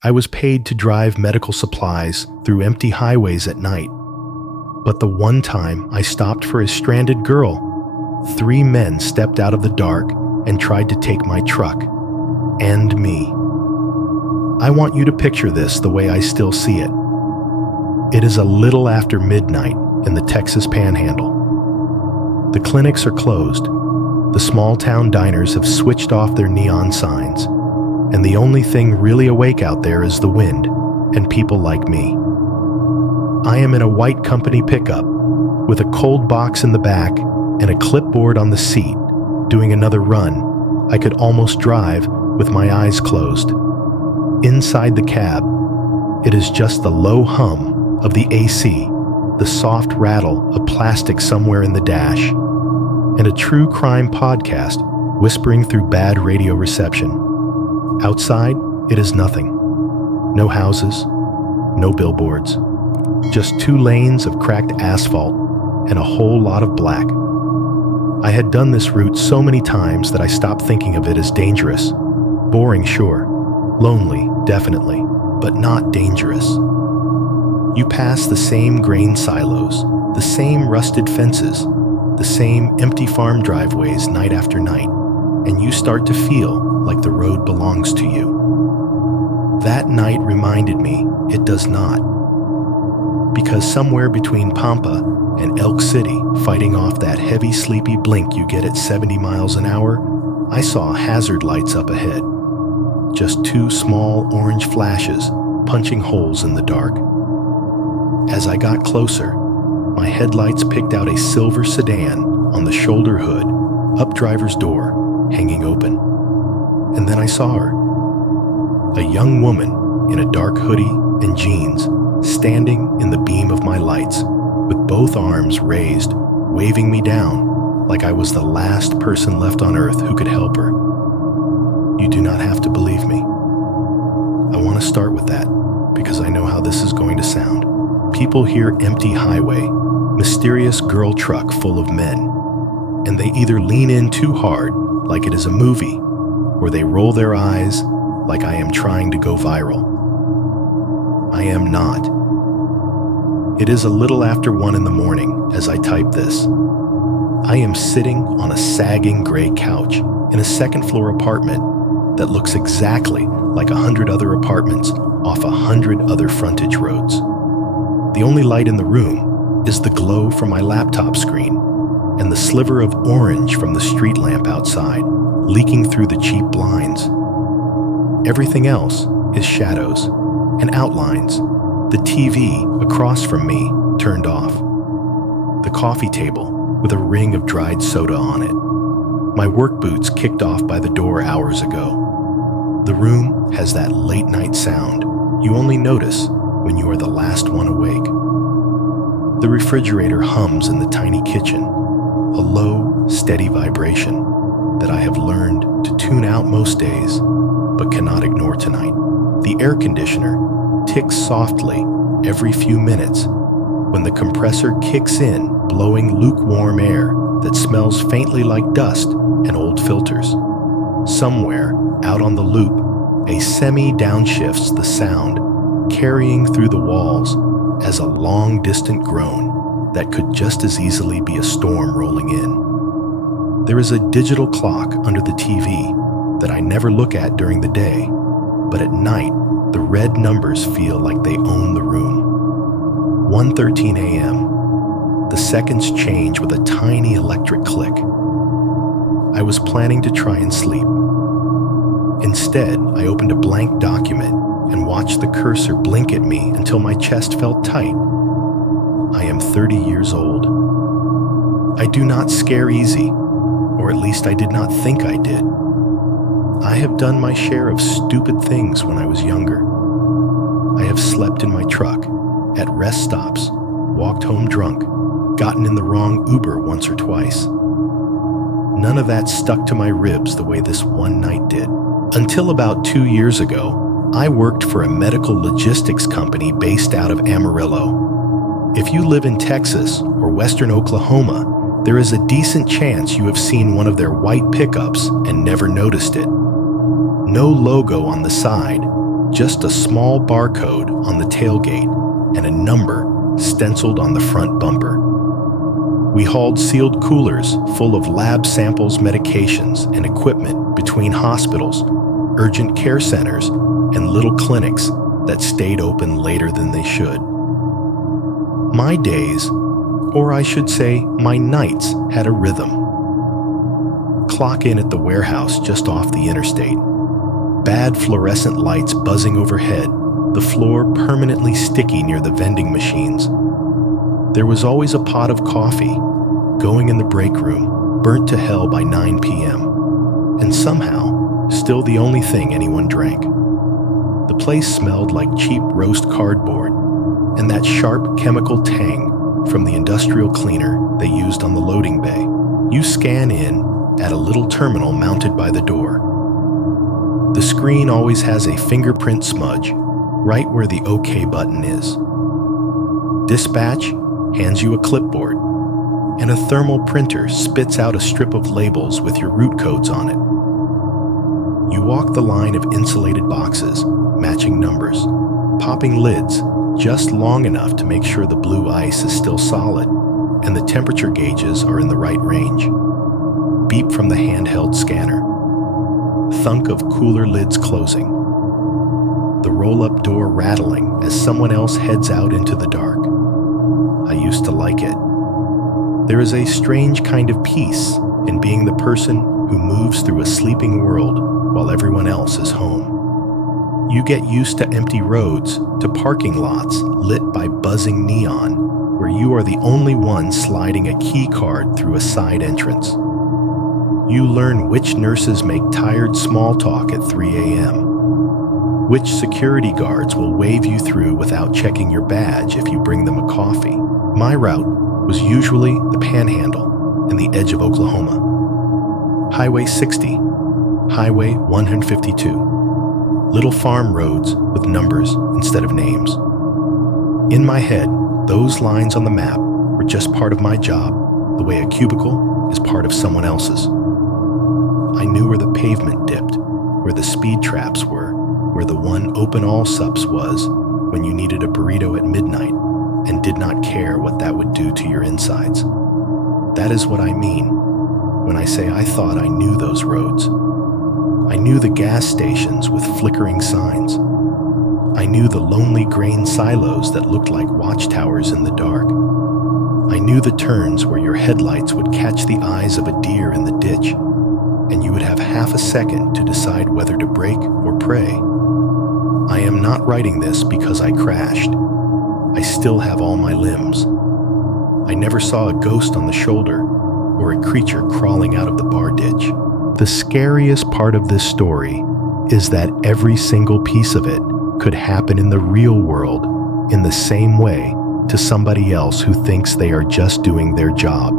I was paid to drive medical supplies through empty highways at night. But the one time I stopped for a stranded girl, 3 men stepped out of the dark and tried to take my truck. And me. I want you to picture this the way I still see it. It is a little after midnight in the Texas Panhandle. The clinics are closed. The small-town diners have switched off their neon signs. And the only thing really awake out there is the wind and people like me. I am in a white company pickup with a cold box in the back and a clipboard on the seat, doing another run. I could almost drive with my eyes closed. Inside the cab, it is just the low hum of the AC, the soft rattle of plastic somewhere in the dash, and a true crime podcast whispering through bad radio reception. Outside, it is nothing. No houses, no billboards, just 2 lanes of cracked asphalt and a whole lot of black. I had done this route so many times that I stopped thinking of it as dangerous. Boring, sure. Lonely, definitely, but not dangerous. You pass the same grain silos, the same rusted fences, the same empty farm driveways night after night, and you start to feel like the road belongs to you. That night reminded me it does not. Because somewhere between Pampa and Elk City, fighting off that heavy, sleepy blink you get at 70 miles an hour, I saw hazard lights up ahead. Just 2 small orange flashes punching holes in the dark. As I got closer, my headlights picked out a silver sedan on the shoulder hood, up driver's door, hanging open. And then I saw her. A young woman in a dark hoodie and jeans, standing in the beam of my lights, with both arms raised, waving me down like I was the last person left on earth who could help her. You do not have to believe me. I want to start with that because I know how this is going to sound. People hear empty highway, mysterious girl truck full of men, and they either lean in too hard, like it is a movie, or they roll their eyes like I am trying to go viral. I am not. It is a little after 1 in the morning as I type this. I am sitting on a sagging gray couch in a second-floor apartment that looks exactly like 100 other apartments off 100 other frontage roads. The only light in the room is the glow from my laptop screen and the sliver of orange from the street lamp outside, leaking through the cheap blinds. Everything else is shadows and outlines. The TV across from me turned off. The coffee table with a ring of dried soda on it. My work boots kicked off by the door hours ago. The room has that late-night sound you only notice when you are the last one awake. The refrigerator hums in the tiny kitchen, a low, steady vibration that I have learned to tune out most days, but cannot ignore tonight. The air conditioner ticks softly every few minutes when the compressor kicks in, blowing lukewarm air that smells faintly like dust and old filters. Somewhere out on the loop, a semi-downshifts the sound, carrying through the walls as a long, distant groan that could just as easily be a storm rolling in. There is a digital clock under the TV that I never look at during the day, but at night, the red numbers feel like they own the room. 1:13 a.m. The seconds change with a tiny electric click. I was planning to try and sleep. Instead, I opened a blank document and watched the cursor blink at me until my chest felt tight. I am 30 years old. I do not scare easy, or at least I did not think I did. I have done my share of stupid things when I was younger. I have slept in my truck, at rest stops, walked home drunk, gotten in the wrong Uber once or twice. None of that stuck to my ribs the way this one night did. Until about 2 years ago, I worked for a medical logistics company based out of Amarillo. If you live in Texas or western Oklahoma, there is a decent chance you have seen one of their white pickups and never noticed it. No logo on the side, just a small barcode on the tailgate and a number stenciled on the front bumper. We hauled sealed coolers full of lab samples, medications, and equipment between hospitals, urgent care centers, and little clinics that stayed open later than they should. My days, or I should say my nights, had a rhythm. Clock in at the warehouse just off the interstate. Bad fluorescent lights buzzing overhead, the floor permanently sticky near the vending machines. There was always a pot of coffee, going in the break room, burnt to hell by 9 p.m., and somehow still the only thing anyone drank. The place smelled like cheap roast cardboard and that sharp chemical tang from the industrial cleaner they used on the loading bay. You scan in at a little terminal mounted by the door. The screen always has a fingerprint smudge right where the OK button is. Dispatch hands you a clipboard, and a thermal printer spits out a strip of labels with your route codes on it. You walk the line of insulated boxes, matching numbers, popping lids just long enough to make sure the blue ice is still solid and the temperature gauges are in the right range. Beep from the handheld scanner. Thunk of cooler lids closing. The roll-up door rattling as someone else heads out into the dark. I used to like it. There is a strange kind of peace in being the person who moves through a sleeping world while everyone else is home. You get used to empty roads, to parking lots lit by buzzing neon, where you are the only one sliding a key card through a side entrance. You learn which nurses make tired small talk at 3 a.m., which security guards will wave you through without checking your badge if you bring them a coffee. My route was usually the Panhandle and the edge of Oklahoma. Highway 60, Highway 152. Little farm roads with numbers instead of names. In my head, those lines on the map were just part of my job, the way a cubicle is part of someone else's. I knew where the pavement dipped, where the speed traps were, where the one open all sups was when you needed a burrito at midnight and did not care what that would do to your insides. That is what I mean when I say I thought I knew those roads. I knew the gas stations with flickering signs. I knew the lonely grain silos that looked like watchtowers in the dark. I knew the turns where your headlights would catch the eyes of a deer in the ditch, and you would have half a second to decide whether to brake or pray. I am not writing this because I crashed. I still have all my limbs. I never saw a ghost on the shoulder or a creature crawling out of the bar ditch. The scariest part of this story is that every single piece of it could happen in the real world in the same way to somebody else who thinks they are just doing their job.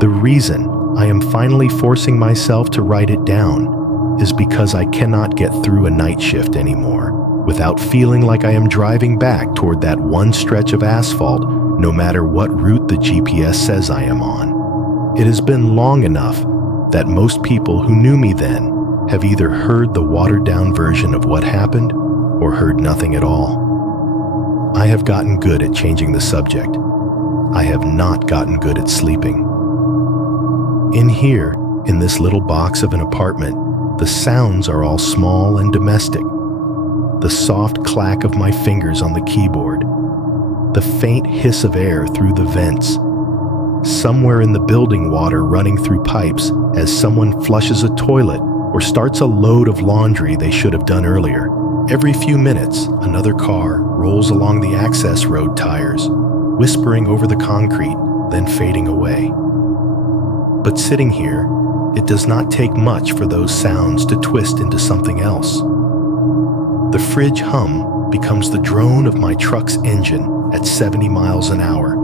The reason I am finally forcing myself to write it down is because I cannot get through a night shift anymore without feeling like I am driving back toward that one stretch of asphalt, no matter what route the GPS says I am on. It has been long enough that most people who knew me then have either heard the watered-down version of what happened or heard nothing at all. I have gotten good at changing the subject. I have not gotten good at sleeping. In here, in this little box of an apartment, the sounds are all small and domestic. The soft clack of my fingers on the keyboard, the faint hiss of air through the vents, somewhere in the building water running through pipes as someone flushes a toilet or starts a load of laundry they should have done earlier. Every few minutes, another car rolls along the access road tires, whispering over the concrete, then fading away. But sitting here, it does not take much for those sounds to twist into something else. The fridge hum becomes the drone of my truck's engine at 70 miles an hour.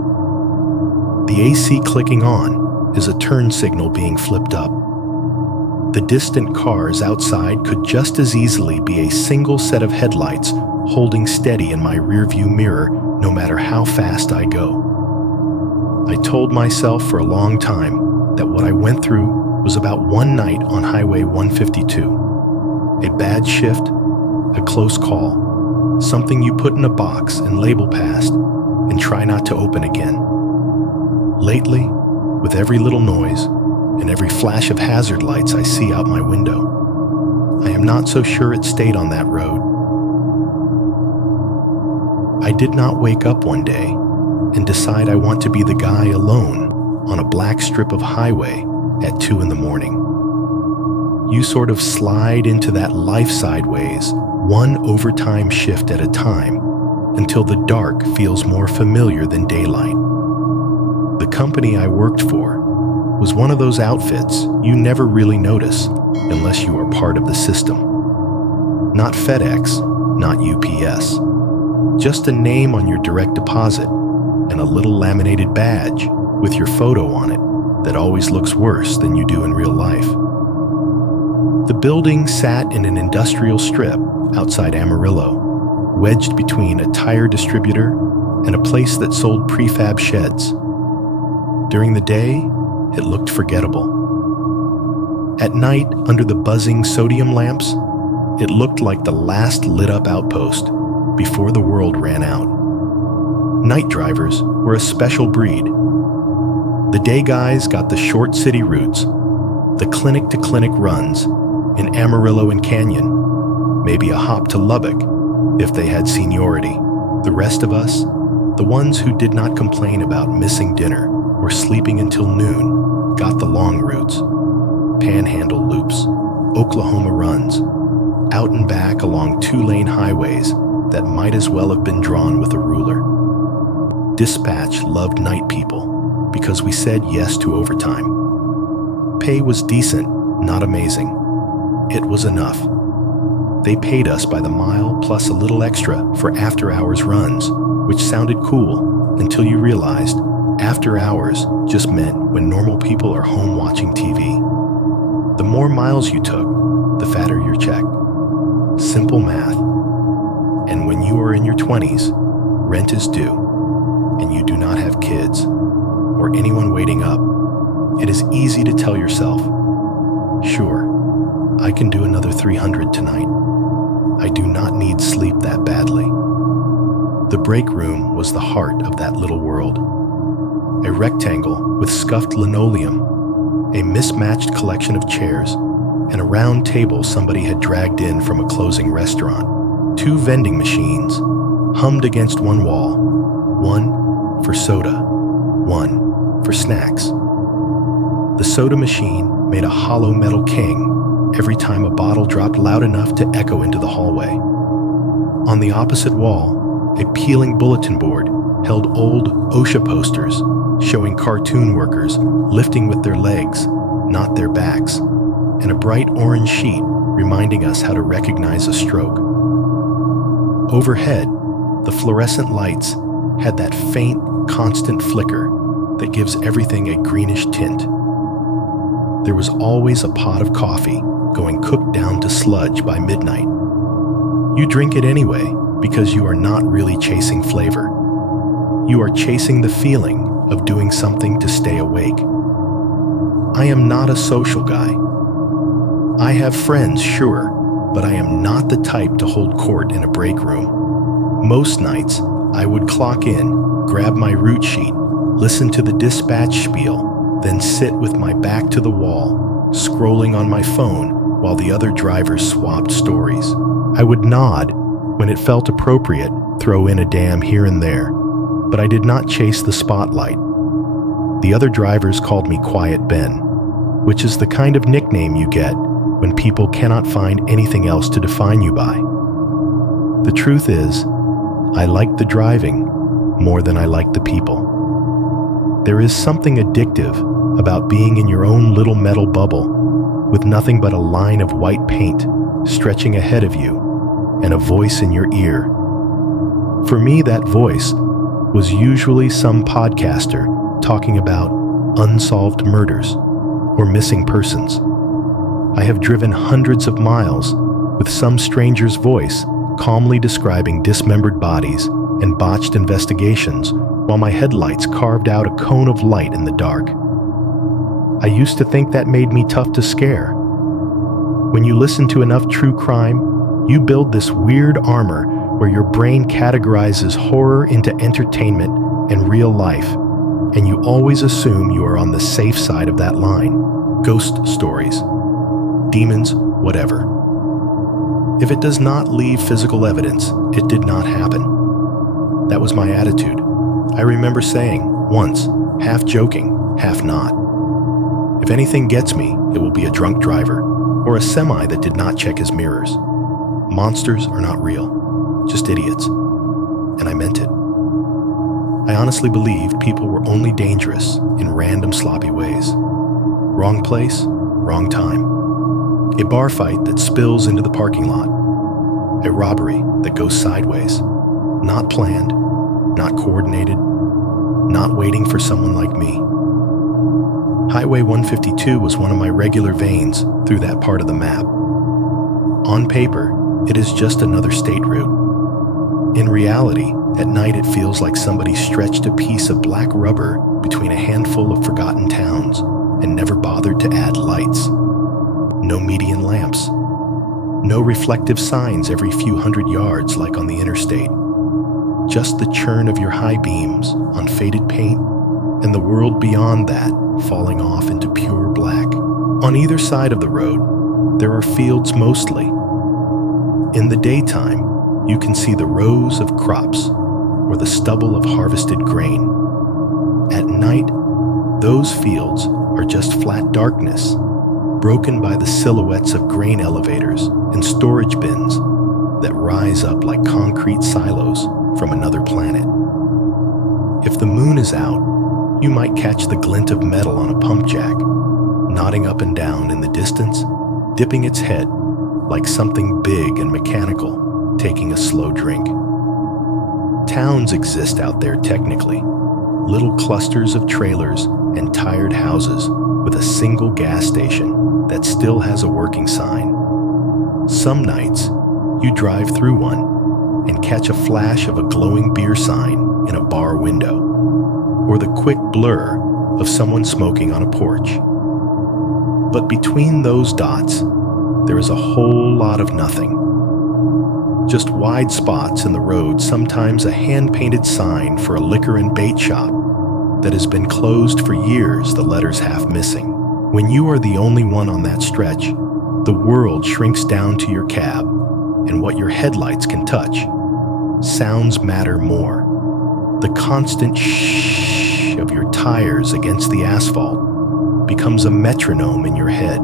The AC clicking on is a turn signal being flipped up. The distant cars outside could just as easily be a single set of headlights holding steady in my rearview mirror no matter how fast I go. I told myself for a long time that what I went through was about one night on Highway 152. A bad shift, a close call, something you put in a box and label past and try not to open again. Lately, with every little noise and every flash of hazard lights I see out my window, I am not so sure it stayed on that road. I did not wake up one day and decide I want to be the guy alone on a black strip of highway at 2 a.m. You sort of slide into that life sideways, one overtime shift at a time, until the dark feels more familiar than daylight. The company I worked for was one of those outfits you never really notice unless you are part of the system. Not FedEx, not UPS. Just a name on your direct deposit and a little laminated badge with your photo on it that always looks worse than you do in real life. The building sat in an industrial strip outside Amarillo, wedged between a tire distributor and a place that sold prefab sheds. During the day, it looked forgettable. At night, under the buzzing sodium lamps, it looked like the last lit-up outpost before the world ran out. Night drivers were a special breed. The day guys got the short city routes, the clinic-to-clinic runs in Amarillo and Canyon, maybe a hop to Lubbock if they had seniority. The rest of us, the ones who did not complain about missing dinner or sleeping until noon, got the long routes, Panhandle loops, Oklahoma runs, out and back along 2-lane highways that might as well have been drawn with a ruler. Dispatch loved night people because we said yes to overtime. Pay was decent, not amazing. It was enough. They paid us by the mile plus a little extra for after-hours runs, which sounded cool until you realized after hours just meant when normal people are home watching TV. The more miles you took, the fatter your check. Simple math. And when you are in your 20s, rent is due, and you do not have kids or anyone waiting up, it is easy to tell yourself, sure, I can do another 300 tonight. I do not need sleep that badly. The break room was the heart of that little world. A rectangle with scuffed linoleum, a mismatched collection of chairs, and a round table somebody had dragged in from a closing restaurant. 2 vending machines hummed against one wall, one for soda, one for snacks. The soda machine made a hollow metal king every time a bottle dropped loud enough to echo into the hallway. On the opposite wall, a peeling bulletin board held old OSHA posters showing cartoon workers lifting with their legs, not their backs, and a bright orange sheet reminding us how to recognize a stroke. Overhead, the fluorescent lights had that faint, constant flicker that gives everything a greenish tint. There was always a pot of coffee going cooked down to sludge by midnight. You drink it anyway because you are not really chasing flavor. You are chasing the feeling of doing something to stay awake. I am not a social guy. I have friends, sure, but I am not the type to hold court in a break room. Most nights, I would clock in, grab my route sheet, listen to the dispatch spiel, then sit with my back to the wall, scrolling on my phone while the other drivers swapped stories. I would nod when it felt appropriate, throw in a damn here and there, but I did not chase the spotlight. The other drivers called me Quiet Ben, which is the kind of nickname you get when people cannot find anything else to define you by. The truth is, I like the driving more than I like the people. There is something addictive about being in your own little metal bubble with nothing but a line of white paint stretching ahead of you and a voice in your ear. For me, that voice was usually some podcaster talking about unsolved murders or missing persons. I have driven hundreds of miles with some stranger's voice calmly describing dismembered bodies and botched investigations while my headlights carved out a cone of light in the dark. I used to think that made me tough to scare. When you listen to enough true crime, You build this weird armor where your brain categorizes horror into entertainment and real life, and you always assume you are on the safe side of that line. Ghost stories, demons, whatever. If it does not leave physical evidence, it did not happen. That was my attitude. I remember saying, once, half joking, half not, if anything gets me, it will be a drunk driver or a semi that did not check his mirrors. Monsters are not real, just idiots. And I meant it. I honestly believed people were only dangerous in random sloppy ways. Wrong place, wrong time. A bar fight that spills into the parking lot. A robbery that goes sideways. Not planned, not coordinated, not waiting for someone like me. Highway 152 was one of my regular veins through that part of the map. On paper, it is just another state route. In reality, at night it feels like somebody stretched a piece of black rubber between a handful of forgotten towns and never bothered to add lights. No median lamps. No reflective signs every few hundred yards like on the interstate. Just the churn of your high beams on faded paint and the world beyond that falling off into pure black. On either side of the road, there are fields mostly. In the daytime, you can see the rows of crops or the stubble of harvested grain. At night, those fields are just flat darkness, broken by the silhouettes of grain elevators and storage bins that rise up like concrete silos from another planet. If the moon is out, you might catch the glint of metal on a pump jack, nodding up and down in the distance, dipping its head like something big and mechanical, taking a slow drink. Towns exist out there technically, little clusters of trailers and tired houses with a single gas station that still has a working sign. Some nights, you drive through one and catch a flash of a glowing beer sign in a bar window, or the quick blur of someone smoking on a porch. But between those dots, there is a whole lot of nothing. Just wide spots in the road, sometimes a hand-painted sign for a liquor and bait shop that has been closed for years, the letters half missing. When you are the only one on that stretch, the world shrinks down to your cab and what your headlights can touch. Sounds matter more. The constant shh of your tires against the asphalt becomes a metronome in your head.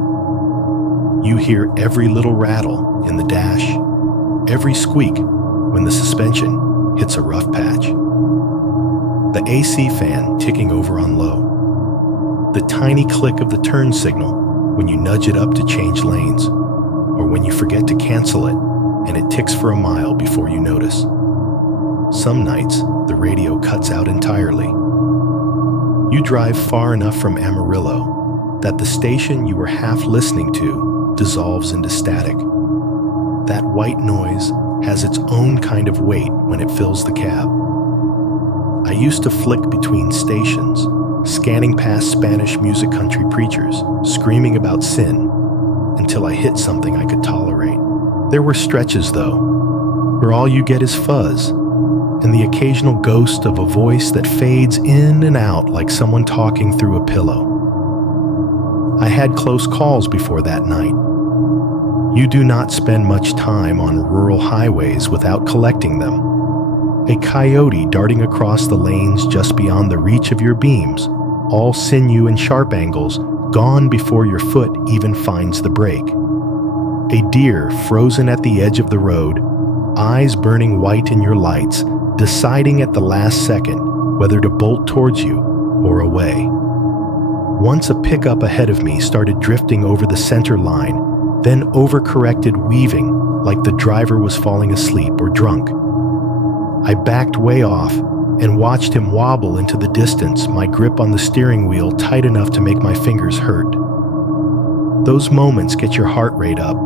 You hear every little rattle in the dash, every squeak when the suspension hits a rough patch. The AC fan ticking over on low. The tiny click of the turn signal when you nudge it up to change lanes, or when you forget to cancel it and it ticks for a mile before you notice. Some nights, the radio cuts out entirely. You drive far enough from Amarillo that the station you were half listening to dissolves into static. That white noise has its own kind of weight when it fills the cab. I used to flick between stations, scanning past Spanish music country preachers, screaming about sin, until I hit something I could tolerate. There were stretches, though, where all you get is fuzz, and the occasional ghost of a voice that fades in and out like someone talking through a pillow. I had close calls before that night. You do not spend much time on rural highways without collecting them. A coyote darting across the lanes just beyond the reach of your beams, all sinew and sharp angles, gone before your foot even finds the brake. A deer frozen at the edge of the road, eyes burning white in your lights, deciding at the last second whether to bolt towards you or away. Once a pickup ahead of me started drifting over the center line, then overcorrected, weaving like the driver was falling asleep or drunk. I backed way off and watched him wobble into the distance, my grip on the steering wheel tight enough to make my fingers hurt. Those moments get your heart rate up.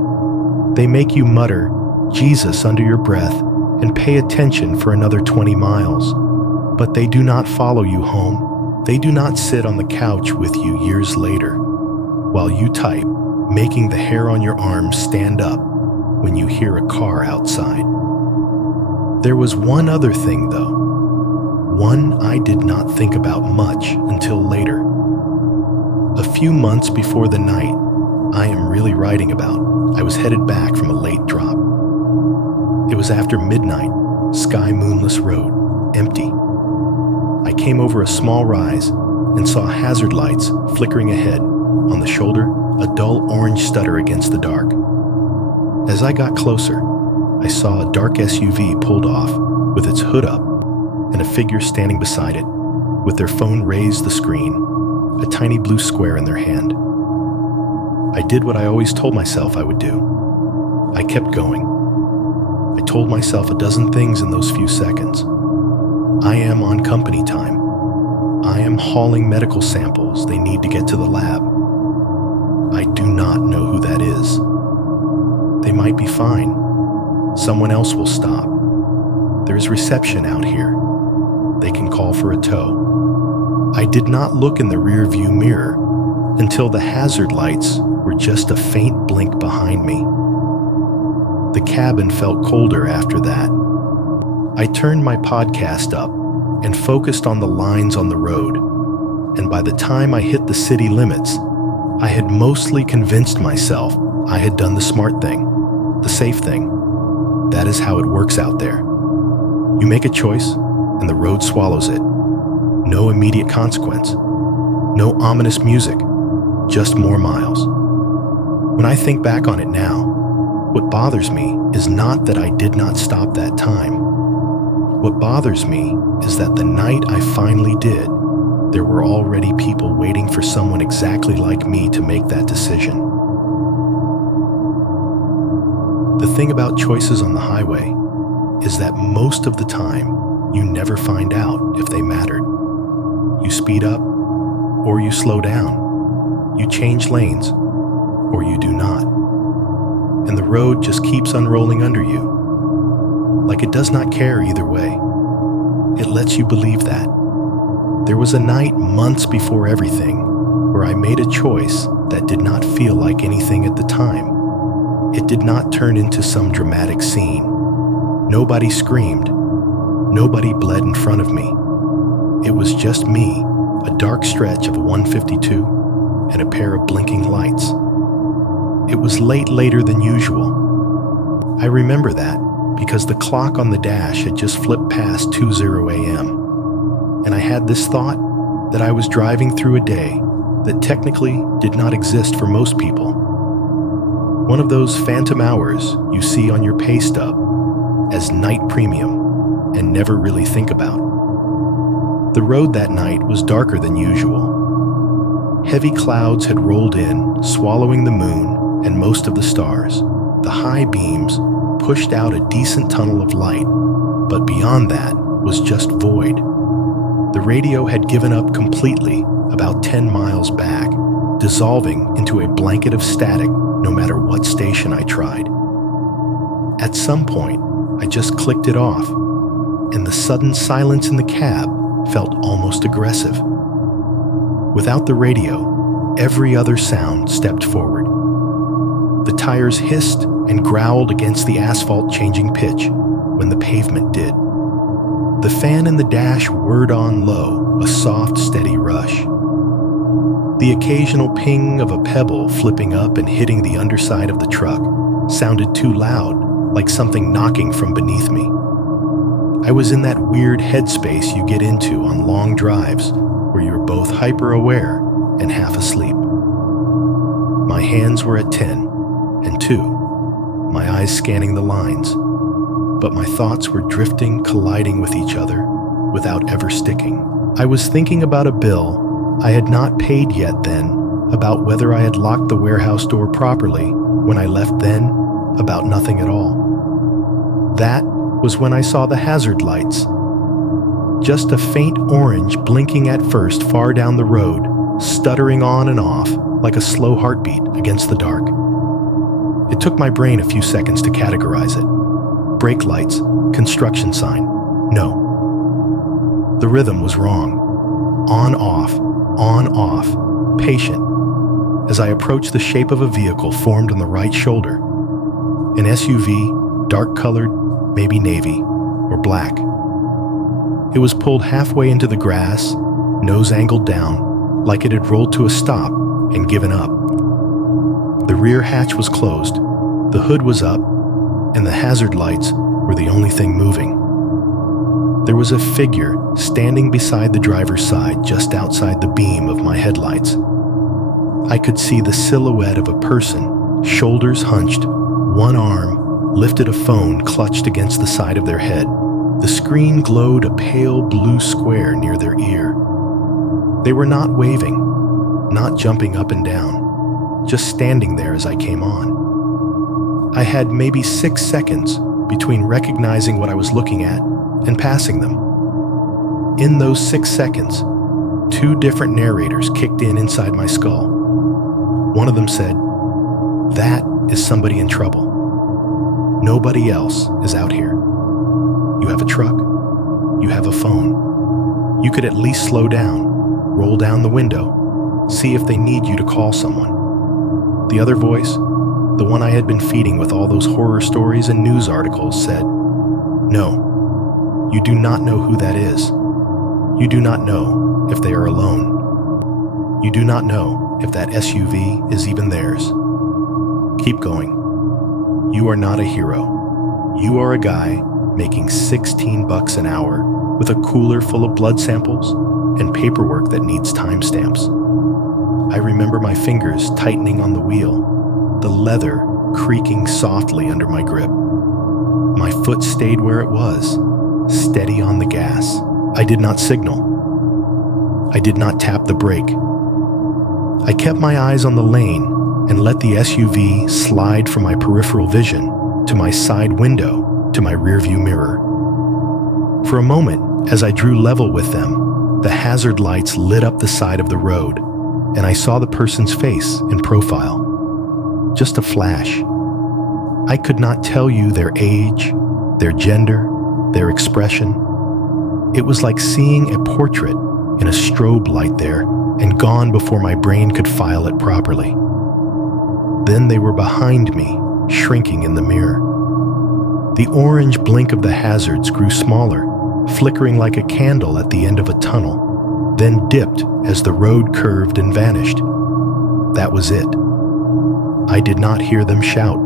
They make you mutter Jesus under your breath and pay attention for another 20 miles. But they do not follow you home. They do not sit on the couch with you years later while you type, making the hair on your arms stand up when you hear a car outside. There was one other thing, though. One I did not think about much until later. A few months before the night I am really writing about, I was headed back from a late drop. It was after midnight, sky moonless road, empty. I came over a small rise and saw hazard lights flickering ahead. On the shoulder, a dull orange stutter against the dark. As I got closer, I saw a dark SUV pulled off with its hood up and a figure standing beside it, with their phone raised to the screen, a tiny blue square in their hand. I did what I always told myself I would do. I kept going. I told myself a dozen things in those few seconds. I am on company time. I am hauling medical samples they need to get to the lab. I do not know who that is. They might be fine. Someone else will stop. There is reception out here. They can call for a tow. I did not look in the rear-view mirror until the hazard lights were just a faint blink behind me. The cabin felt colder after that. I turned my podcast up and focused on the lines on the road, and by the time I hit the city limits, I had mostly convinced myself I had done the smart thing, the safe thing. That is how it works out there. You make a choice, and the road swallows it. No immediate consequence. No ominous music. Just more miles. When I think back on it now, what bothers me is not that I did not stop that time. What bothers me is that the night I finally did, there were already people waiting for someone exactly like me to make that decision. The thing about choices on the highway is that most of the time, you never find out if they mattered. You speed up, or you slow down. You change lanes, or you do not. And the road just keeps unrolling under you. Like it does not care either way. It lets you believe that. There was a night months before everything where I made a choice that did not feel like anything at the time. It did not turn into some dramatic scene. Nobody screamed. Nobody bled in front of me. It was just me, a dark stretch of a 152, and a pair of blinking lights. It was later than usual. I remember that because the clock on the dash had just flipped past 2:0 a.m. And I had this thought that I was driving through a day that technically did not exist for most people. One of those phantom hours you see on your pay stub as night premium and never really think about. The road that night was darker than usual. Heavy clouds had rolled in, swallowing the moon and most of the stars. The high beams pushed out a decent tunnel of light, but beyond that was just void. The radio had given up completely about 10 miles back, dissolving into a blanket of static no matter what station I tried. At some point, I just clicked it off, and the sudden silence in the cab felt almost aggressive. Without the radio, every other sound stepped forward. The tires hissed and growled against the asphalt, changing pitch when the pavement did. The fan in the dash whirred on low, a soft, steady rush. The occasional ping of a pebble flipping up and hitting the underside of the truck sounded too loud, like something knocking from beneath me. I was in that weird headspace you get into on long drives where you're both hyper-aware and half asleep. My hands were at 10 and 2, my eyes scanning the lines, but my thoughts were drifting, colliding with each other without ever sticking. I was thinking about a bill I had not paid yet then, about whether I had locked the warehouse door properly when I left then, about nothing at all. That was when I saw the hazard lights. Just a faint orange blinking at first far down the road, stuttering on and off like a slow heartbeat against the dark. It took my brain a few seconds to categorize it. Brake lights, construction sign, no. The rhythm was wrong. On, off, patient, as I approached the shape of a vehicle formed on the right shoulder. an SUV, dark-colored, maybe navy, or black. It was pulled halfway into the grass, nose angled down, like it had rolled to a stop and given up. The rear hatch was closed, the hood was up, and the hazard lights were the only thing moving. There was a figure standing beside the driver's side just outside the beam of my headlights. I could see the silhouette of a person, shoulders hunched, one arm lifted, a phone clutched against the side of their head. The screen glowed a pale blue square near their ear. They were not waving, not jumping up and down, just standing there as I came on. I had maybe 6 seconds between recognizing what I was looking at and passing them. In those 6 seconds, 2 different narrators kicked in inside my skull. One of them said, "That is somebody in trouble. Nobody else is out here. You have a truck. You have a phone. You could at least slow down, roll down the window, see if they need you to call someone." The other voice, the one I had been feeding with all those horror stories and news articles, said, "No, you do not know who that is. You do not know if they are alone. You do not know if that SUV is even theirs. Keep going. You are not a hero. You are a guy making $16 an hour with a cooler full of blood samples and paperwork that needs timestamps." I remember my fingers tightening on the wheel, the leather creaking softly under my grip. My foot stayed where it was, steady on the gas. I did not signal. I did not tap the brake. I kept my eyes on the lane and let the SUV slide from my peripheral vision to my side window to my rearview mirror. For a moment, as I drew level with them, the hazard lights lit up the side of the road, and I saw the person's face in profile. Just a flash. I could not tell you their age, their gender, their expression. It was like seeing a portrait in a strobe light there and gone before my brain could file it properly. Then they were behind me, shrinking in the mirror. The orange blink of the hazards grew smaller, flickering like a candle at the end of a tunnel, then dipped as the road curved and vanished. That was it. I did not hear them shout.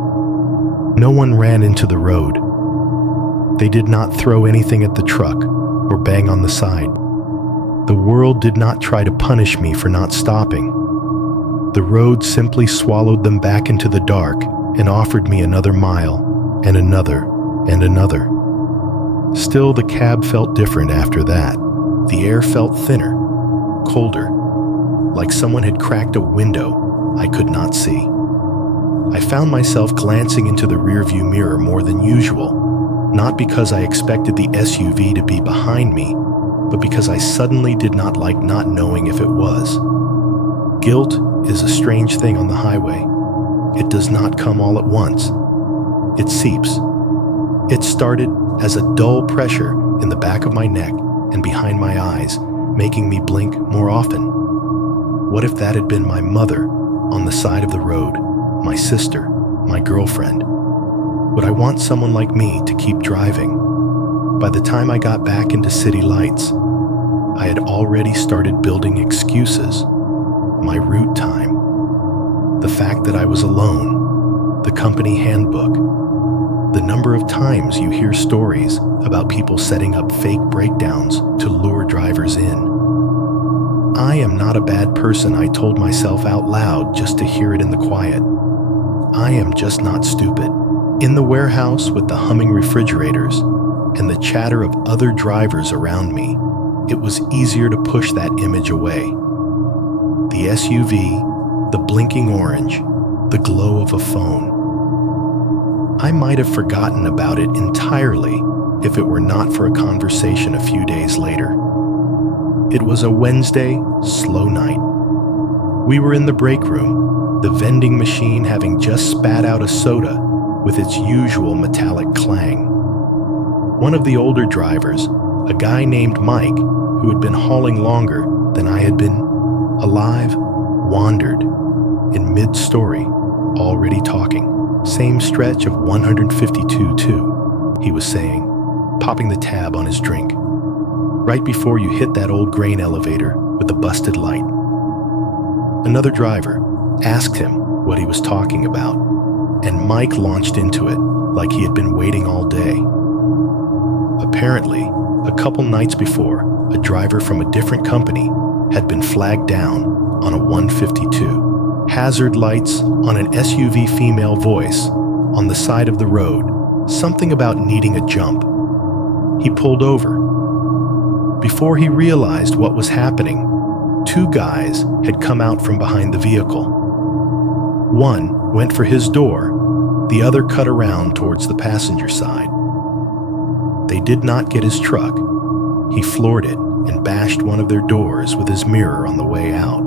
No one ran into the road. They did not throw anything at the truck or bang on the side. The world did not try to punish me for not stopping. The road simply swallowed them back into the dark and offered me another mile and another and another. Still, the cab felt different after that. The air felt thinner, colder, like someone had cracked a window I could not see. I found myself glancing into the rearview mirror more than usual, not because I expected the SUV to be behind me, but because I suddenly did not like not knowing if it was. Guilt is a strange thing on the highway. It does not come all at once. It seeps. It started as a dull pressure in the back of my neck and behind my eyes, making me blink more often. What if that had been my mother on the side of the road, my sister, my girlfriend? Would I want someone like me to keep driving? By the time I got back into city lights, I had already started building excuses. My route time, the fact that I was alone, the company handbook, the number of times you hear stories about people setting up fake breakdowns to lure drivers in. I am not a bad person, I told myself out loud just to hear it in the quiet. I am just not stupid. In the warehouse with the humming refrigerators and the chatter of other drivers around me, it was easier to push that image away. The SUV, the blinking orange, the glow of a phone. I might have forgotten about it entirely if it were not for a conversation a few days later. It was a Wednesday, slow night. We were in the break room, the vending machine having just spat out a soda with its usual metallic clang. One of the older drivers, a guy named Mike, who had been hauling longer than I had been, alive, wandered in mid-story, already talking. Same stretch of 152 too, he was saying, popping the tab on his drink. Right before you hit that old grain elevator with the busted light. Another driver asked him what he was talking about, and Mike launched into it like he had been waiting all day. Apparently, a couple nights before, a driver from a different company had been flagged down on a 152. Hazard lights on an SUV female voice on the side of the road, something about needing a jump. He pulled over. Before he realized what was happening, two guys had come out from behind the vehicle. One went for his door, the other cut around towards the passenger side. They did not get his truck. He floored it and bashed one of their doors with his mirror on the way out,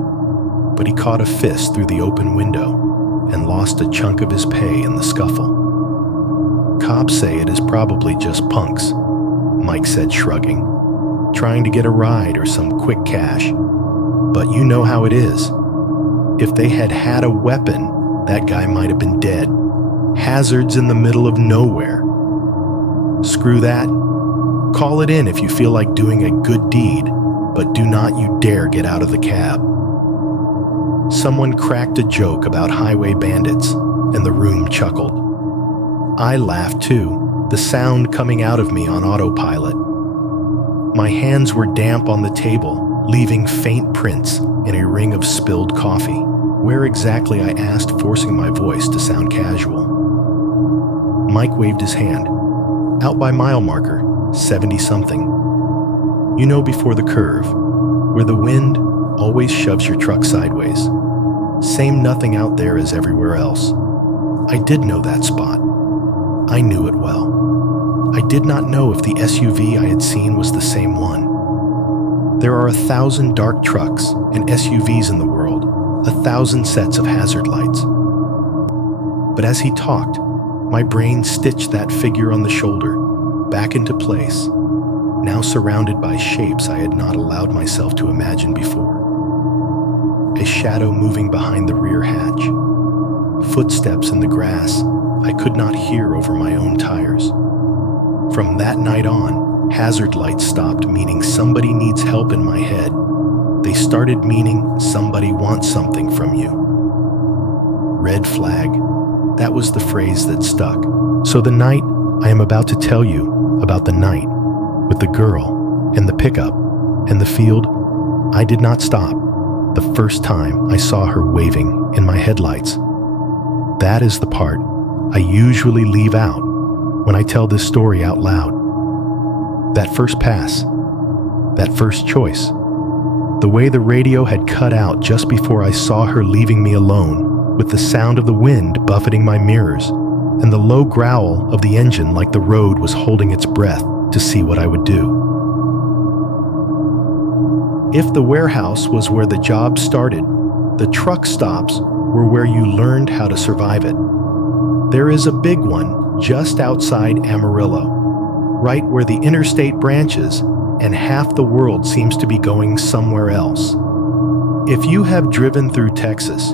but he caught a fist through the open window and lost a chunk of his pay in the scuffle. Cops say it is probably just punks, Mike said, shrugging, trying to get a ride or some quick cash. But you know how it is. If they had had a weapon, that guy might have been dead. Hazards in the middle of nowhere. Screw that. Call it in if you feel like doing a good deed, but do not you dare get out of the cab. Someone cracked a joke about highway bandits, and the room chuckled. I laughed too, the sound coming out of me on autopilot. My hands were damp on the table, leaving faint prints in a ring of spilled coffee. Where exactly, I asked, forcing my voice to sound casual. Mike waved his hand. Out by mile marker, 70-something. You know, before the curve, where the wind always shoves your truck sideways. Same nothing out there as everywhere else. I did know that spot. I knew it well. I did not know if the SUV I had seen was the same one. There are 1,000 dark trucks and SUVs in the world, 1,000 sets of hazard lights. But as he talked, my brain stitched that figure on the shoulder back into place, now surrounded by shapes I had not allowed myself to imagine before. A shadow moving behind the rear hatch. Footsteps in the grass I could not hear over my own tires. From that night on, hazard lights stopped meaning somebody needs help in my head. They started meaning somebody wants something from you. Red flag. That was the phrase that stuck. So the night I am about to tell you about, the night with the girl and the pickup and the field, I did not stop the first time I saw her waving in my headlights. That is the part I usually leave out when I tell this story out loud. That first pass, that first choice, the way the radio had cut out just before I saw her leaving me alone, with the sound of the wind buffeting my mirrors and the low growl of the engine like the road was holding its breath to see what I would do. If the warehouse was where the job started, the truck stops were where you learned how to survive it. There is a big one just outside Amarillo, right where the interstate branches and half the world seems to be going somewhere else. If you have driven through Texas,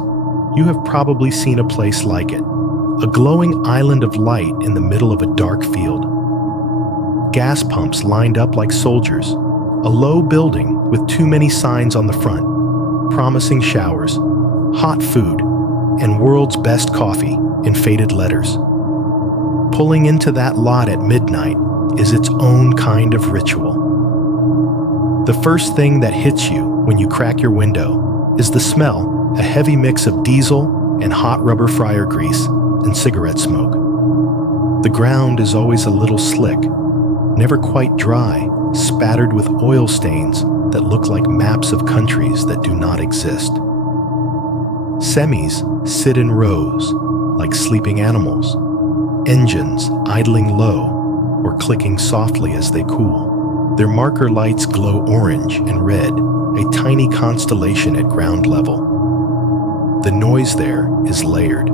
you have probably seen a place like it, a glowing island of light in the middle of a dark field. Gas pumps lined up like soldiers, a low building with too many signs on the front, promising showers, hot food, and world's best coffee in faded letters. Pulling into that lot at midnight is its own kind of ritual. The first thing that hits you when you crack your window is the smell, a heavy mix of diesel and hot rubber fryer grease and cigarette smoke. The ground is always a little slick, never quite dry, spattered with oil stains that look like maps of countries that do not exist. Semis sit in rows, like sleeping animals, engines idling low or clicking softly as they cool. Their marker lights glow orange and red, a tiny constellation at ground level. The noise there is layered.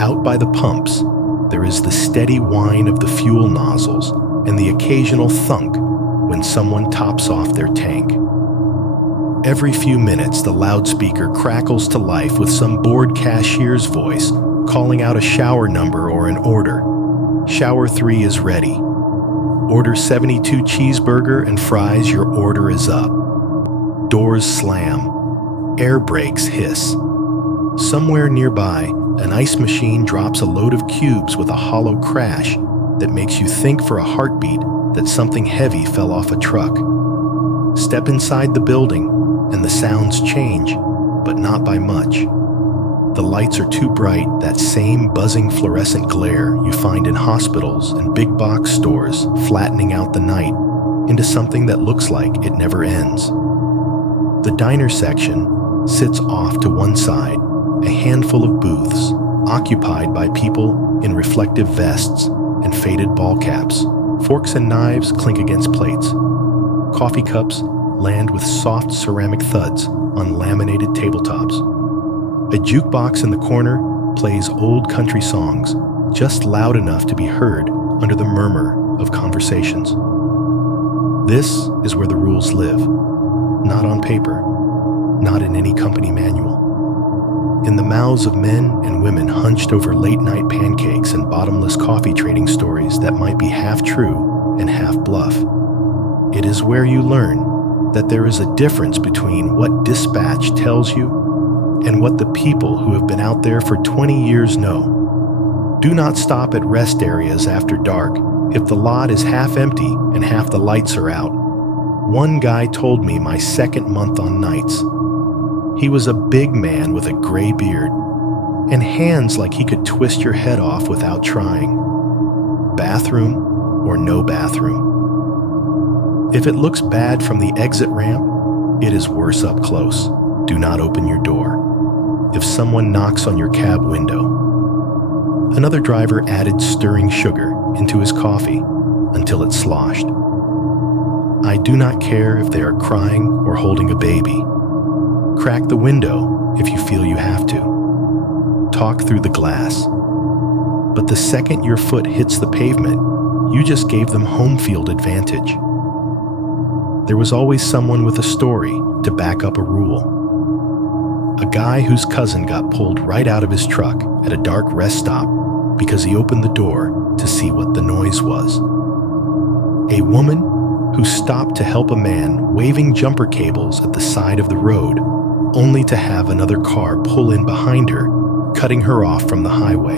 Out by the pumps, there is the steady whine of the fuel nozzles and the occasional thunk when someone tops off their tank. Every few minutes, the loudspeaker crackles to life with some bored cashier's voice calling out a shower number or an order. Shower 3 is ready. Order 72 cheeseburger and fries, your order is up. Doors slam. Air brakes hiss. Somewhere nearby, an ice machine drops a load of cubes with a hollow crash that makes you think for a heartbeat that something heavy fell off a truck. Step inside the building, and the sounds change, but not by much. The lights are too bright, that same buzzing fluorescent glare you find in hospitals and big box stores, flattening out the night into something that looks like it never ends. The diner section sits off to one side, a handful of booths occupied by people in reflective vests and faded ball caps. Forks and knives clink against plates. Coffee cups land with soft ceramic thuds on laminated tabletops. A jukebox in the corner plays old country songs, just loud enough to be heard under the murmur of conversations. This is where the rules live, not on paper, not in any company manual. In the mouths of men and women hunched over late-night pancakes and bottomless coffee trading stories that might be half true and half bluff. It is where you learn that there is a difference between what dispatch tells you and what the people who have been out there for 20 years know. Do not stop at rest areas after dark if the lot is half empty and half the lights are out. One guy told me my second month on nights. He was a big man with a gray beard and hands like he could twist your head off without trying. Bathroom or no bathroom. If it looks bad from the exit ramp, it is worse up close. Do not open your door. If someone knocks on your cab window. Another driver added stirring sugar into his coffee until it sloshed. I do not care if they are crying or holding a baby. Crack the window if you feel you have to. Talk through the glass. But the second your foot hits the pavement, you just gave them home field advantage. There was always someone with a story to back up a rule. A guy whose cousin got pulled right out of his truck at a dark rest stop because he opened the door to see what the noise was. A woman who stopped to help a man waving jumper cables at the side of the road, only to have another car pull in behind her, cutting her off from the highway.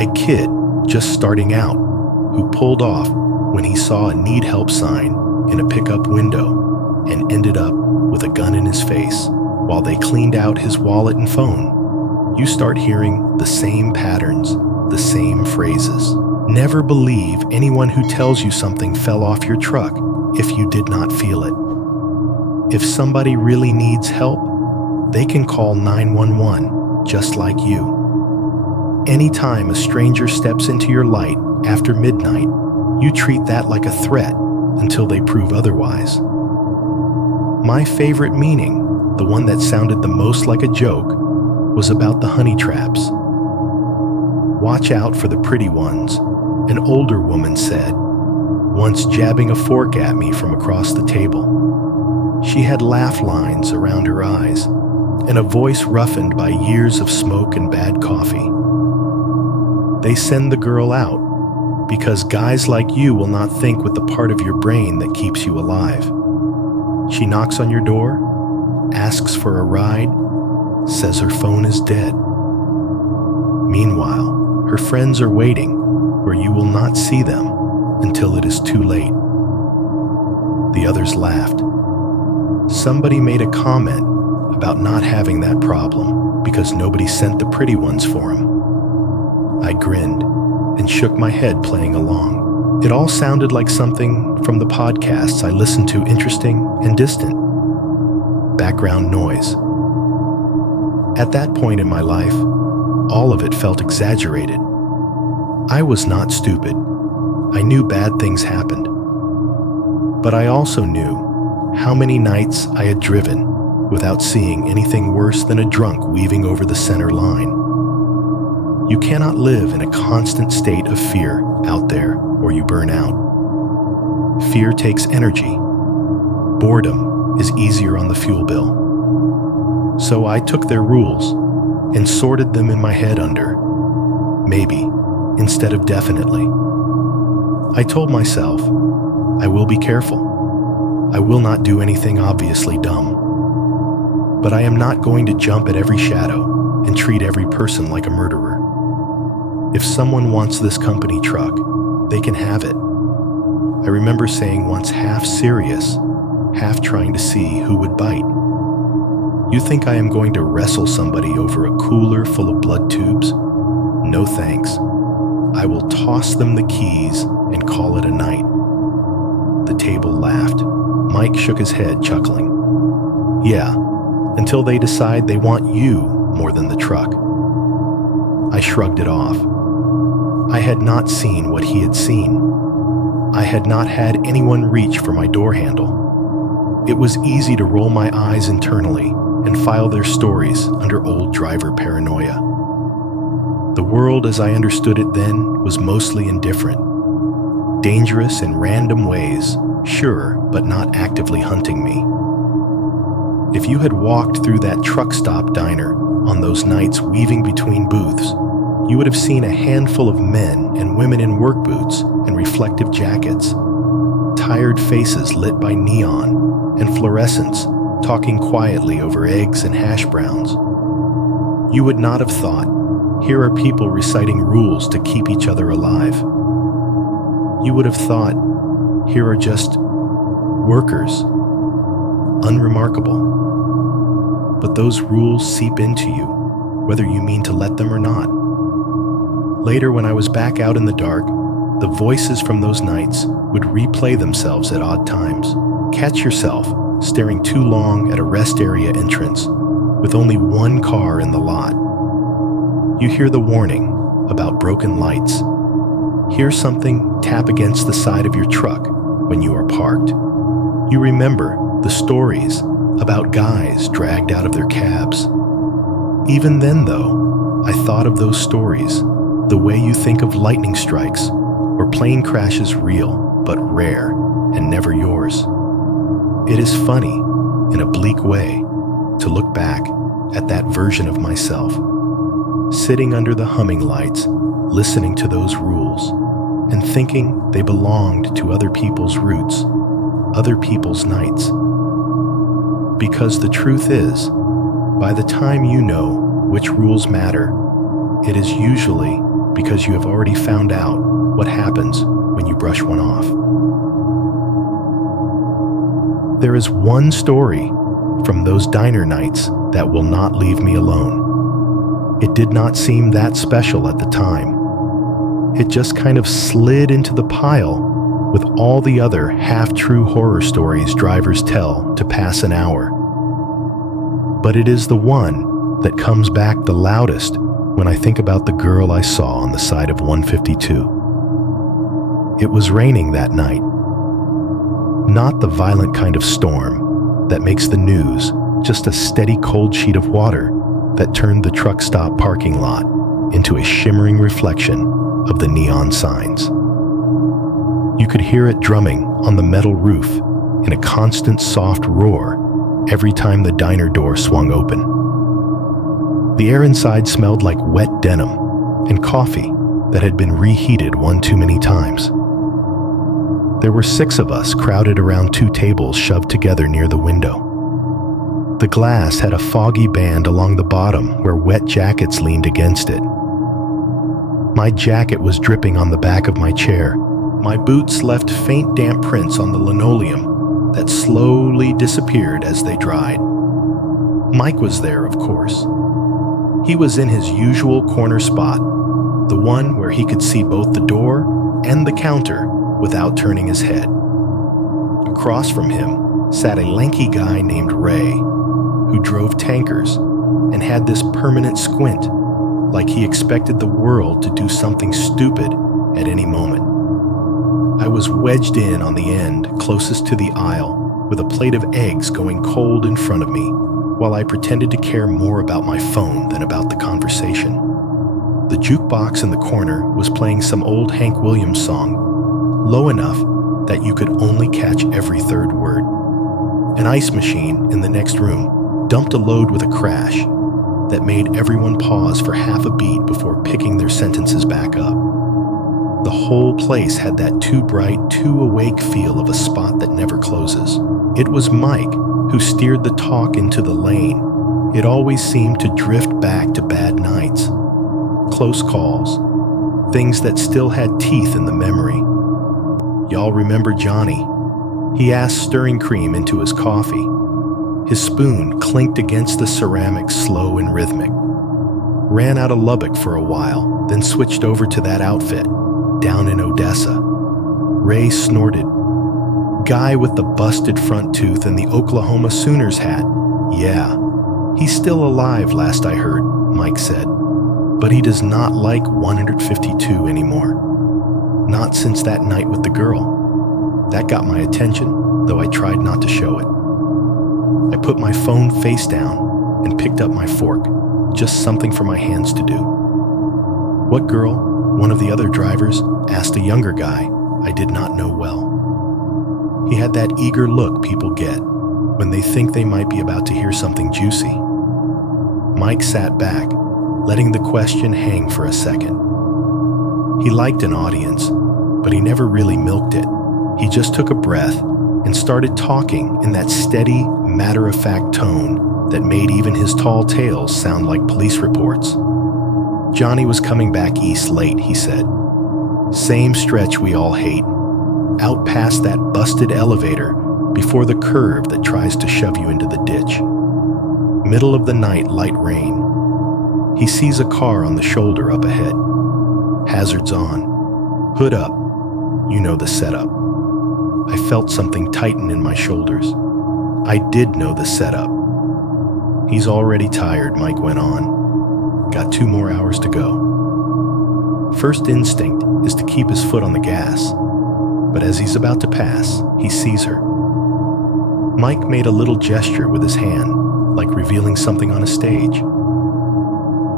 A kid just starting out who pulled off when he saw a need help sign in a pickup window and ended up with a gun in his face while they cleaned out his wallet and phone. You start hearing the same patterns, the same phrases. Never believe anyone who tells you something fell off your truck if you did not feel it. If somebody really needs help, they can call 911 just like you. Anytime a stranger steps into your light after midnight, you treat that like a threat until they prove otherwise. My favorite meaning, the one that sounded the most like a joke, was about the honey traps. Watch out for the pretty ones, an older woman said, once jabbing a fork at me from across the table. She had laugh lines around her eyes and a voice roughened by years of smoke and bad coffee. They send the girl out because guys like you will not think with the part of your brain that keeps you alive. She knocks on your door, asks for a ride, says her phone is dead. Meanwhile, her friends are waiting where you will not see them until it is too late. The others laughed. Somebody made a comment about not having that problem because nobody sent the pretty ones for him. I grinned and shook my head playing along. It all sounded like something from the podcasts I listened to, interesting and distant. Background noise. At that point in my life, all of it felt exaggerated. I was not stupid. I knew bad things happened. But I also knew how many nights I had driven without seeing anything worse than a drunk weaving over the center line. You cannot live in a constant state of fear out there or you burn out. Fear takes energy. Boredom is easier on the fuel bill. So I took their rules and sorted them in my head under maybe instead of definitely. I told myself, I will be careful. I will not do anything obviously dumb. But I am not going to jump at every shadow and treat every person like a murderer. If someone wants this company truck, they can have it. I remember saying once, half serious, half trying to see who would bite. You think I am going to wrestle somebody over a cooler full of blood tubes? No thanks. I will toss them the keys and call it a night. The table laughed. Mike shook his head, chuckling. Yeah, until they decide they want you more than the truck. I shrugged it off. I had not seen what he had seen. I had not had anyone reach for my door handle. It was easy to roll my eyes internally and file their stories under old driver paranoia. The world as I understood it then was mostly indifferent. Dangerous in random ways, sure, but not actively hunting me. If you had walked through that truck stop diner on those nights weaving between booths, you would have seen a handful of men and women in work boots and reflective jackets, tired faces lit by neon and fluorescents talking quietly over eggs and hash browns. You would not have thought, here are people reciting rules to keep each other alive. You would have thought, here are just workers, unremarkable. But those rules seep into you, whether you mean to let them or not. Later, when I was back out in the dark, the voices from those nights would replay themselves at odd times. Catch yourself staring too long at a rest area entrance with only one car in the lot. You hear the warning about broken lights. Hear something tap against the side of your truck when you are parked. You remember the stories about guys dragged out of their cabs. Even then, though, I thought of those stories the way you think of lightning strikes or plane crashes, real but rare and never yours. It is funny, in a bleak way, to look back at that version of myself, sitting under the humming lights, listening to those rules, and thinking they belonged to other people's roots, other people's nights. Because the truth is, by the time you know which rules matter, it is usually because you have already found out what happens when you brush one off. There is one story from those diner nights that will not leave me alone. It did not seem that special at the time. It just kind of slid into the pile with all the other half-true horror stories drivers tell to pass an hour. But it is the one that comes back the loudest when I think about the girl I saw on the side of 152. It was raining that night. Not the violent kind of storm that makes the news, just a steady cold sheet of water that turned the truck stop parking lot into a shimmering reflection of the neon signs. You could hear it drumming on the metal roof in a constant soft roar every time the diner door swung open. The air inside smelled like wet denim and coffee that had been reheated one too many times. There were 6 of us crowded around 2 tables shoved together near the window. The glass had a foggy band along the bottom where wet jackets leaned against it. My jacket was dripping on the back of my chair. My boots left faint damp prints on the linoleum that slowly disappeared as they dried. Mike was there, of course. He was in his usual corner spot, the one where he could see both the door and the counter without turning his head. Across from him sat a lanky guy named Ray, who drove tankers and had this permanent squint, like he expected the world to do something stupid at any moment. I was wedged in on the end closest to the aisle with a plate of eggs going cold in front of me, while I pretended to care more about my phone than about the conversation. The jukebox in the corner was playing some old Hank Williams song, low enough that you could only catch every third word. An ice machine in the next room dumped a load with a crash. that made everyone pause for half a beat before picking their sentences back up. The whole place had that too bright, too awake feel of a spot that never closes. It was Mike who steered the talk into the lane. It always seemed to drift back to bad nights, close calls, things that still had teeth in the memory. Y'all remember Johnny? He asked stirring cream into his coffee. His spoon clinked against the ceramic, slow and rhythmic. Ran out of Lubbock for a while, then switched over to that outfit, down in Odessa. Ray snorted. Guy with the busted front tooth and the Oklahoma Sooners hat. Yeah, he's still alive last I heard, Mike said. But he does not like 152 anymore. Not since that night with the girl. That got my attention, though I tried not to show it. I put my phone face down and picked up my fork, just something for my hands to do. What girl? One of the other drivers asked a younger guy I did not know well. He had that eager look people get when they think they might be about to hear something juicy. Mike sat back, letting the question hang for a second. He liked an audience, but he never really milked it. He just took a breath and started talking in that steady, matter-of-fact tone that made even his tall tales sound like police reports. Johnny was coming back east late, he said. Same stretch we all hate. Out past that busted elevator before the curve that tries to shove you into the ditch. Middle of the night, light rain. He sees a car on the shoulder up ahead. Hazards on. Hood up. You know the setup. I felt something tighten in my shoulders. I did know the setup. He's already tired, Mike went on. Got 2 more hours to go. First instinct is to keep his foot on the gas, but as he's about to pass, he sees her. Mike made a little gesture with his hand, like revealing something on a stage.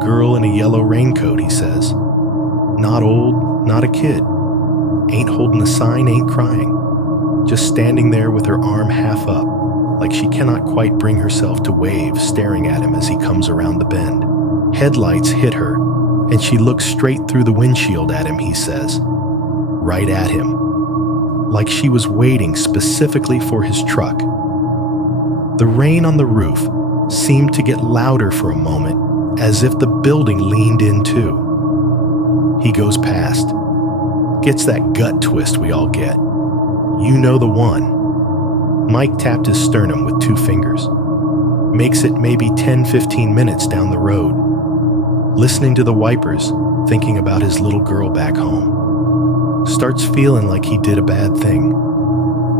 Girl in a yellow raincoat, he says. Not old, not a kid. Ain't holding a sign, ain't crying. Just standing there with her arm half up, like she cannot quite bring herself to wave, staring at him as he comes around the bend. Headlights hit her, and she looks straight through the windshield at him, he says. Right at him. Like she was waiting specifically for his truck. The rain on the roof seemed to get louder for a moment, as if the building leaned in too. He goes past. Gets that gut twist we all get. You know the one. Mike tapped his sternum with 2 fingers. Makes it maybe 10-15 minutes down the road. Listening to the wipers, thinking about his little girl back home. Starts feeling like he did a bad thing.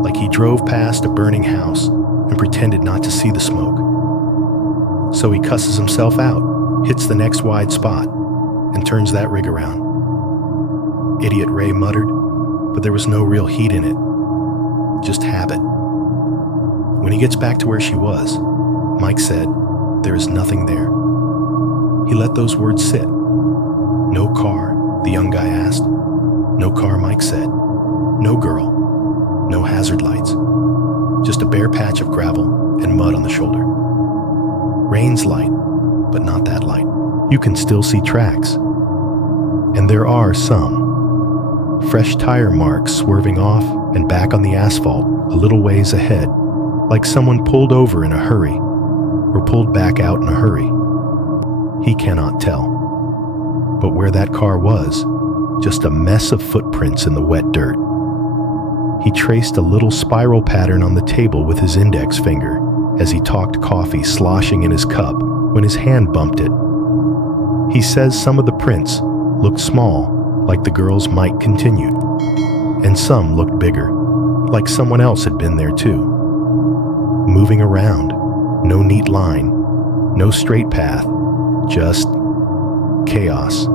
Like he drove past a burning house and pretended not to see the smoke. So he cusses himself out, hits the next wide spot, and turns that rig around. Idiot, Ray muttered, but there was no real heat in it. Just habit. When he gets back to where she was, Mike said, there is nothing there. He let those words sit. No car, the young guy asked. No car, Mike said. No girl. No hazard lights. Just a bare patch of gravel and mud on the shoulder. Rain's light, but not that light. You can still see tracks. And there are some. Fresh tire marks swerving off and back on the asphalt a little ways ahead, like someone pulled over in a hurry or pulled back out in a hurry. He cannot tell. But where that car was, just a mess of footprints in the wet dirt. He traced a little spiral pattern on the table with his index finger as he talked coffee sloshing in his cup when his hand bumped it. He says some of the prints looked small, like the girl's. Mike continued, and some looked bigger, like someone else had been there too. Moving around, no neat line, no straight path, just chaos.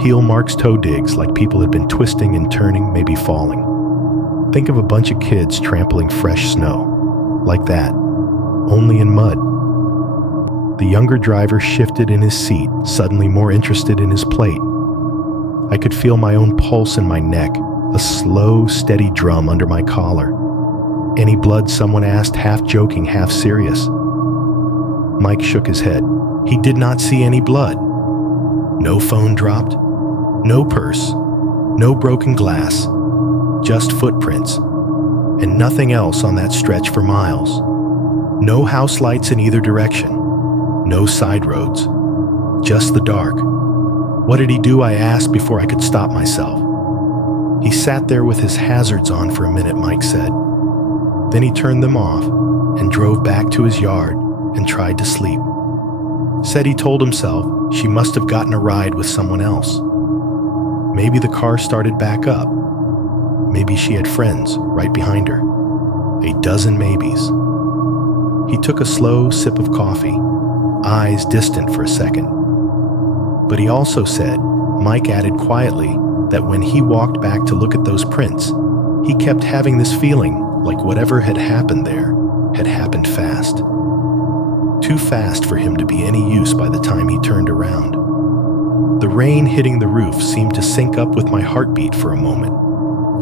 Heel marks, toe digs like people had been twisting and turning, maybe falling. Think of a bunch of kids trampling fresh snow, like that, only in mud. The younger driver shifted in his seat, suddenly more interested in his plate. I could feel my own pulse in my neck, a slow, steady drum under my collar. Any blood, someone asked, half joking, half serious. Mike shook his head. He did not see any blood. No phone dropped, no purse, no broken glass, just footprints, and nothing else on that stretch for miles. No house lights in either direction, no side roads, just the dark. What did he do, I asked before I could stop myself. He sat there with his hazards on for a minute, Mike said. Then he turned them off and drove back to his yard and tried to sleep. Said he told himself she must have gotten a ride with someone else. Maybe the car started back up. Maybe she had friends right behind her. A dozen maybes. He took a slow sip of coffee, eyes distant for a second. But he also said, Mike added quietly, that when he walked back to look at those prints, he kept having this feeling like whatever had happened there had happened fast. Too fast for him to be any use by the time he turned around. The rain hitting the roof seemed to sync up with my heartbeat for a moment,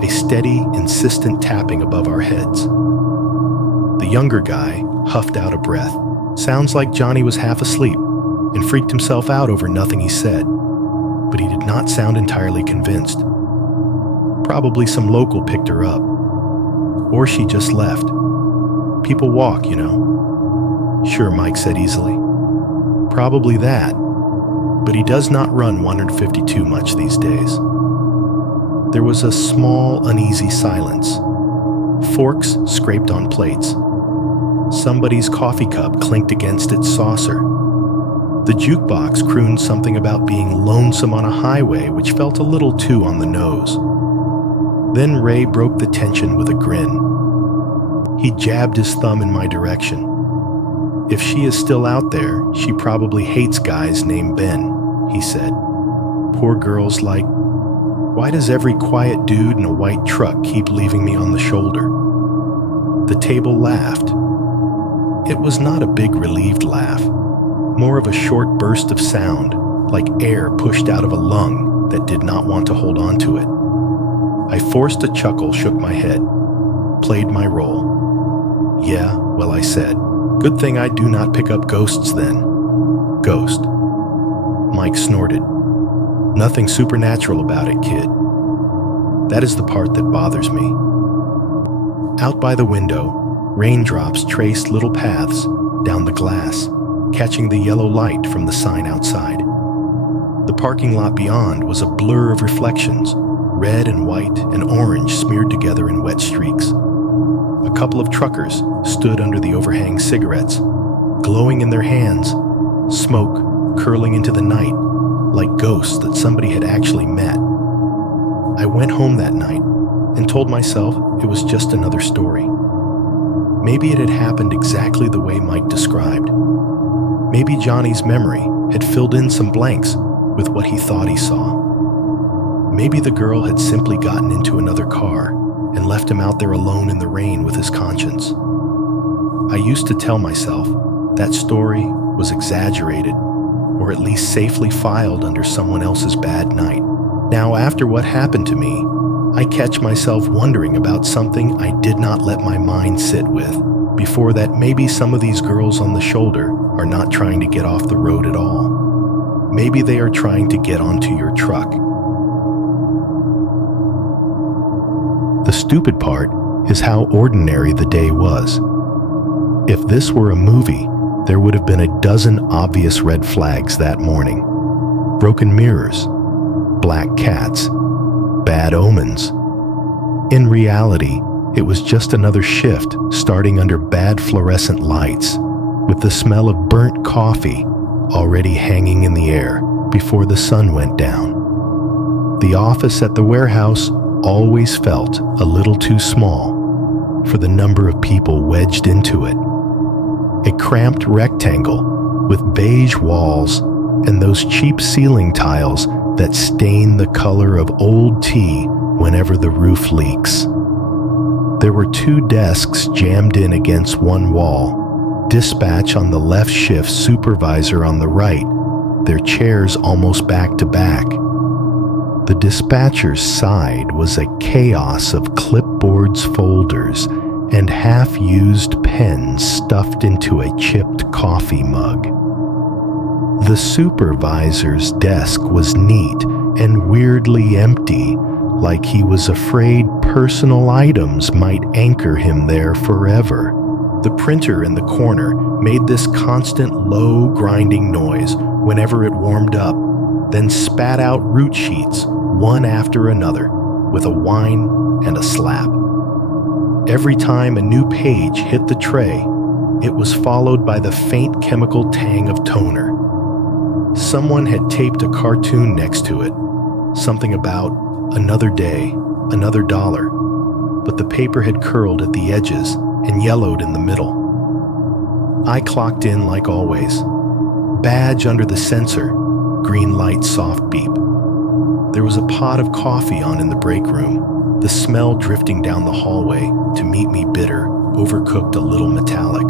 a steady, insistent tapping above our heads. The younger guy huffed out a breath. Sounds like Johnny was half asleep and freaked himself out over nothing he said, but he did not sound entirely convinced. Probably some local picked her up. Or she just left. People walk, you know. Sure, Mike said easily. Probably that, but he does not run 152 much these days. There was a small, uneasy silence. Forks scraped on plates. Somebody's coffee cup clinked against its saucer. The jukebox crooned something about being lonesome on a highway, which felt a little too on the nose. Then Ray broke the tension with a grin. He jabbed his thumb in my direction. If she is still out there, she probably hates guys named Ben, he said. Poor girls like, why does every quiet dude in a white truck keep leaving me on the shoulder? The table laughed. It was not a big relieved laugh, more of a short burst of sound, like air pushed out of a lung that did not want to hold on to it. I forced a chuckle, shook my head, played my role. Yeah, well, I said, good thing I do not pick up ghosts then. Ghost. Mike snorted. Nothing supernatural about it, kid. That is the part that bothers me. Out by the window, raindrops traced little paths down the glass, catching the yellow light from the sign outside. The parking lot beyond was a blur of reflections, red and white and orange smeared together in wet streaks. A couple of truckers stood under the overhang cigarettes, glowing in their hands, smoke curling into the night like ghosts that somebody had actually met. I went home that night and told myself it was just another story. Maybe it had happened exactly the way Mike described. Maybe Johnny's memory had filled in some blanks with what he thought he saw. Maybe the girl had simply gotten into another car and left him out there alone in the rain with his conscience. I used to tell myself that story was exaggerated, or at least safely filed under someone else's bad night. Now, after what happened to me, I catch myself wondering about something I did not let my mind sit with before, that maybe some of these girls on the shoulder are not trying to get off the road at all. Maybe they are trying to get onto your truck. The stupid part is how ordinary the day was. If this were a movie, there would have been a dozen obvious red flags that morning. Broken mirrors, black cats, bad omens. In reality, it was just another shift starting under bad fluorescent lights, with the smell of burnt coffee already hanging in the air before the sun went down. The office at the warehouse always felt a little too small for the number of people wedged into it. A cramped rectangle with beige walls and those cheap ceiling tiles that stain the color of old tea whenever the roof leaks. There were 2 desks jammed in against one wall, dispatch on the left, shift supervisor on the right, their chairs almost back to back. The dispatcher's side was a chaos of clipboards, folders, and half-used pens stuffed into a chipped coffee mug. The supervisor's desk was neat and weirdly empty, like he was afraid personal items might anchor him there forever. The printer in the corner made this constant low grinding noise whenever it warmed up, then spat out root sheets one after another with a whine and a slap. Every time a new page hit the tray, it was followed by the faint chemical tang of toner. Someone had taped a cartoon next to it, something about another day, another dollar, but the paper had curled at the edges and yellowed in the middle. I clocked in like always. Badge under the sensor, green light soft beep. There was a pot of coffee on in the break room, the smell drifting down the hallway to meet me bitter, overcooked a little metallic.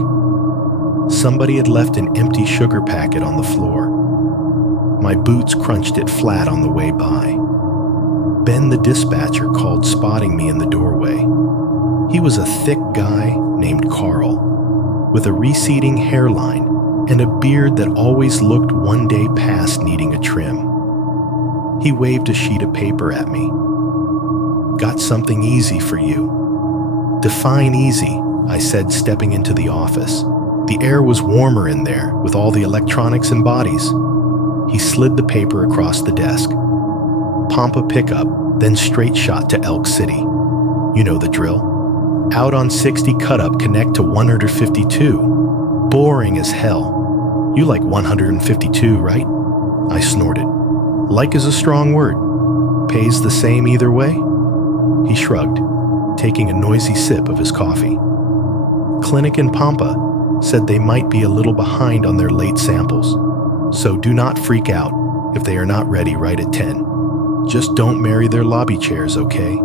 Somebody had left an empty sugar packet on the floor. My boots crunched it flat on the way by. Ben the dispatcher called, spotting me in the doorway. He was a thick guy named Carl, with a receding hairline and a beard that always looked one day past needing a trim. He waved a sheet of paper at me. "Got something easy for you." "Define easy," I said, stepping into the office. The air was warmer in there with all the electronics and bodies. He slid the paper across the desk. Pampa pickup, then straight shot to Elk City. You know the drill. Out on 60 cut-up, connect to 152. Boring as hell. You like 152, right? I snorted. Like is a strong word. Pays the same either way? He shrugged, taking a noisy sip of his coffee. Clinic in Pampa said they might be a little behind on their late samples, so do not freak out if they are not ready right at 10. Just don't marry their lobby chairs, okay?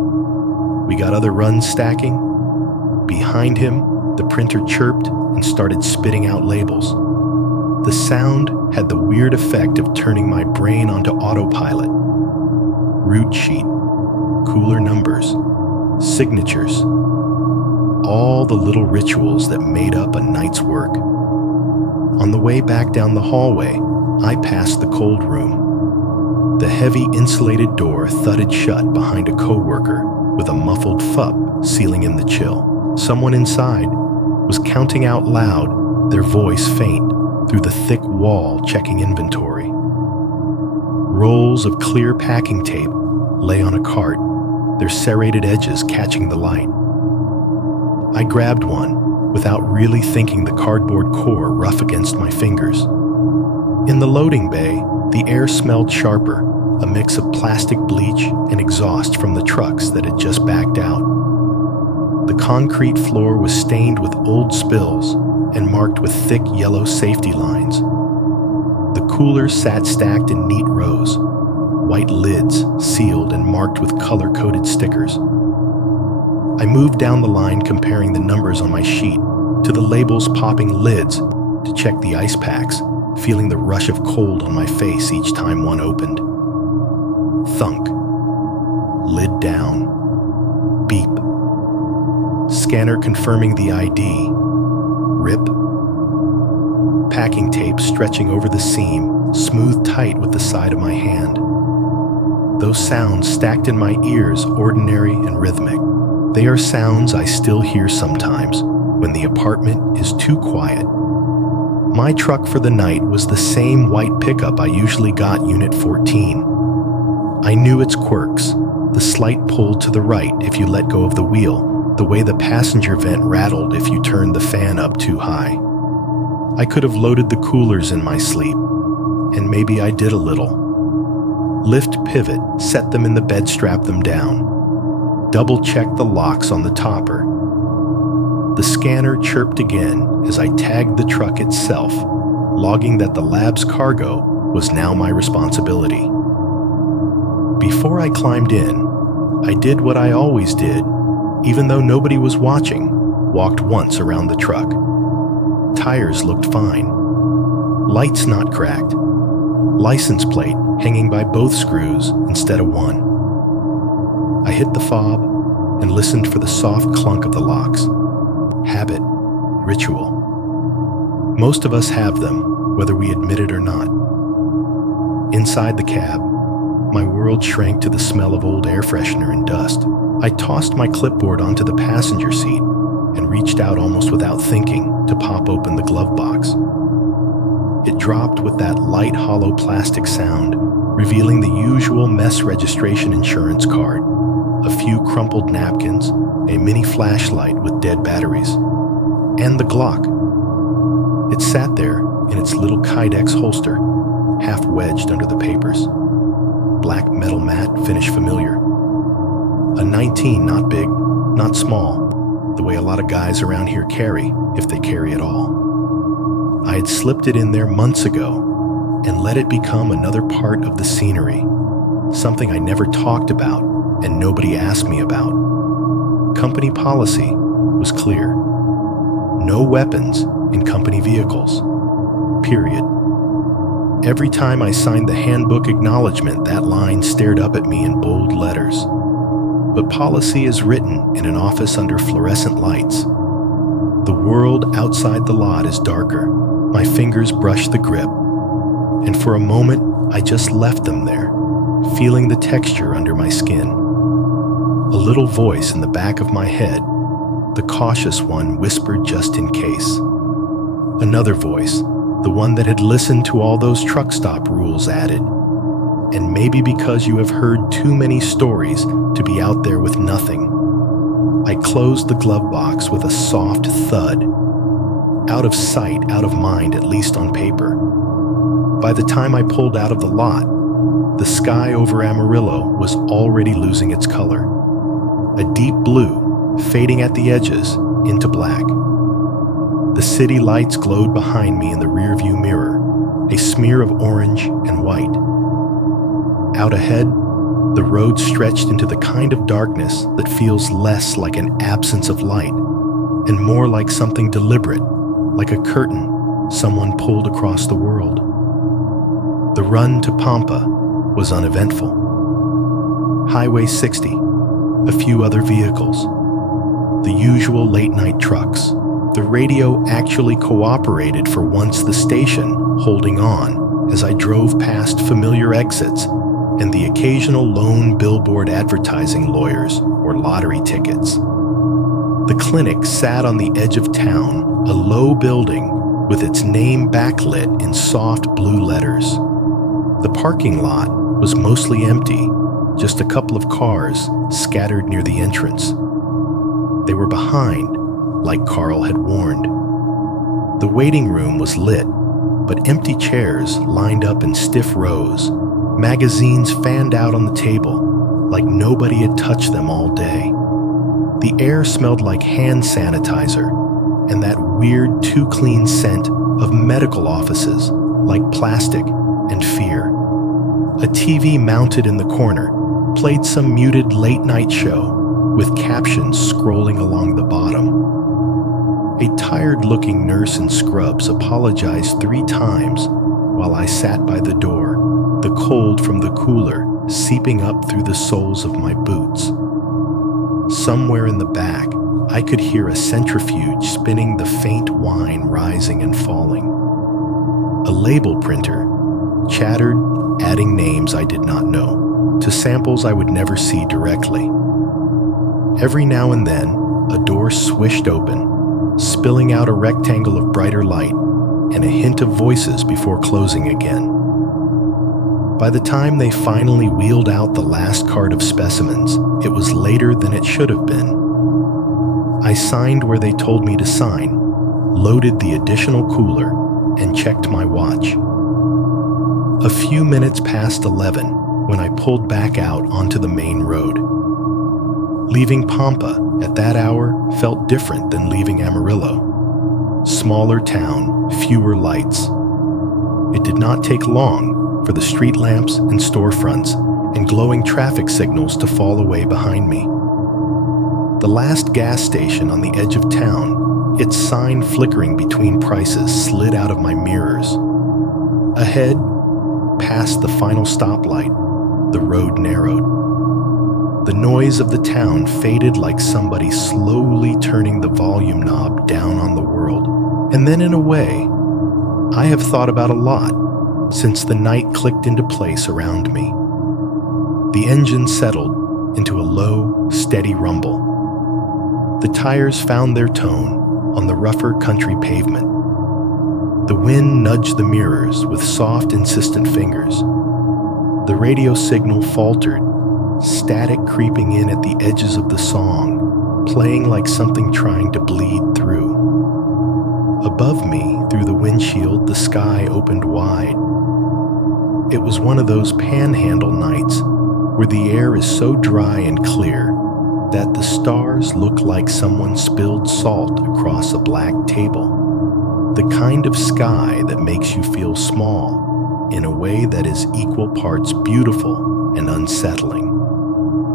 We got other runs stacking. Behind him, the printer chirped and started spitting out labels. The sound had the weird effect of turning my brain onto autopilot. Root sheet, cooler numbers, signatures, all the little rituals that made up a night's work. On the way back down the hallway, I passed the cold room. The heavy insulated door thudded shut behind a coworker with a muffled fup sealing in the chill. Someone inside was counting out loud, their voice faint, through the thick wall checking inventory. Rolls of clear packing tape lay on a cart, their serrated edges catching the light. I grabbed one without really thinking, the cardboard core rough against my fingers. In the loading bay, the air smelled sharper, a mix of plastic bleach and exhaust from the trucks that had just backed out. The concrete floor was stained with old spills and marked with thick yellow safety lines. The coolers sat stacked in neat rows, white lids sealed and marked with color-coded stickers. I moved down the line, comparing the numbers on my sheet to the labels popping lids to check the ice packs, feeling the rush of cold on my face each time one opened. Thunk. Lid down. Beep. Scanner confirming the ID. Rip. Packing tape stretching over the seam, smooth tight with the side of my hand. Those sounds stacked in my ears, ordinary and rhythmic. They are sounds I still hear sometimes when the apartment is too quiet. My truck for the night was the same white pickup I usually got, Unit 14. I knew its quirks, the slight pull to the right if you let go of the wheel, the way the passenger vent rattled if you turned the fan up too high. I could have loaded the coolers in my sleep, and maybe I did a little. Lift pivot, set them in the bed, strap them down. Double-check the locks on the topper. The scanner chirped again as I tagged the truck itself, logging that the lab's cargo was now my responsibility. Before I climbed in, I did what I always did, even though nobody was watching, walked once around the truck. Tires looked fine. Lights not cracked. License plate hanging by both screws instead of one. I hit the fob and listened for the soft clunk of the locks. Habit, ritual. Most of us have them, whether we admit it or not. Inside the cab, my world shrank to the smell of old air freshener and dust. I tossed my clipboard onto the passenger seat and reached out almost without thinking to pop open the glove box. It dropped with that light, hollow plastic sound, revealing the usual mess registration insurance card, a few crumpled napkins, a mini flashlight with dead batteries, and the Glock. It sat there in its little Kydex holster, half wedged under the papers. Black metal mat, finish familiar. A 19, not big, not small, the way a lot of guys around here carry, if they carry at all. I had slipped it in there months ago and let it become another part of the scenery, something I never talked about and nobody asked me about. Company policy was clear. No weapons in company vehicles. Period. Every time I signed the handbook acknowledgement, that line stared up at me in bold letters. But policy is written in an office under fluorescent lights. The world outside the lot is darker. My fingers brush the grip, and for a moment, I just left them there, feeling the texture under my skin. A little voice in the back of my head, the cautious one, whispered just in case. Another voice, the one that had listened to all those truck stop rules, added, and maybe because you have heard too many stories to be out there with nothing. I closed the glove box with a soft thud. Out of sight, out of mind, at least on paper. By the time I pulled out of the lot, the sky over Amarillo was already losing its color. A deep blue, fading at the edges into black. The city lights glowed behind me in the rearview mirror, a smear of orange and white. Out ahead, the road stretched into the kind of darkness that feels less like an absence of light and more like something deliberate, like a curtain someone pulled across the world. The run to Pampa was uneventful. Highway 60, a few other vehicles, the usual late-night trucks. The radio actually cooperated for once, the station holding on as I drove past familiar exits and the occasional lone billboard advertising lawyers or lottery tickets. The clinic sat on the edge of town, a low building with its name backlit in soft blue letters. The parking lot was mostly empty, just a couple of cars scattered near the entrance. They were behind, like Carl had warned. The waiting room was lit, but empty chairs lined up in stiff rows, magazines fanned out on the table, like nobody had touched them all day. The air smelled like hand sanitizer and that weird too clean scent of medical offices, like plastic and fear. A TV mounted in the corner played some muted late-night show with captions scrolling along the bottom. A tired-looking nurse in scrubs apologized 3 times while I sat by the door, the cold from the cooler seeping up through the soles of my boots. Somewhere in the back, I could hear a centrifuge spinning, the faint whine rising and falling. A label printer chattered, adding names I did not know to samples I would never see directly. Every now and then, a door swished open, spilling out a rectangle of brighter light and a hint of voices before closing again. By the time they finally wheeled out the last cart of specimens, it was later than it should have been. I signed where they told me to sign, loaded the additional cooler, and checked my watch. A few minutes past 11 when I pulled back out onto the main road. Leaving Pampa at that hour felt different than leaving Amarillo. Smaller town, fewer lights. It did not take long for the street lamps and storefronts and glowing traffic signals to fall away behind me. The last gas station on the edge of town, its sign flickering between prices, slid out of my mirrors. Ahead, past the final stoplight, the road narrowed. The noise of the town faded like somebody slowly turning the volume knob down on the world. And then in a way I have thought about a lot since the night clicked into place around me. The engine settled into a low, steady rumble. The tires found their tone on the rougher country pavement. The wind nudged the mirrors with soft, insistent fingers. The radio signal faltered, static creeping in at the edges of the song, playing like something trying to bleed through. Above me, through the windshield, the sky opened wide. It was one of those panhandle nights where the air is so dry and clear that the stars look like someone spilled salt across a black table. The kind of sky that makes you feel small in a way that is equal parts beautiful and unsettling.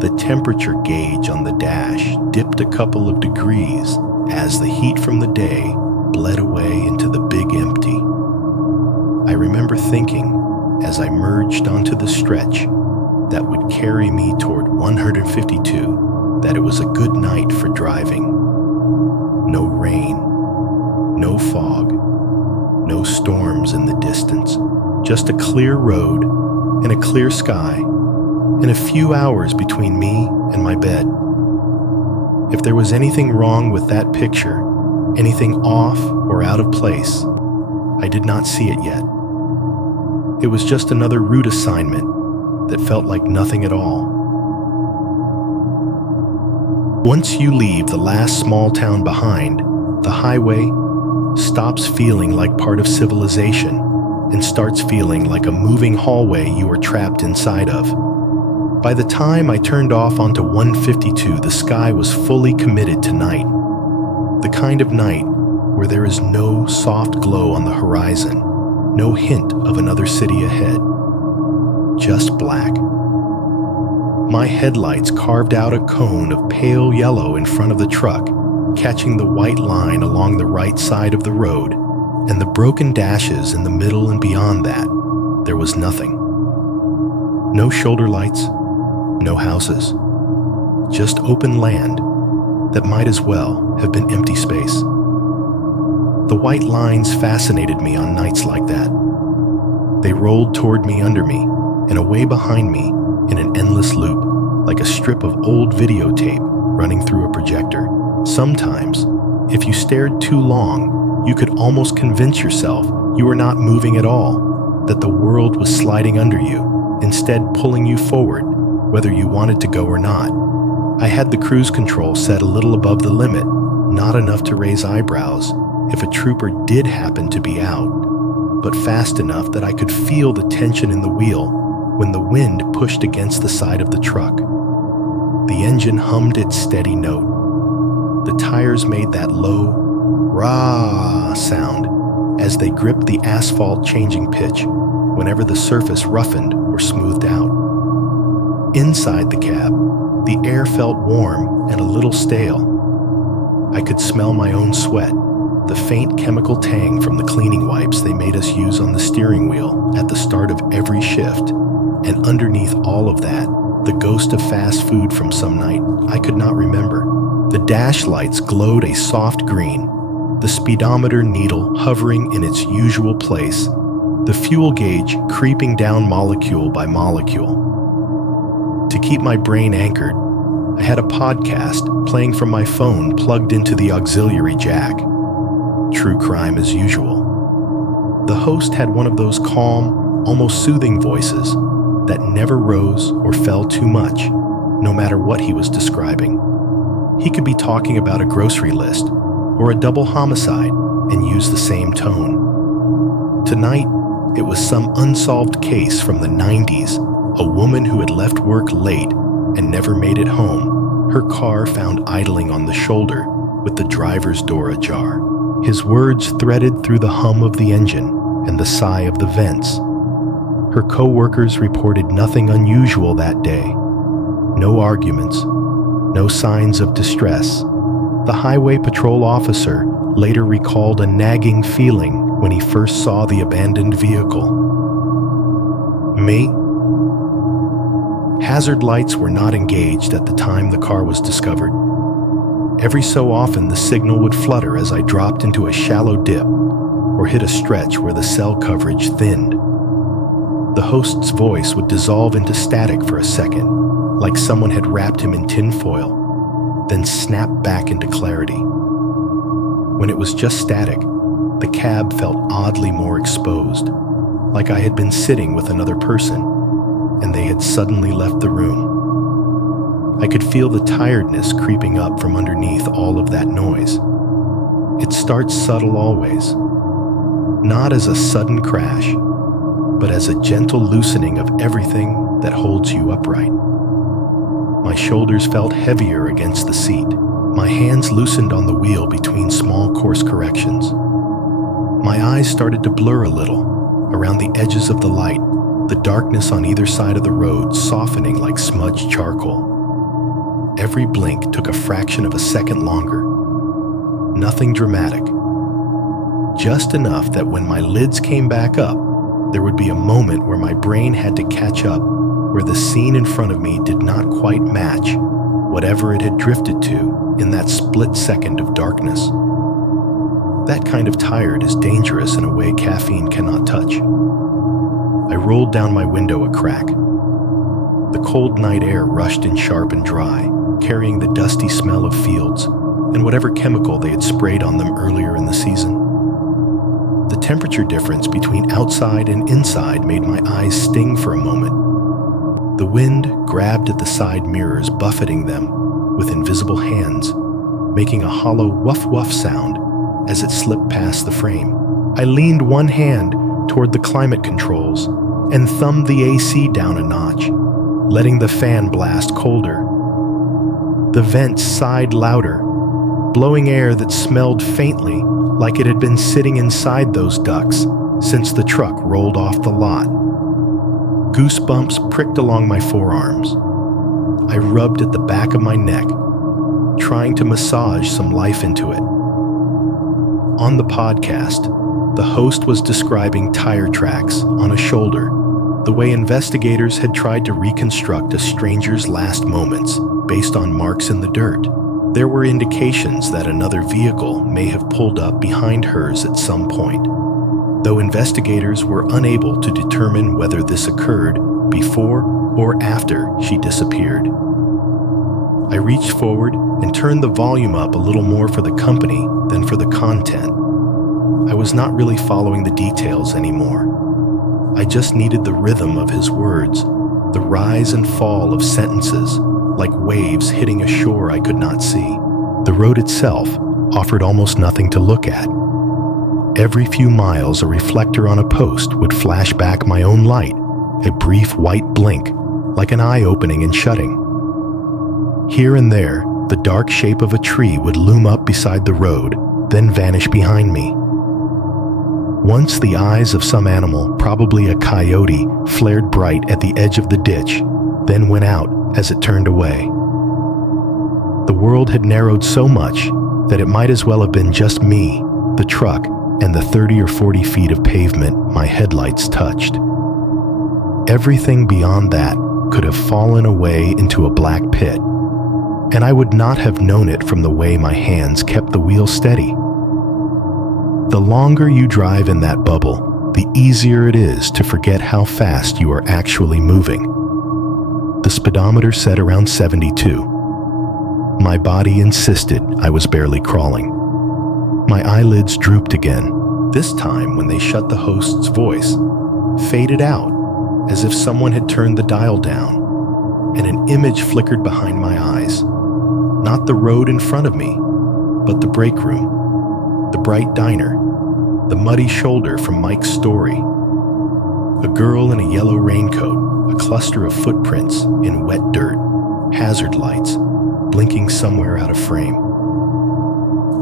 The temperature gauge on the dash dipped a couple of degrees as the heat from the day bled away into the big empty. I remember thinking, as I merged onto the stretch that would carry me toward 152, that it was a good night for driving. No rain, no fog, no storms in the distance, just a clear road and a clear sky, and a few hours between me and my bed. If there was anything wrong with that picture, anything off or out of place, I did not see it yet. It was just another route assignment that felt like nothing at all. Once you leave the last small town behind, the highway stops feeling like part of civilization and starts feeling like a moving hallway you are trapped inside of. By the time I turned off onto 152, the sky was fully committed to night. The kind of night where there is no soft glow on the horizon, no hint of another city ahead. Just black. My headlights carved out a cone of pale yellow in front of the truck, catching the white line along the right side of the road, and the broken dashes in the middle and beyond that, there was nothing. No shoulder lights, no houses, just open land that might as well have been empty space. The white lines fascinated me on nights like that. They rolled toward me, under me, and away behind me in an endless loop, like a strip of old videotape running through a projector. Sometimes, if you stared too long, you could almost convince yourself you were not moving at all, that the world was sliding under you, instead pulling you forward, whether you wanted to go or not. I had the cruise control set a little above the limit, not enough to raise eyebrows if a trooper did happen to be out, but fast enough that I could feel the tension in the wheel when the wind pushed against the side of the truck. The engine hummed its steady note. The tires made that low, rah sound as they gripped the asphalt, changing pitch whenever the surface roughened or smoothed out. Inside the cab, the air felt warm and a little stale. I could smell my own sweat, the faint chemical tang from the cleaning wipes they made us use on the steering wheel at the start of every shift, and underneath all of that, the ghost of fast food from some night I could not remember. The dash lights glowed a soft green, the speedometer needle hovering in its usual place, the fuel gauge creeping down molecule by molecule. To keep my brain anchored, I had a podcast playing from my phone plugged into the auxiliary jack. True crime as usual. The host had one of those calm, almost soothing voices that never rose or fell too much, no matter what he was describing. He could be talking about a grocery list or a double homicide and use the same tone. Tonight, it was some unsolved case from the 90s, a woman who had left work late and never made it home, her car found idling on the shoulder with the driver's door ajar. His words threaded through the hum of the engine and the sigh of the vents. Her co-workers reported nothing unusual that day. No arguments, no signs of distress. The highway patrol officer later recalled a nagging feeling when he first saw the abandoned vehicle. Me? Hazard lights were not engaged at the time the car was discovered. Every so often, the signal would flutter as I dropped into a shallow dip or hit a stretch where the cell coverage thinned. The host's voice would dissolve into static for a second, like someone had wrapped him in tinfoil, then snap back into clarity. When it was just static, the cab felt oddly more exposed, like I had been sitting with another person, and they had suddenly left the room. I could feel the tiredness creeping up from underneath all of that noise. It starts subtle always, not as a sudden crash, but as a gentle loosening of everything that holds you upright. My shoulders felt heavier against the seat. My hands loosened on the wheel between small course corrections. My eyes started to blur a little around the edges of the light, the darkness on either side of the road softening like smudged charcoal. Every blink took a fraction of a second longer. Nothing dramatic. Just enough that when my lids came back up, there would be a moment where my brain had to catch up, where the scene in front of me did not quite match whatever it had drifted to in that split second of darkness. That kind of tired is dangerous in a way caffeine cannot touch. I rolled down my window a crack. The cold night air rushed in sharp and dry, carrying the dusty smell of fields and whatever chemical they had sprayed on them earlier in the season. The temperature difference between outside and inside made my eyes sting for a moment. The wind grabbed at the side mirrors, buffeting them with invisible hands, making a hollow woof-woof sound as it slipped past the frame. I leaned one hand toward the climate controls and thumbed the AC down a notch, letting the fan blast colder. The vents sighed louder, blowing air that smelled faintly like it had been sitting inside those ducts since the truck rolled off the lot. Goosebumps pricked along my forearms. I rubbed at the back of my neck, trying to massage some life into it. On the podcast, the host was describing tire tracks on a shoulder, the way investigators had tried to reconstruct a stranger's last moments based on marks in the dirt. There were indications that another vehicle may have pulled up behind hers at some point, though investigators were unable to determine whether this occurred before or after she disappeared. I reached forward and turned the volume up a little more for the company than for the content. I was not really following the details anymore. I just needed the rhythm of his words, the rise and fall of sentences, like waves hitting a shore I could not see. The road itself offered almost nothing to look at. Every few miles, a reflector on a post would flash back my own light, a brief white blink, like an eye opening and shutting. Here and there, the dark shape of a tree would loom up beside the road, then vanish behind me. Once the eyes of some animal, probably a coyote, flared bright at the edge of the ditch, then went out as it turned away. The world had narrowed so much that it might as well have been just me, the truck, and the 30 or 40 feet of pavement my headlights touched. Everything beyond that could have fallen away into a black pit, and I would not have known it from the way my hands kept the wheel steady. The longer you drive in that bubble, the easier it is to forget how fast you are actually moving. The speedometer said around 72. My body insisted I was barely crawling. My eyelids drooped again, this time when they shut the host's voice, faded out, as if someone had turned the dial down, and an image flickered behind my eyes. Not the road in front of me, but the break room, the bright diner, the muddy shoulder from Mike's story. A girl in a yellow raincoat, a cluster of footprints in wet dirt, hazard lights, blinking somewhere out of frame.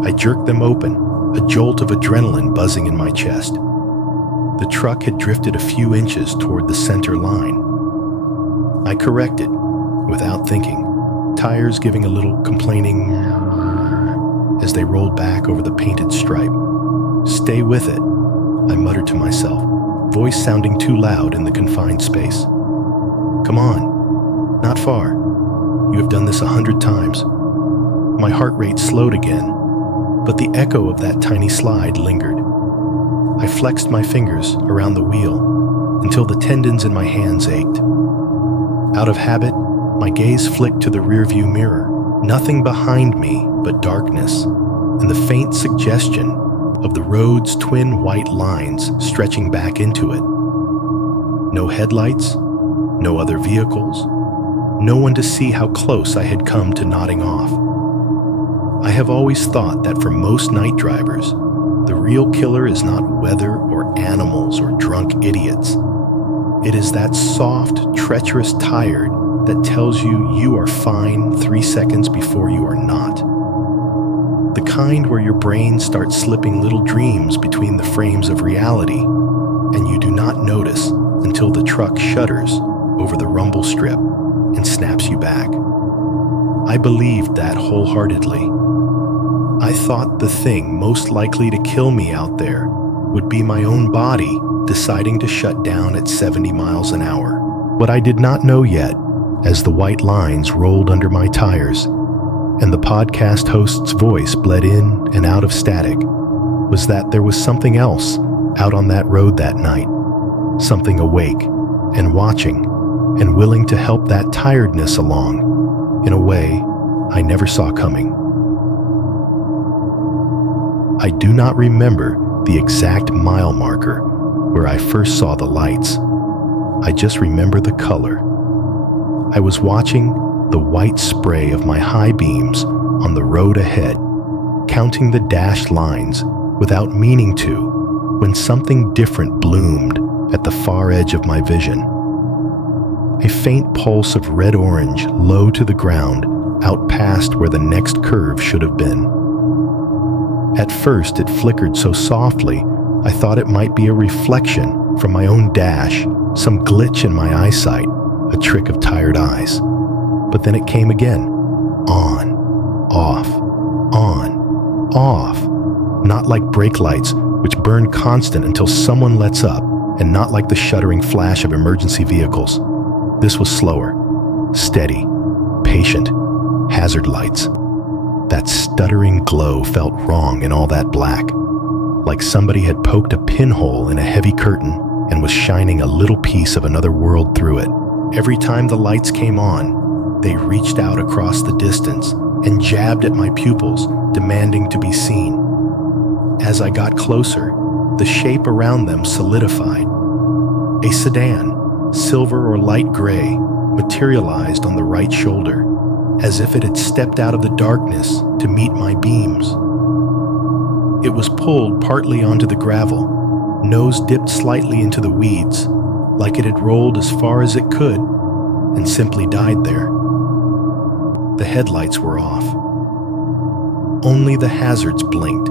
I jerked them open, a jolt of adrenaline buzzing in my chest. The truck had drifted a few inches toward the center line. I corrected, without thinking, tires giving a little complaining as they rolled back over the painted stripe. "Stay with it," I muttered to myself, voice sounding too loud in the confined space. "Come on, not far. You have done this 100 times." My heart rate slowed again, but the echo of that tiny slide lingered. I flexed my fingers around the wheel, until the tendons in my hands ached. Out of habit, my gaze flicked to the rearview mirror. Nothing behind me but darkness and the faint suggestion of the road's twin white lines stretching back into it. No headlights, no other vehicles, no one to see how close I had come to nodding off. I have always thought that for most night drivers, the real killer is not weather or animals or drunk idiots. It is that soft, treacherous tired that tells you are fine 3 seconds before you are not. The kind where your brain starts slipping little dreams between the frames of reality, and you do not notice until the truck shudders over the rumble strip and snaps you back. I believed that wholeheartedly. I thought the thing most likely to kill me out there would be my own body deciding to shut down at 70 miles an hour. What I did not know yet, as the white lines rolled under my tires and the podcast host's voice bled in and out of static, was that there was something else out on that road that night, something awake and watching and willing to help that tiredness along in a way I never saw coming. I do not remember the exact mile marker where I first saw the lights. I just remember the color. I was watching the white spray of my high beams on the road ahead, counting the dashed lines without meaning to, when something different bloomed at the far edge of my vision. A faint pulse of red-orange low to the ground out past where the next curve should have been. At first, it flickered so softly, I thought it might be a reflection from my own dash, some glitch in my eyesight, a trick of tired eyes. But then it came again. On, off, on, off. Not like brake lights, which burn constant until someone lets up, and not like the shuddering flash of emergency vehicles. This was slower, steady, patient, hazard lights. That stuttering glow felt wrong in all that black, like somebody had poked a pinhole in a heavy curtain and was shining a little piece of another world through it. Every time the lights came on, they reached out across the distance and jabbed at my pupils, demanding to be seen. As I got closer, the shape around them solidified. A sedan, silver or light gray, materialized on the right shoulder, as if it had stepped out of the darkness to meet my beams. It was pulled partly onto the gravel, nose dipped slightly into the weeds, like it had rolled as far as it could and simply died there. The headlights were off. Only the hazards blinked,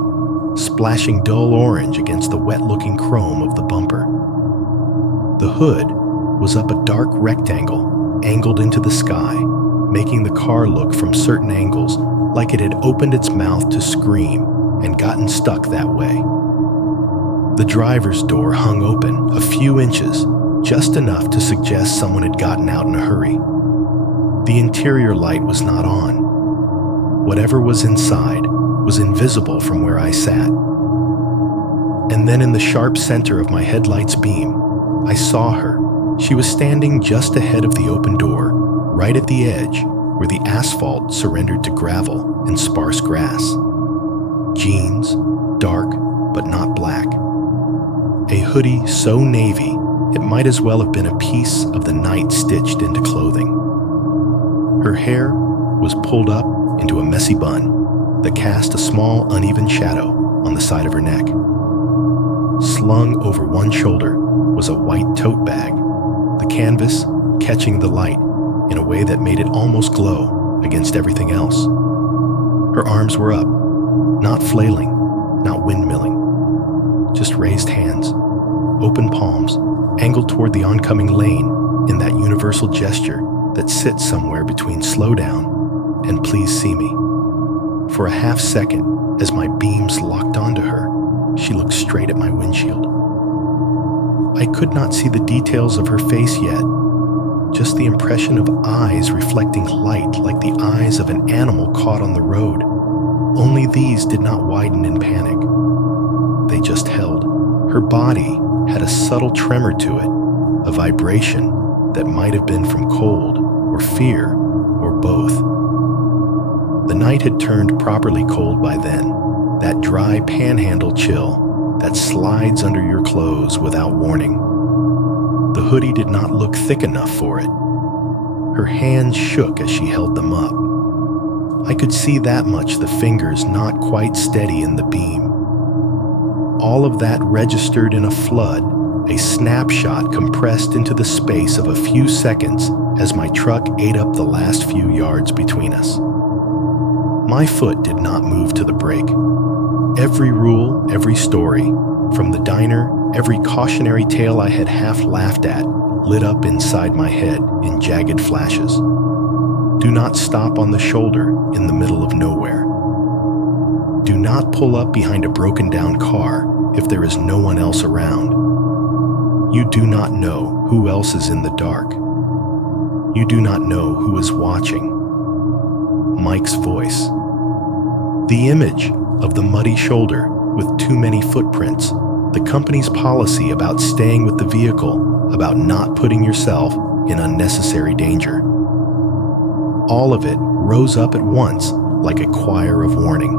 splashing dull orange against the wet-looking chrome of the bumper. The hood was up a dark rectangle angled into the sky, making the car look from certain angles like it had opened its mouth to scream and gotten stuck that way. The driver's door hung open a few inches, just enough to suggest someone had gotten out in a hurry. The interior light was not on. Whatever was inside was invisible from where I sat. And then in the sharp center of my headlight's beam, I saw her. She was standing just ahead of the open door, right at the edge where the asphalt surrendered to gravel and sparse grass. Jeans, dark but not black. A hoodie so navy it might as well have been a piece of the night stitched into clothing. Her hair was pulled up into a messy bun that cast a small uneven shadow on the side of her neck. Slung over one shoulder was a white tote bag, the canvas catching the light in a way that made it almost glow against everything else. Her arms were up, not flailing, not windmilling, just raised hands, open palms, angled toward the oncoming lane in that universal gesture that sits somewhere between slow down and please see me. For a half second, as my beams locked onto her, she looked straight at my windshield. I could not see the details of her face yet, just the impression of eyes reflecting light like the eyes of an animal caught on the road. Only these did not widen in panic. They just held. Her body had a subtle tremor to it, a vibration that might have been from cold or fear or both. The night had turned properly cold by then, that dry panhandle chill that slides under your clothes without warning. The hoodie did not look thick enough for it. Her hands shook as she held them up. I could see that much, the fingers not quite steady in the beam. All of that registered in a flood, a snapshot compressed into the space of a few seconds as my truck ate up the last few yards between us. My foot did not move to the brake. Every rule, every story, from the diner, every cautionary tale I had half laughed at, lit up inside my head in jagged flashes. Do not stop on the shoulder in the middle of nowhere. Do not pull up behind a broken down car if there is no one else around. You do not know who else is in the dark. You do not know who is watching. Mike's voice. The image of the muddy shoulder with too many footprints, the company's policy about staying with the vehicle, about not putting yourself in unnecessary danger. All of it rose up at once like a choir of warning.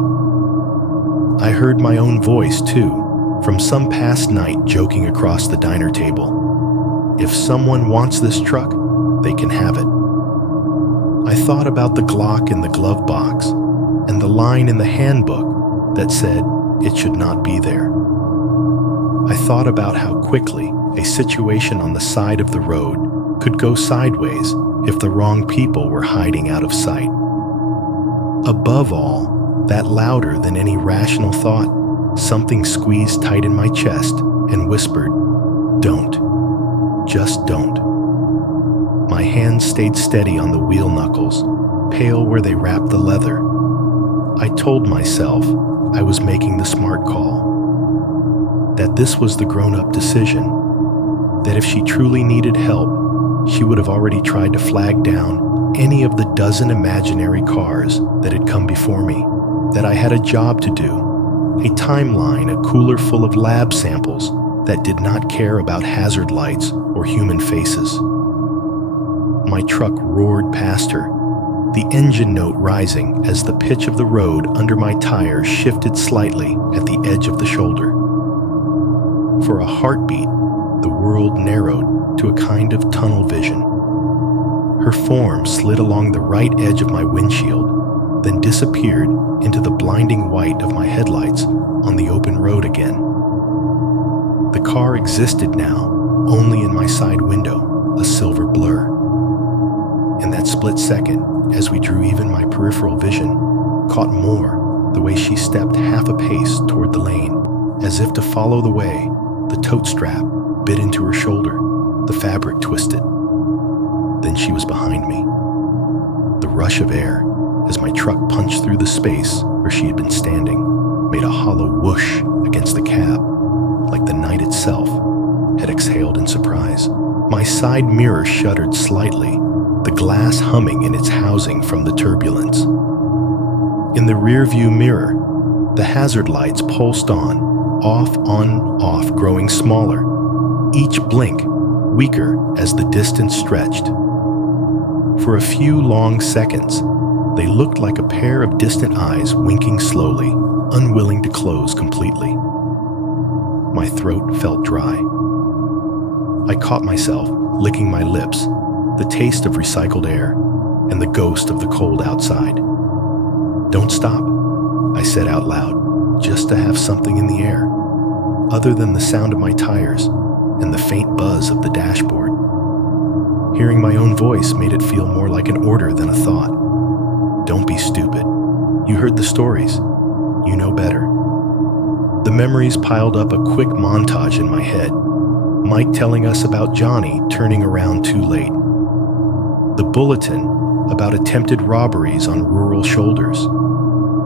I heard my own voice too, from some past night joking across the diner table. If someone wants this truck, they can have it. I thought about the Glock in the glove box and the line in the handbook that said it should not be there. I thought about how quickly a situation on the side of the road could go sideways if the wrong people were hiding out of sight. Above all, that louder than any rational thought, something squeezed tight in my chest and whispered, "Don't. Just don't." My hands stayed steady on the wheel knuckles, pale where they wrapped the leather. I told myself I was making the smart call, that this was the grown-up decision, that if she truly needed help, she would have already tried to flag down any of the dozen imaginary cars that had come before me, that I had a job to do, a timeline, a cooler full of lab samples that did not care about hazard lights or human faces. My truck roared past her, the engine note rising as the pitch of the road under my tires shifted slightly at the edge of the shoulder. For a heartbeat, the world narrowed to a kind of tunnel vision. Her form slid along the right edge of my windshield, then disappeared into the blinding white of my headlights on the open road again. The car existed now, only in my side window, a silver blur. In that split second, as we drew even, my peripheral vision caught more the way she stepped half a pace toward the lane, as if to follow the way. The tote strap bit into her shoulder, the fabric twisted. Then she was behind me. The rush of air, as my truck punched through the space where she had been standing, made a hollow whoosh against the cab, like the night itself had exhaled in surprise. My side mirror shuddered slightly, the glass humming in its housing from the turbulence. In the rearview mirror, the hazard lights pulsed on, off, growing smaller, each blink weaker as the distance stretched. For a few long seconds, they looked like a pair of distant eyes winking slowly, unwilling to close completely. My throat felt dry. I caught myself licking my lips, the taste of recycled air, and the ghost of the cold outside. "Don't stop," I said out loud, just to have something in the air, other than the sound of my tires and the faint buzz of the dashboard. Hearing my own voice made it feel more like an order than a thought. "Don't be stupid. You heard the stories. You know better." The memories piled up a quick montage in my head. Mike telling us about Johnny turning around too late. The bulletin about attempted robberies on rural shoulders.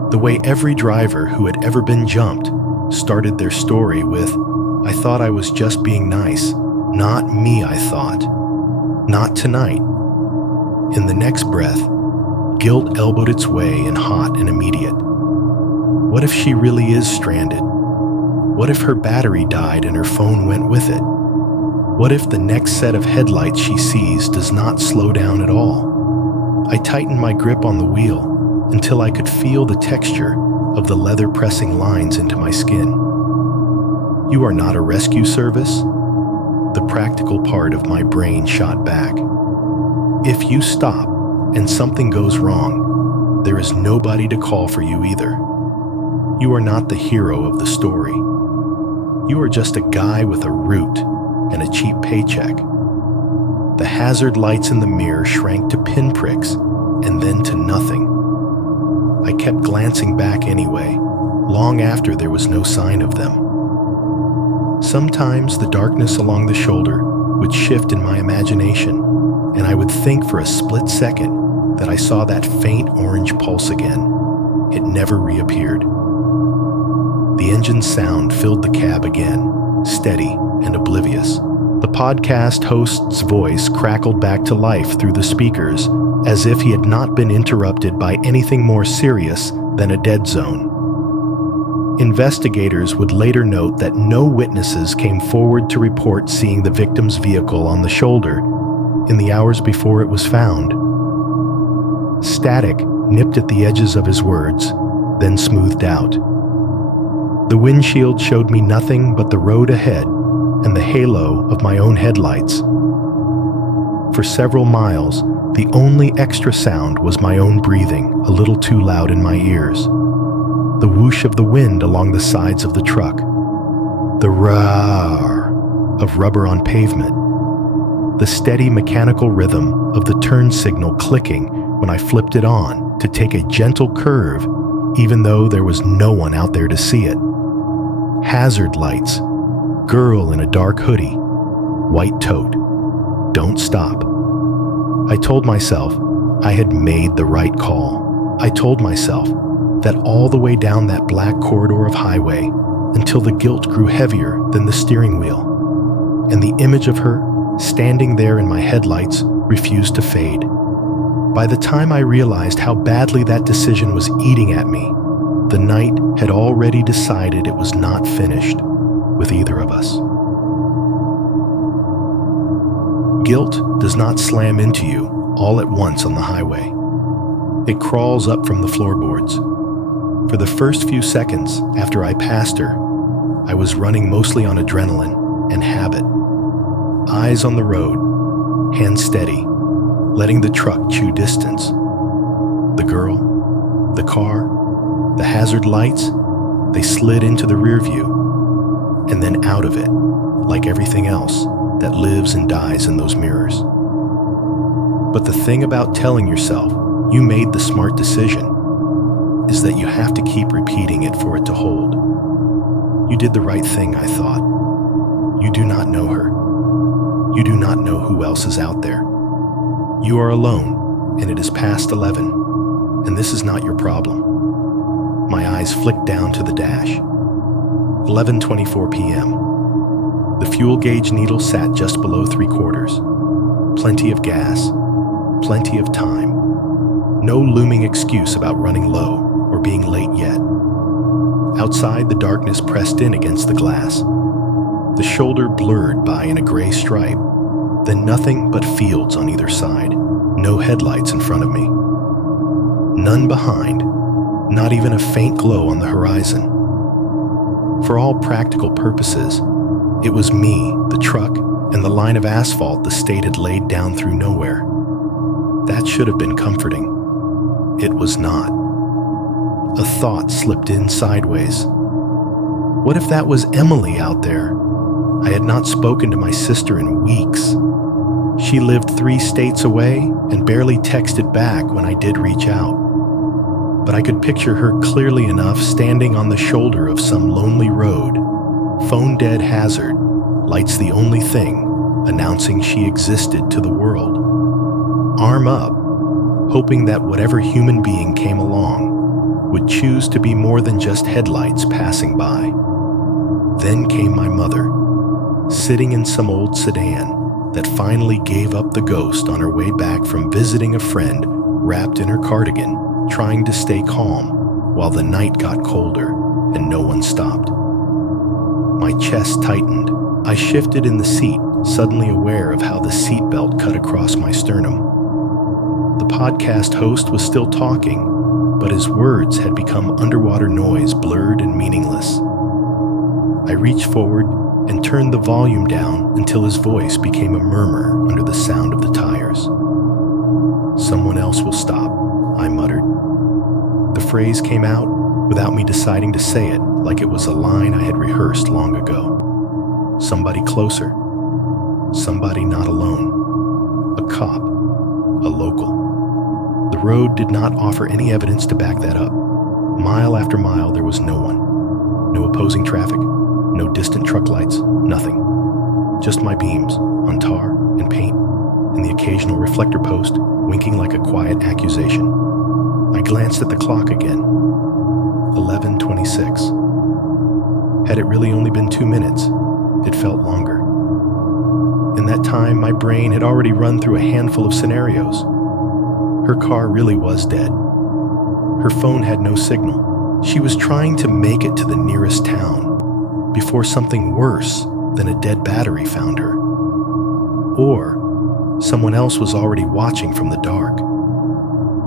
The way every driver who had ever been jumped started their story with, "I thought I was just being nice. Not me, I thought. Not tonight." In the next breath, guilt elbowed its way in hot and immediate. What if she really is stranded? What if her battery died and her phone went with it? What if the next set of headlights she sees does not slow down at all? I tightened my grip on the wheel until I could feel the texture of the leather pressing lines into my skin. You are not a rescue service? The practical part of my brain shot back. If you stop and something goes wrong, there is nobody to call for you either. You are not the hero of the story. You are just a guy with a route and a cheap paycheck. The hazard lights in the mirror shrank to pinpricks and then to nothing. I kept glancing back anyway, long after there was no sign of them. Sometimes the darkness along the shoulder would shift in my imagination, and I would think for a split second that I saw that faint orange pulse again. It never reappeared. The engine's sound filled the cab again, steady and oblivious. The podcast host's voice crackled back to life through the speakers, as if he had not been interrupted by anything more serious than a dead zone. Investigators would later note that no witnesses came forward to report seeing the victim's vehicle on the shoulder in the hours before it was found. Static nipped at the edges of his words, then smoothed out. The windshield showed me nothing but the road ahead and the halo of my own headlights. For several miles, the only extra sound was my own breathing, a little too loud in my ears. The whoosh of the wind along the sides of the truck. The roar of rubber on pavement. The steady mechanical rhythm of the turn signal clicking when I flipped it on to take a gentle curve, even though there was no one out there to see it. Hazard lights. Girl in a dark hoodie. White tote. Don't stop. I told myself I had made the right call. I told myself that all the way down that black corridor of highway until the guilt grew heavier than the steering wheel, and the image of her standing there in my headlights refused to fade. By the time I realized how badly that decision was eating at me, the night had already decided it was not finished with either of us. Guilt does not slam into you all at once on the highway. It crawls up from the floorboards. For the first few seconds after I passed her, I was running mostly on adrenaline and habit. Eyes on the road, hands steady, letting the truck chew distance. The girl, the car, the hazard lights, they slid into the rear view, and then out of it, like everything else that lives and dies in those mirrors. But the thing about telling yourself you made the smart decision is that you have to keep repeating it for it to hold. You did the right thing, I thought. You do not know her. You do not know who else is out there. You are alone, and it is past 11, and this is not your problem. My eyes flicked down to the dash. 11:24 p.m. The fuel gauge needle sat just below 3/4. Plenty of gas, plenty of time. No looming excuse about running low or being late yet. Outside, the darkness pressed in against the glass. The shoulder blurred by in a gray stripe, then nothing but fields on either side. No headlights in front of me. None behind, not even a faint glow on the horizon. For all practical purposes, it was me, the truck, and the line of asphalt the state had laid down through nowhere. That should have been comforting. It was not. A thought slipped in sideways. What if that was Emily out there? I had not spoken to my sister in weeks. She lived 3 states away and barely texted back when I did reach out. But I could picture her clearly enough standing on the shoulder of some lonely road, phone-dead hazard, lights the only thing announcing she existed to the world. Arm up, hoping that whatever human being came along would choose to be more than just headlights passing by. Then came my mother, sitting in some old sedan that finally gave up the ghost on her way back from visiting a friend wrapped in her cardigan, trying to stay calm while the night got colder and no one stopped. My chest tightened. I shifted in the seat suddenly aware of how the seatbelt cut across my sternum. The podcast host was still talking, but his words had become underwater noise, blurred and meaningless. I reached forward and turned the volume down until his voice became a murmur under the sound of the tires. "Someone else will stop," I muttered. The phrase came out without me deciding to say it, like it was a line I had rehearsed long ago. Somebody closer. Somebody not alone. A cop. A local. The road did not offer any evidence to back that up. Mile after mile, there was no one. No opposing traffic. No distant truck lights. Nothing. Just my beams on tar and paint, and the occasional reflector post winking like a quiet accusation. I glanced at the clock again. 11:26. Had it really only been 2 minutes, it felt longer. In that time, my brain had already run through a handful of scenarios. Her car really was dead. Her phone had no signal. She was trying to make it to the nearest town before something worse than a dead battery found her. Or someone else was already watching from the dark,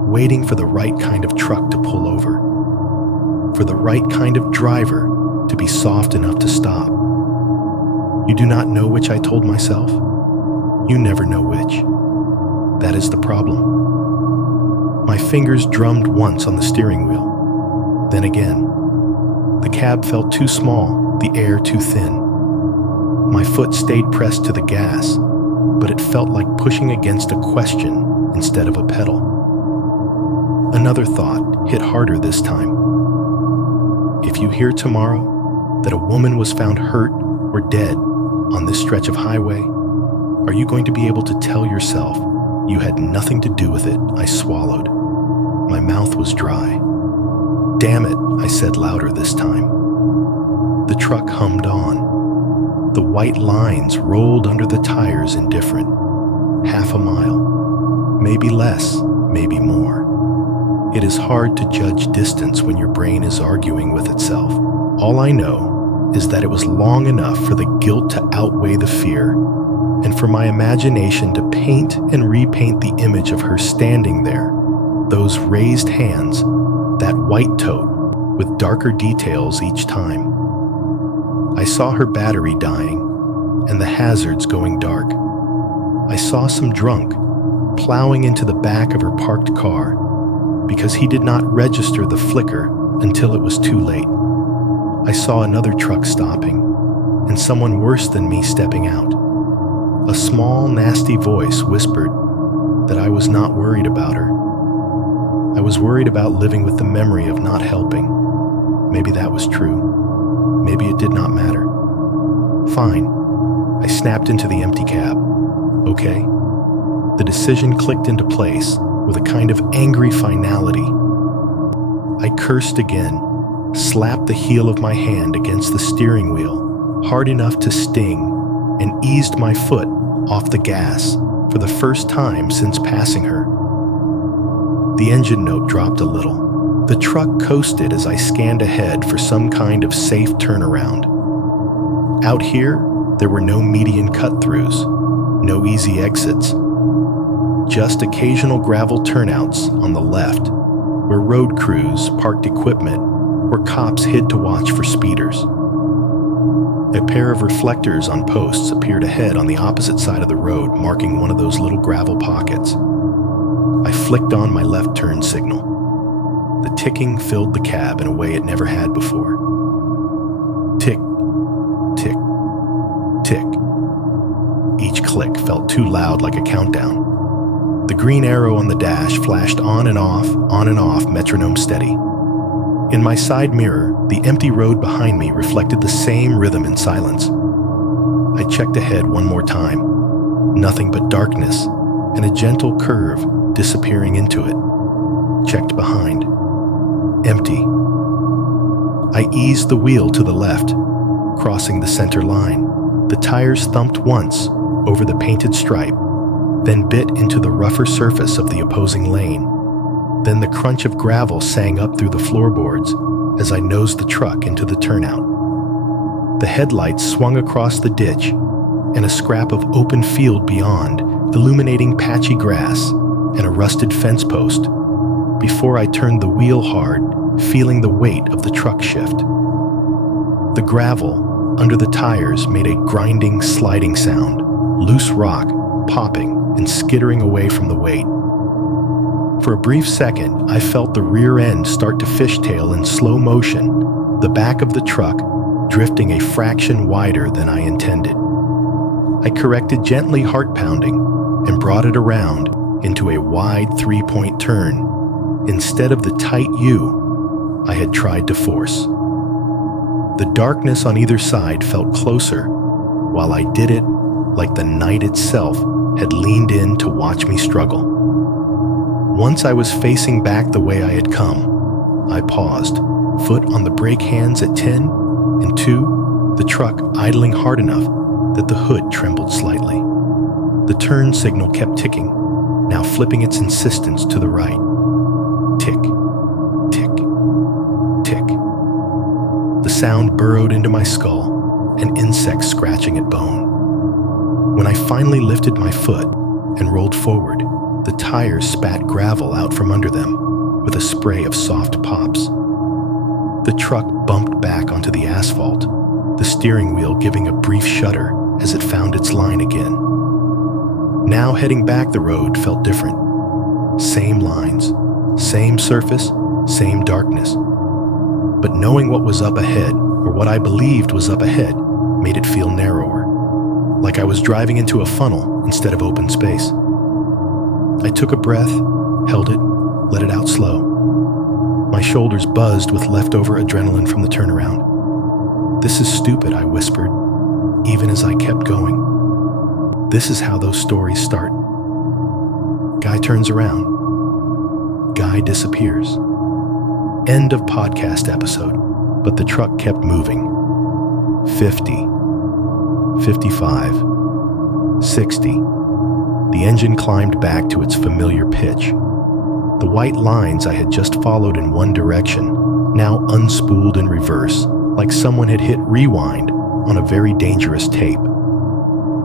waiting for the right kind of truck to pull over, for the right kind of driver to be soft enough to stop. You do not know which I told myself. You never know which. That is the problem. My fingers drummed once on the steering wheel, then again. The cab felt too small, the air too thin. My foot stayed pressed to the gas, but it felt like pushing against a question instead of a pedal. Another thought hit harder this time. If you hear tomorrow that a woman was found hurt or dead on this stretch of highway, are you going to be able to tell yourself you had nothing to do with it? I swallowed. My mouth was dry. "Damn it," I said louder this time. The truck hummed on. The white lines rolled under the tires indifferent. Half a mile. Maybe less, maybe more. It is hard to judge distance when your brain is arguing with itself. All I know is that it was long enough for the guilt to outweigh the fear, and for my imagination to paint and repaint the image of her standing there, those raised hands, that white tote with darker details each time. I saw her battery dying and the hazards going dark. I saw some drunk plowing into the back of her parked car because he did not register the flicker until it was too late. I saw another truck stopping and someone worse than me stepping out. A small, nasty voice whispered that I was not worried about her. I was worried about living with the memory of not helping. Maybe that was true. Maybe it did not matter. Fine. I snapped into the empty cab. Okay. The decision clicked into place with a kind of angry finality. I cursed again, slapped the heel of my hand against the steering wheel hard enough to sting, and eased my foot off the gas for the first time since passing her. The engine note dropped a little. The truck coasted as I scanned ahead for some kind of safe turnaround. Out here, there were no median cut-throughs, no easy exits. Just occasional gravel turnouts on the left, where road crews parked equipment or cops hid to watch for speeders. A pair of reflectors on posts appeared ahead on the opposite side of the road, marking one of those little gravel pockets. I flicked on my left turn signal. The ticking filled the cab in a way it never had before. Tick, tick, tick. Each click felt too loud, like a countdown. The green arrow on the dash flashed on and off, metronome steady. In my side mirror, the empty road behind me reflected the same rhythm in silence. I checked ahead one more time. Nothing but darkness and a gentle curve disappearing into it. Checked behind. Empty. I eased the wheel to the left, crossing the center line. The tires thumped once over the painted stripe, then bit into the rougher surface of the opposing lane. Then the crunch of gravel sang up through the floorboards as I nosed the truck into the turnout. The headlights swung across the ditch, and a scrap of open field beyond, illuminating patchy grass and a rusted fence post, before I turned the wheel hard, feeling the weight of the truck shift. The gravel under the tires made a grinding, sliding sound, loose rock popping and skittering away from the weight. For a brief second, I felt the rear end start to fishtail in slow motion, the back of the truck drifting a fraction wider than I intended. I corrected gently, heart pounding, and brought it around into a wide three-point turn instead of the tight U I had tried to force. The darkness on either side felt closer, while I did it like the night itself had leaned in to watch me struggle. Once I was facing back the way I had come, I paused, foot on the brake hands at 10, and 2, the truck idling hard enough that the hood trembled slightly. The turn signal kept ticking, now flipping its insistence to the right. Tick, tick, tick. The sound burrowed into my skull, an insect scratching at bone. When I finally lifted my foot and rolled forward, the tires spat gravel out from under them with a spray of soft pops. The truck bumped back onto the asphalt, the steering wheel giving a brief shudder as it found its line again. Now heading back the road felt different. Same lines, same surface, same darkness. But knowing what was up ahead, or what I believed was up ahead, made it feel narrower, like I was driving into a funnel instead of open space. I took a breath, held it, let it out slow. My shoulders buzzed with leftover adrenaline from the turnaround. "This is stupid," I whispered, even as I kept going. This is how those stories start. Guy turns around. Guy disappears. End of podcast episode, but the truck kept moving. 50, 55, 60. The engine climbed back to its familiar pitch. The white lines I had just followed in one direction now unspooled in reverse, like someone had hit rewind on a very dangerous tape.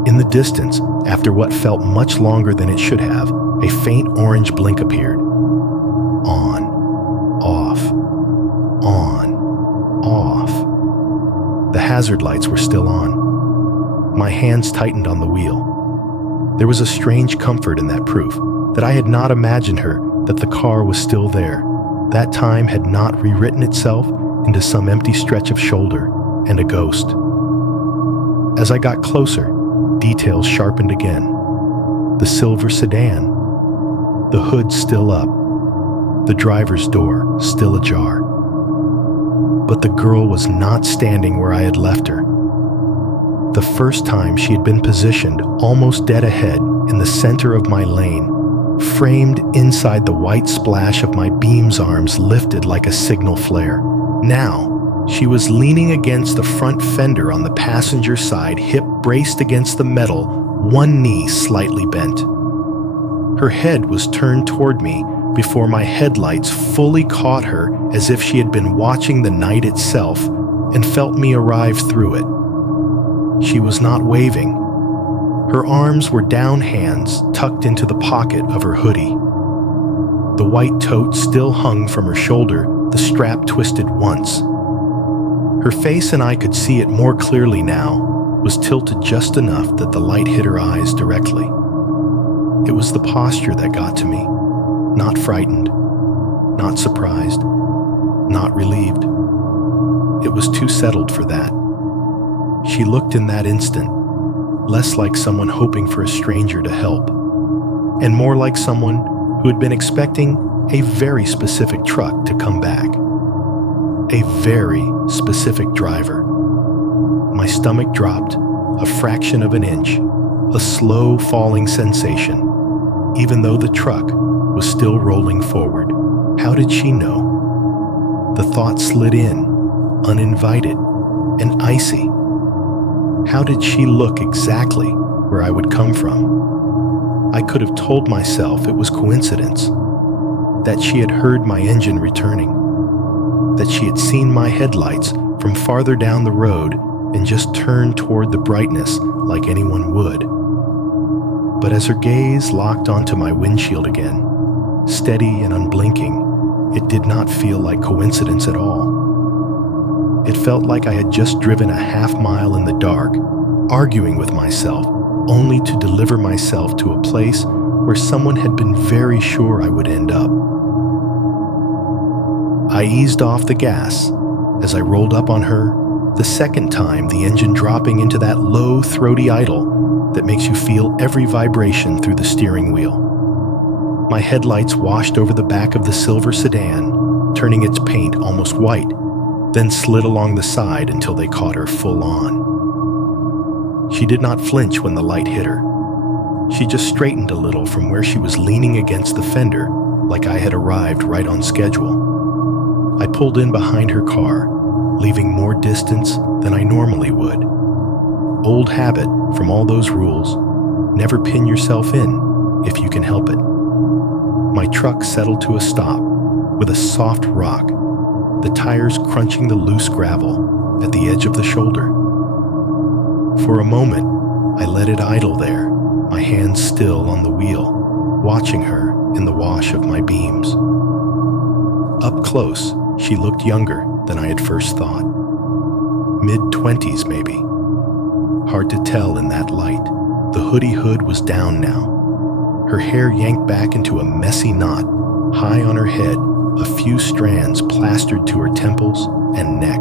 In the distance, after what felt much longer than it should have, a faint orange blink appeared. On, off, on, off. The hazard lights were still on. My hands tightened on the wheel. There was a strange comfort in that proof that I had not imagined her, that the car was still there. That time had not rewritten itself into some empty stretch of shoulder and a ghost. As I got closer, details sharpened again. The silver sedan, the hood still up, the driver's door still ajar. But the girl was not standing where I had left her. The first time she had been positioned almost dead ahead in the center of my lane, framed inside the white splash of my beam's arms lifted like a signal flare. Now, she was leaning against the front fender on the passenger side, hip braced against the metal, one knee slightly bent. Her head was turned toward me before my headlights fully caught her, as if she had been watching the night itself and felt me arrive through it. She was not waving. Her arms were down hands tucked into the pocket of her hoodie. The white tote still hung from her shoulder, the strap twisted once. Her face, and I could see it more clearly now, was tilted just enough that the light hit her eyes directly. It was the posture that got to me. Not frightened, not surprised, not relieved. It was too settled for that. She looked in that instant less like someone hoping for a stranger to help, and more like someone who had been expecting a very specific truck to come back. A very specific driver. My stomach dropped a fraction of an inch, a slow falling sensation, even though the truck was still rolling forward. How did she know? The thought slid in, uninvited and icy. How did she look exactly where I would come from? I could have told myself it was coincidence, that she had heard my engine returning, that she had seen my headlights from farther down the road and just turned toward the brightness like anyone would. But as her gaze locked onto my windshield again, steady and unblinking, it did not feel like coincidence at all. It felt like I had just driven a half-mile in the dark, arguing with myself, only to deliver myself to a place where someone had been very sure I would end up. I eased off the gas as I rolled up on her, the second time the engine dropping into that low, throaty idle that makes you feel every vibration through the steering wheel. My headlights washed over the back of the silver sedan, turning its paint almost white, then slid along the side until they caught her full on. She did not flinch when the light hit her. She just straightened a little from where she was leaning against the fender, like I had arrived right on schedule. I pulled in behind her car, leaving more distance than I normally would. Old habit from all those rules, never pin yourself in if you can help it. My truck settled to a stop with a soft rock, the tires crunching the loose gravel at the edge of the shoulder. For a moment, I let it idle there, my hands still on the wheel, watching her in the wash of my beams. Up close, she looked younger than I had first thought. Mid-20s, maybe. Hard to tell in that light. The hoodie hood was down now. Her hair yanked back into a messy knot, high on her head, a few strands plastered to her temples and neck.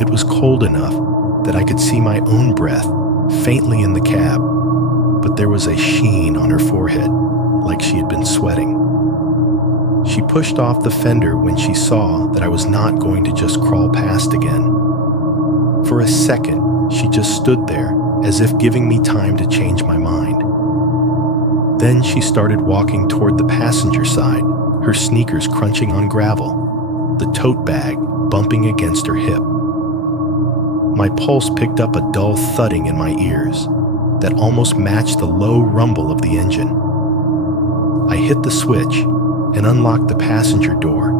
It was cold enough that I could see my own breath faintly in the cab, but there was a sheen on her forehead, like she had been sweating. She pushed off the fender when she saw that I was not going to just crawl past again. For a second, she just stood there as if giving me time to change my mind. Then she started walking toward the passenger side, her sneakers crunching on gravel, the tote bag bumping against her hip. My pulse picked up a dull thudding in my ears that almost matched the low rumble of the engine. I hit the switch and unlocked the passenger door,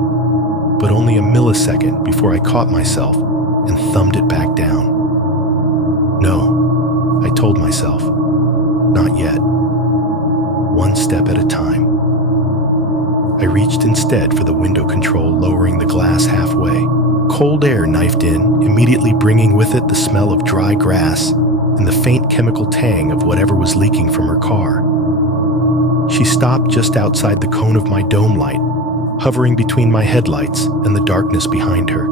but only a millisecond before I caught myself and thumbed it back down. No, I told myself, not yet. One step at a time. I reached instead for the window control, lowering the glass halfway. Cold air knifed in, immediately bringing with it the smell of dry grass and the faint chemical tang of whatever was leaking from her car. She stopped just outside the cone of my dome light, hovering between my headlights and the darkness behind her.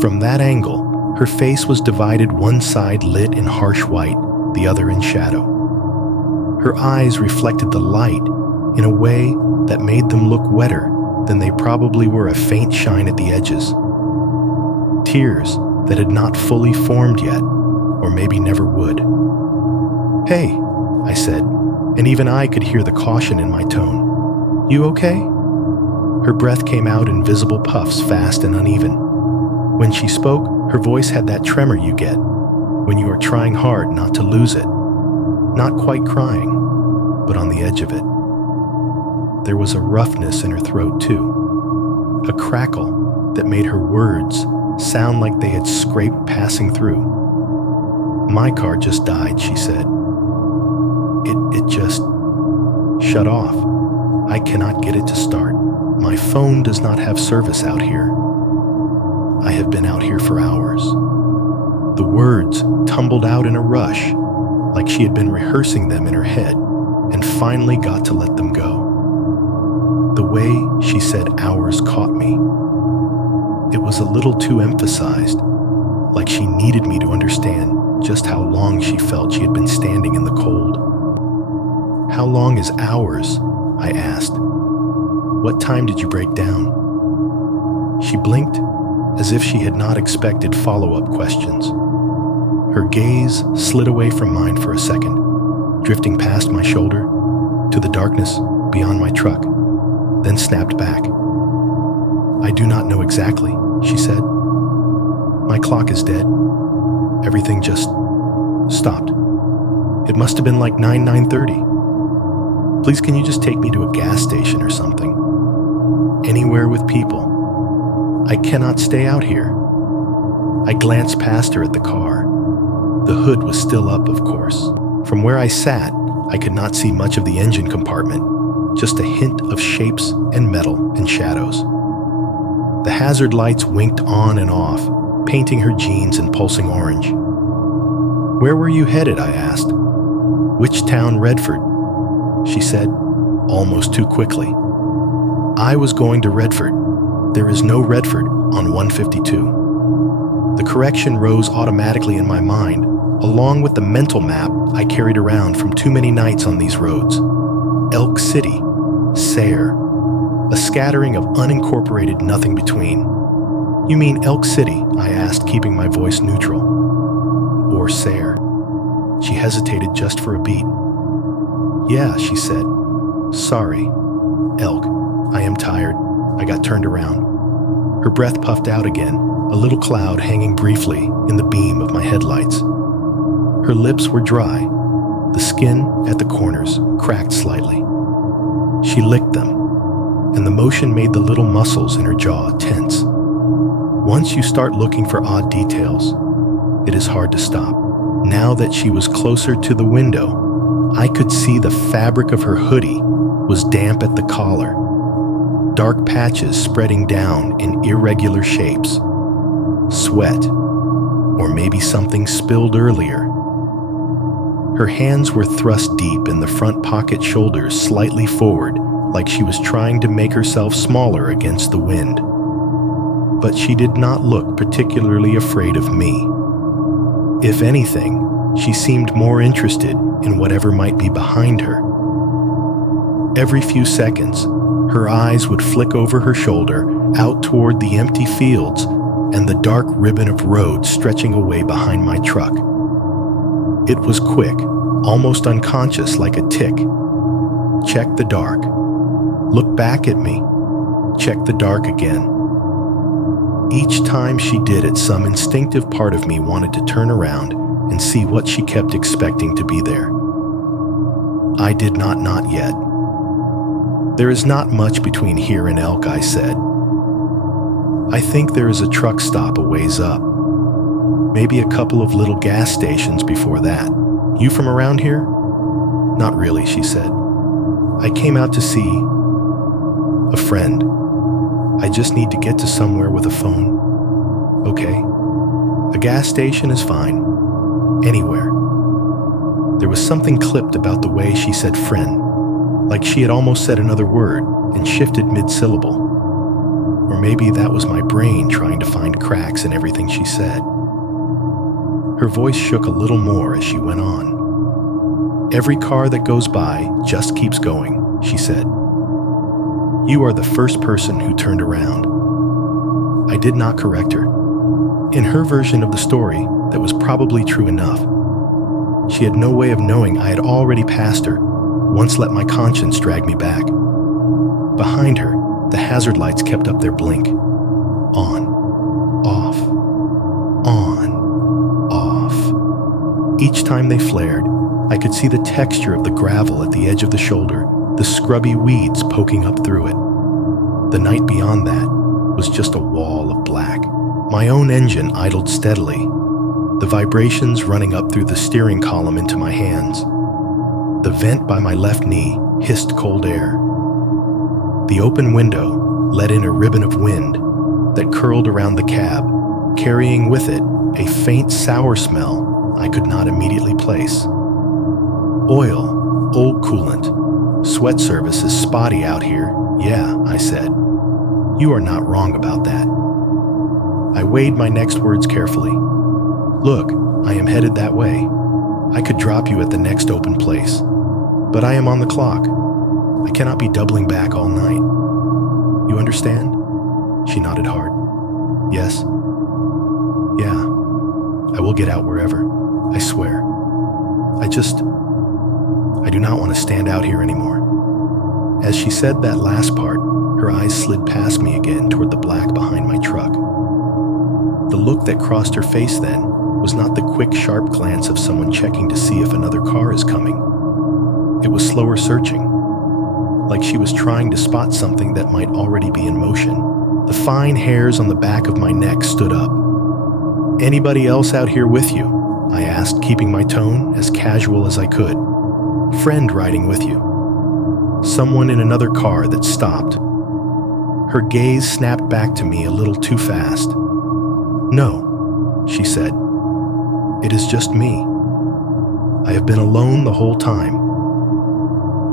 From that angle, her face was divided, one side lit in harsh white, the other in shadow. Her eyes reflected the light in a way that made them look wetter than they probably were, a faint shine at the edges. Tears that had not fully formed yet, or maybe never would. "Hey," I said, and even I could hear the caution in my tone. "You okay?" Her breath came out in visible puffs, fast and uneven. When she spoke, her voice had that tremor you get when you are trying hard not to lose it. Not quite crying, but on the edge of it. There was a roughness in her throat, too. A crackle that made her words sound like they had scraped passing through. "My car just died," she said. It just shut off. I cannot get it to start. My phone does not have service out here. I have been out here for hours." The words tumbled out in a rush, like she had been rehearsing them in her head, and finally got to let them go. The way she said hours caught me. It was a little too emphasized, like she needed me to understand just how long she felt she had been standing in the cold. "How long is hours?" I asked. "What time did you break down?" She blinked as if she had not expected follow-up questions. Her gaze slid away from mine for a second, drifting past my shoulder to the darkness beyond my truck, then snapped back. "I do not know exactly," she said. "My clock is dead. Everything just stopped. It must have been like 9:30. Please, can you just take me to a gas station or something? Anywhere with people. I cannot stay out here." I glanced past her at the car. The hood was still up, of course. From where I sat, I could not see much of the engine compartment, just a hint of shapes and metal and shadows. The hazard lights winked on and off, painting her jeans in pulsing orange. "Where were you headed?" I asked. "Which town, Redford?" she said, almost too quickly. "I was going to Redford. There is no Redford on 152. The correction rose automatically in my mind, along with the mental map I carried around from too many nights on these roads. Elk City, Sayre, a scattering of unincorporated nothing between. "You mean Elk City?" I asked, keeping my voice neutral. "Or Sayre?" She hesitated just for a beat. "Yeah," she said. "Sorry. Elk. I am tired." I got turned around. Her breath puffed out again, a little cloud hanging briefly in the beam of my headlights. Her lips were dry. The skin at the corners cracked slightly. She licked them, and the motion made the little muscles in her jaw tense. Once you start looking for odd details, it is hard to stop. Now that she was closer to the window, I could see the fabric of her hoodie was damp at the collar, dark patches spreading down in irregular shapes. Sweat, or maybe something spilled earlier. Her hands were thrust deep in the front pocket, shoulders slightly forward, like she was trying to make herself smaller against the wind. But she did not look particularly afraid of me. If anything, she seemed more interested in whatever might be behind her. Every few seconds, her eyes would flick over her shoulder, out toward the empty fields and the dark ribbon of road stretching away behind my truck. It was quick, almost unconscious, like a tick. Check the dark. Look back at me. Check the dark again. Each time she did it, some instinctive part of me wanted to turn around and see what she kept expecting to be there. I did not yet. "There is not much between here and Elk," I said. "I think there is a truck stop a ways up. Maybe a couple of little gas stations before that. You from around here?" "Not really," she said. "I came out to see a friend. I just need to get to somewhere with a phone." "Okay. A gas station is fine. Anywhere." There was something clipped about the way she said friend, like she had almost said another word and shifted mid-syllable. Or maybe that was my brain trying to find cracks in everything she said. Her voice shook a little more as she went on. "Every car that goes by just keeps going," she said. "You are the first person who turned around." I did not correct her. In her version of the story, that was probably true enough. She had no way of knowing I had already passed her, once let my conscience drag me back. Behind her, the hazard lights kept up their blink. On, off, on, off. Each time they flared, I could see the texture of the gravel at the edge of the shoulder, the scrubby weeds poking up through it. The night beyond that was just a wall of black. My own engine idled steadily, the vibrations running up through the steering column into my hands. The vent by my left knee hissed cold air. The open window let in a ribbon of wind that curled around the cab, carrying with it a faint sour smell I could not immediately place. "Oil, old coolant. Sweat service is spotty out here." "Yeah," I said. "You are not wrong about that." I weighed my next words carefully. "Look, I am headed that way. I could drop you at the next open place. But I am on the clock. I cannot be doubling back all night. You understand?" She nodded hard. "Yes. Yeah. I will get out wherever. I swear. I do not want to stand out here anymore." As she said that last part, her eyes slid past me again toward the black behind my truck. The look that crossed her face then was not the quick, sharp glance of someone checking to see if another car is coming. It was slower searching, like she was trying to spot something that might already be in motion. The fine hairs on the back of my neck stood up. Anybody else out here with you? I asked, keeping my tone as casual as I could. Friend riding with you. Someone in another car that stopped. Her gaze snapped back to me a little too fast. No, she said. It is just me. I have been alone the whole time.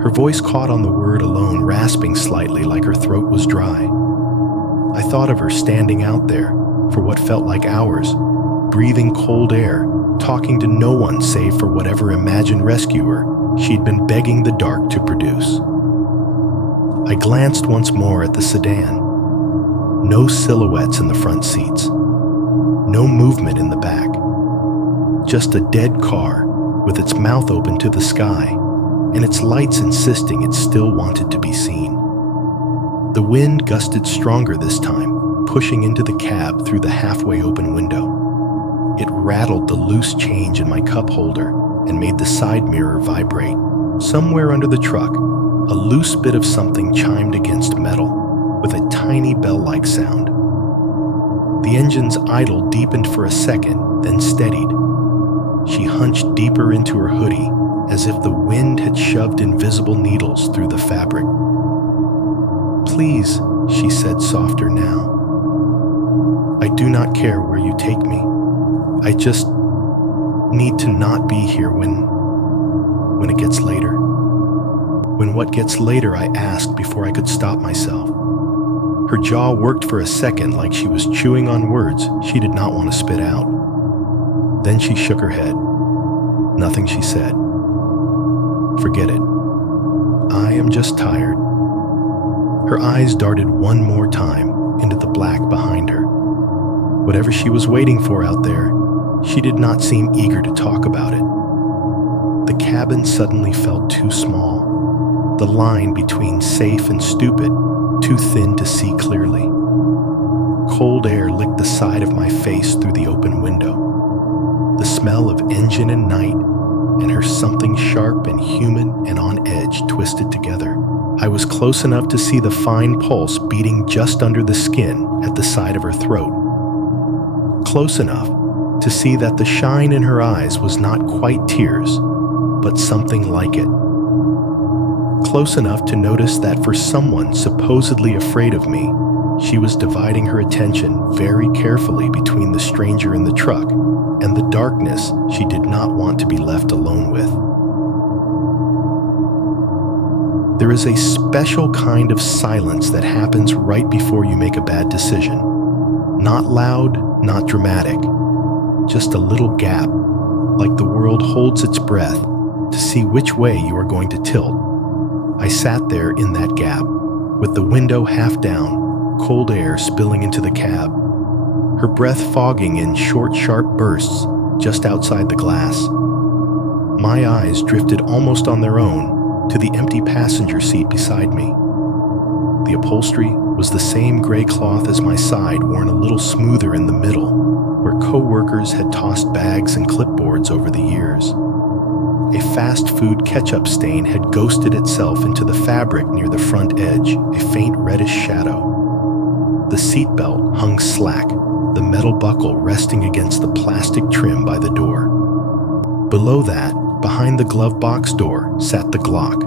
Her voice caught on the word alone, rasping slightly like her throat was dry. I thought of her standing out there for what felt like hours, breathing cold air, talking to no one save for whatever imagined rescuer she'd been begging the dark to produce. I glanced once more at the sedan. No silhouettes in the front seats. No movement in the back. Just a dead car with its mouth open to the sky and its lights insisting it still wanted to be seen. The wind gusted stronger this time, pushing into the cab through the halfway open window. It rattled the loose change in my cup holder and made the side mirror vibrate. Somewhere under the truck, a loose bit of something chimed against metal with a tiny bell-like sound. The engine's idle deepened for a second, then steadied. She hunched deeper into her hoodie as if the wind had shoved invisible needles through the fabric. Please, she said softer now. I do not care where you take me. I just need to not be here when it gets later. When what gets later, I asked before I could stop myself. Her jaw worked for a second like she was chewing on words she did not want to spit out. Then she shook her head. Nothing, she said. Forget it. I am just tired. Her eyes darted one more time into the black behind her. Whatever she was waiting for out there, she did not seem eager to talk about it. The cabin suddenly felt too small. The line between safe and stupid, too thin to see clearly. Cold air licked the side of my face through the open window. The smell of engine and night, and her something sharp and human and on edge twisted together. I was close enough to see the fine pulse beating just under the skin at the side of her throat. Close enough to see that the shine in her eyes was not quite tears, but something like it. Close enough to notice that for someone supposedly afraid of me, she was dividing her attention very carefully between the stranger in the truck and the darkness she did not want to be left alone with. There is a special kind of silence that happens right before you make a bad decision. Not loud, not dramatic, just a little gap, like the world holds its breath to see which way you are going to tilt. I sat there in that gap, with the window half down, cold air spilling into the cab, her breath fogging in short, sharp bursts just outside the glass. My eyes drifted almost on their own to the empty passenger seat beside me. The upholstery was the same gray cloth as my side, worn a little smoother in the middle, where co-workers had tossed bags and clipboards over the years. A fast food ketchup stain had ghosted itself into the fabric near the front edge, a faint reddish shadow. The seatbelt hung slack, the metal buckle resting against the plastic trim by the door. Below that, behind the glove box door, sat the Glock.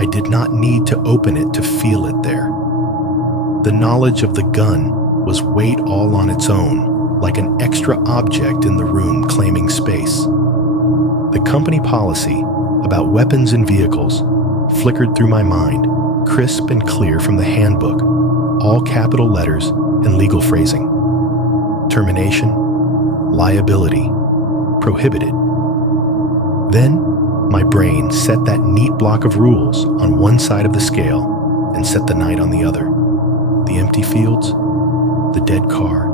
I did not need to open it to feel it there. The knowledge of the gun was weight all on its own, like an extra object in the room claiming space. The company policy about weapons and vehicles flickered through my mind, crisp and clear from the handbook, all capital letters and legal phrasing. Termination, liability, prohibited. Then, my brain set that neat block of rules on one side of the scale and set the night on the other. The empty fields, the dead car,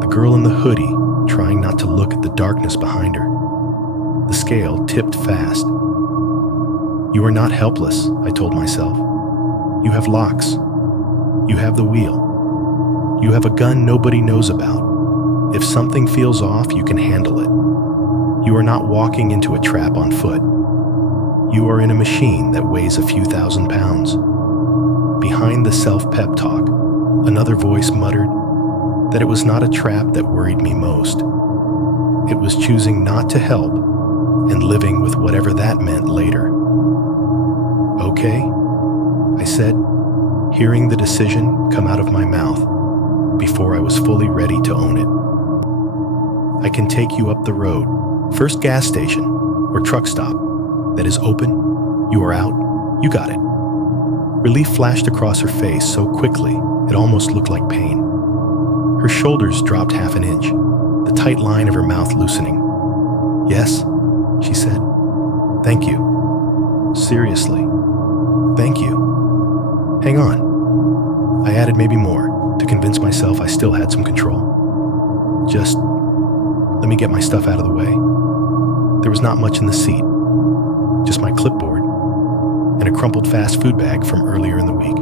the girl in the hoodie trying not to look at the darkness behind her. The scale tipped fast. You are not helpless, I told myself. You have locks. You have the wheel. You have a gun nobody knows about. If something feels off, you can handle it. You are not walking into a trap on foot. You are in a machine that weighs a few thousand pounds. Behind the self-pep talk, another voice muttered, that it was not a trap that worried me most. It was choosing not to help and living with whatever that meant later. "Okay," I said, hearing the decision come out of my mouth before I was fully ready to own it. "I can take you up the road. First gas station or truck stop that is open. You are out. You got it." Relief flashed across her face so quickly it almost looked like pain. Her shoulders dropped half an inch, the tight line of her mouth loosening. "Yes," she said. "Thank you. Seriously. Thank you. Hang on." I added maybe more to convince myself I still had some control. "Just let me get my stuff out of the way." There was not much in the seat, just my clipboard and a crumpled fast food bag from earlier in the week.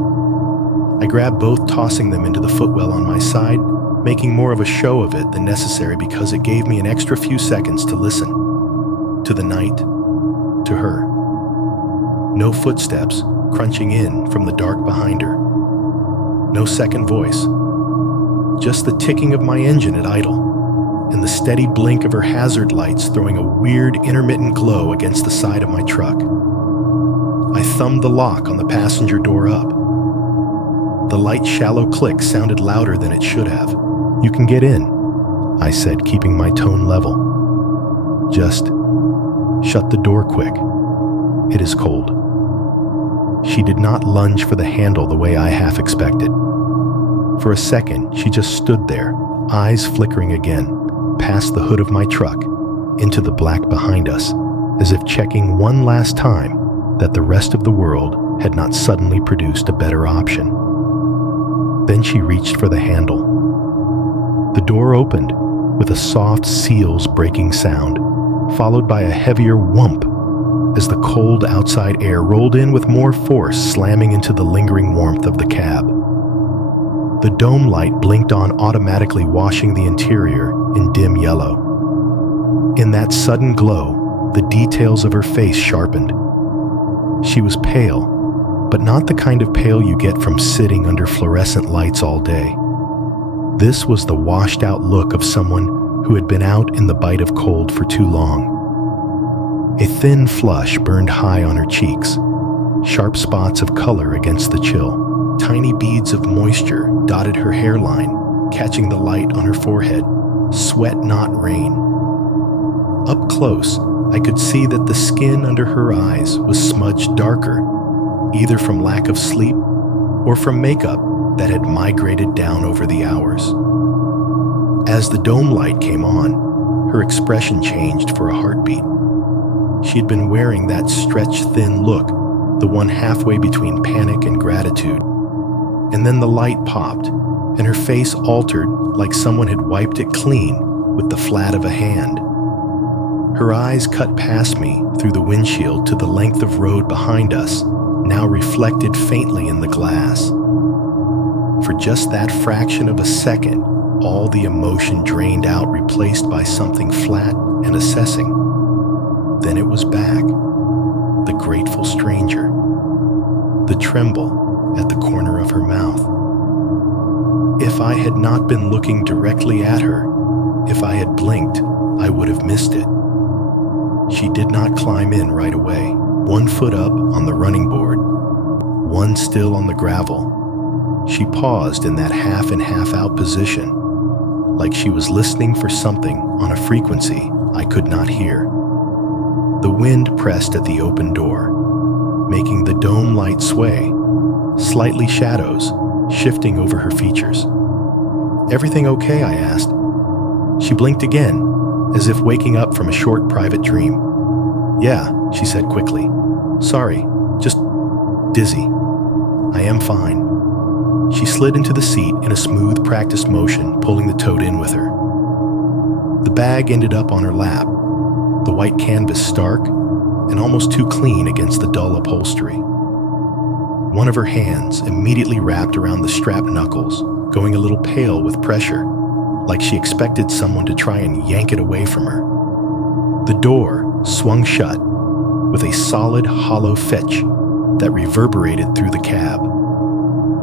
I grabbed both, tossing them into the footwell on my side, making more of a show of it than necessary because it gave me an extra few seconds to listen. To the night, to her. No footsteps crunching in from the dark behind her. No second voice. Just the ticking of my engine at idle, and the steady blink of her hazard lights throwing a weird intermittent glow against the side of my truck. I thumbed the lock on the passenger door up. The light shallow click sounded louder than it should have. "You can get in," I said, keeping my tone level. "Just shut the door quick. It is cold." She did not lunge for the handle the way I half expected. For a second, she just stood there, eyes flickering again, past the hood of my truck, into the black behind us, as if checking one last time that the rest of the world had not suddenly produced a better option. Then she reached for the handle. The door opened with a soft seals breaking sound, followed by a heavier whump as the cold outside air rolled in with more force, slamming into the lingering warmth of the cab. The dome light blinked on, automatically washing the interior in dim yellow. In that sudden glow, the details of her face sharpened. She was pale, but not the kind of pale you get from sitting under fluorescent lights all day. This was the washed-out look of someone who had been out in the bite of cold for too long. A thin flush burned high on her cheeks, sharp spots of color against the chill. Tiny beads of moisture dotted her hairline, catching the light on her forehead. Sweat, not rain. Up close, I could see that the skin under her eyes was smudged darker, either from lack of sleep or from makeup that had migrated down over the hours. As the dome light came on, her expression changed for a heartbeat. She had been wearing that stretched thin look, the one halfway between panic and gratitude. And then the light popped, and her face altered like someone had wiped it clean with the flat of a hand. Her eyes cut past me through the windshield to the length of road behind us, now reflected faintly in the glass. For just that fraction of a second, all the emotion drained out, replaced by something flat and assessing. Then it was back, the grateful stranger, the tremble at the corner of her mouth. If I had not been looking directly at her, if I had blinked, I would have missed it. She did not climb in right away, one foot up on the running board, one still on the gravel. She paused in that half and half out position, like she was listening for something on a frequency I could not hear. The wind pressed at the open door, making the dome light sway, slightly shadows shifting over her features. "Everything okay?" I asked. She blinked again, as if waking up from a short private dream. "Yeah," she said quickly. "Sorry, just dizzy. I am fine." She slid into the seat in a smooth, practiced motion, pulling the tote in with her. The bag ended up on her lap, the white canvas stark and almost too clean against the dull upholstery. One of her hands immediately wrapped around the strapped knuckles, going a little pale with pressure, like she expected someone to try and yank it away from her. The door swung shut with a solid, hollow fetch that reverberated through the cab.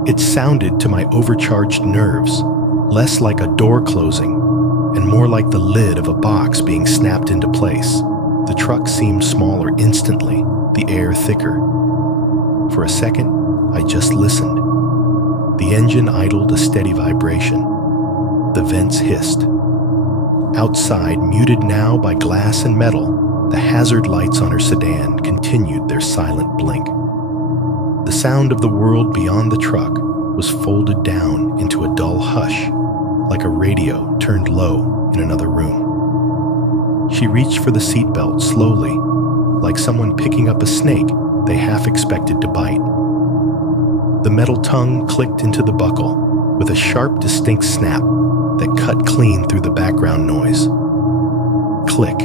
It sounded to my overcharged nerves less like a door closing and more like the lid of a box being snapped into place. The truck seemed smaller instantly, the air thicker. For a second, I just listened. The engine idled a steady vibration. The vents hissed. Outside, muted now by glass and metal, the hazard lights on her sedan continued their silent blink. The sound of the world beyond the truck was folded down into a dull hush, like a radio turned low in another room. She reached for the seatbelt slowly, like someone picking up a snake they half expected to bite. The metal tongue clicked into the buckle with a sharp, distinct snap that cut clean through the background noise. Click.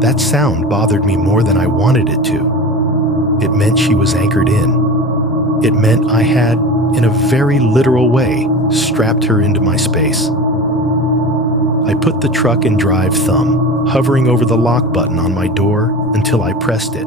That sound bothered me more than I wanted it to. It meant she was anchored in. It meant I had, in a very literal way, strapped her into my space. I put the truck in drive thumb, hovering over the lock button on my door until I pressed it.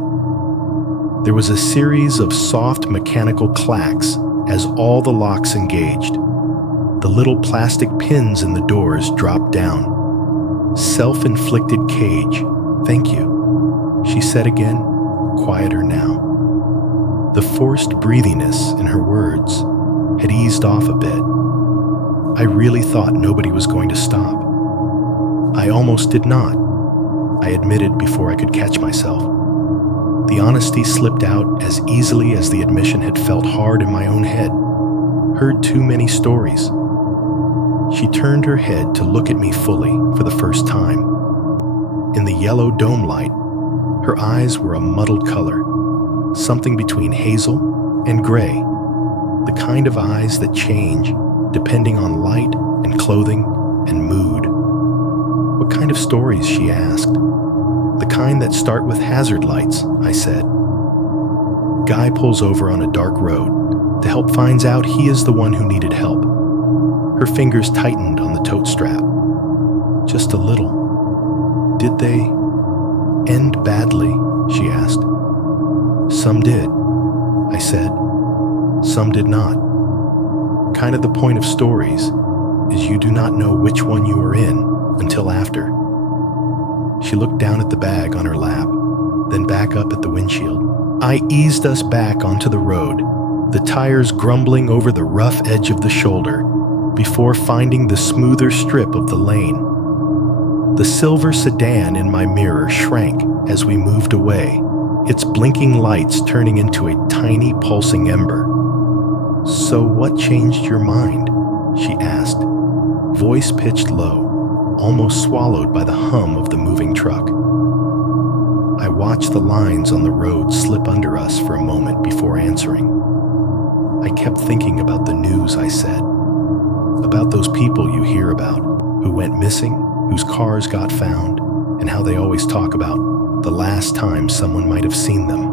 There was a series of soft mechanical clacks as all the locks engaged. The little plastic pins in the doors dropped down. Self-inflicted cage, thank you, she said again, quieter now. The forced breathiness in her words had eased off a bit. I really thought nobody was going to stop. I almost did not, I admitted before I could catch myself. The honesty slipped out as easily as the admission had felt hard in my own head. Heard too many stories. She turned her head to look at me fully for the first time. In the yellow dome light, her eyes were a muddled color, something between hazel and gray, the kind of eyes that change depending on light and clothing and mood. What kind of stories, she asked. The kind that start with hazard lights, I said. Guy pulls over on a dark road. The help finds out he is the one who needed help. Her fingers tightened on the tote strap. Just a little. Did they end badly? She asked. Some did, I said. Some did not. Kind of the point of stories is you do not know which one you are in until after. She looked down at the bag on her lap, then back up at the windshield. I eased us back onto the road, the tires grumbling over the rough edge of the shoulder, before finding the smoother strip of the lane. The silver sedan in my mirror shrank as we moved away, its blinking lights turning into a tiny pulsing ember. So what changed your mind? She asked, voice pitched low, almost swallowed by the hum of the moving truck. I watched the lines on the road slip under us for a moment before answering. I kept thinking about the news, I said. About those people you hear about, who went missing, whose cars got found, and how they always talk about the last time someone might have seen them.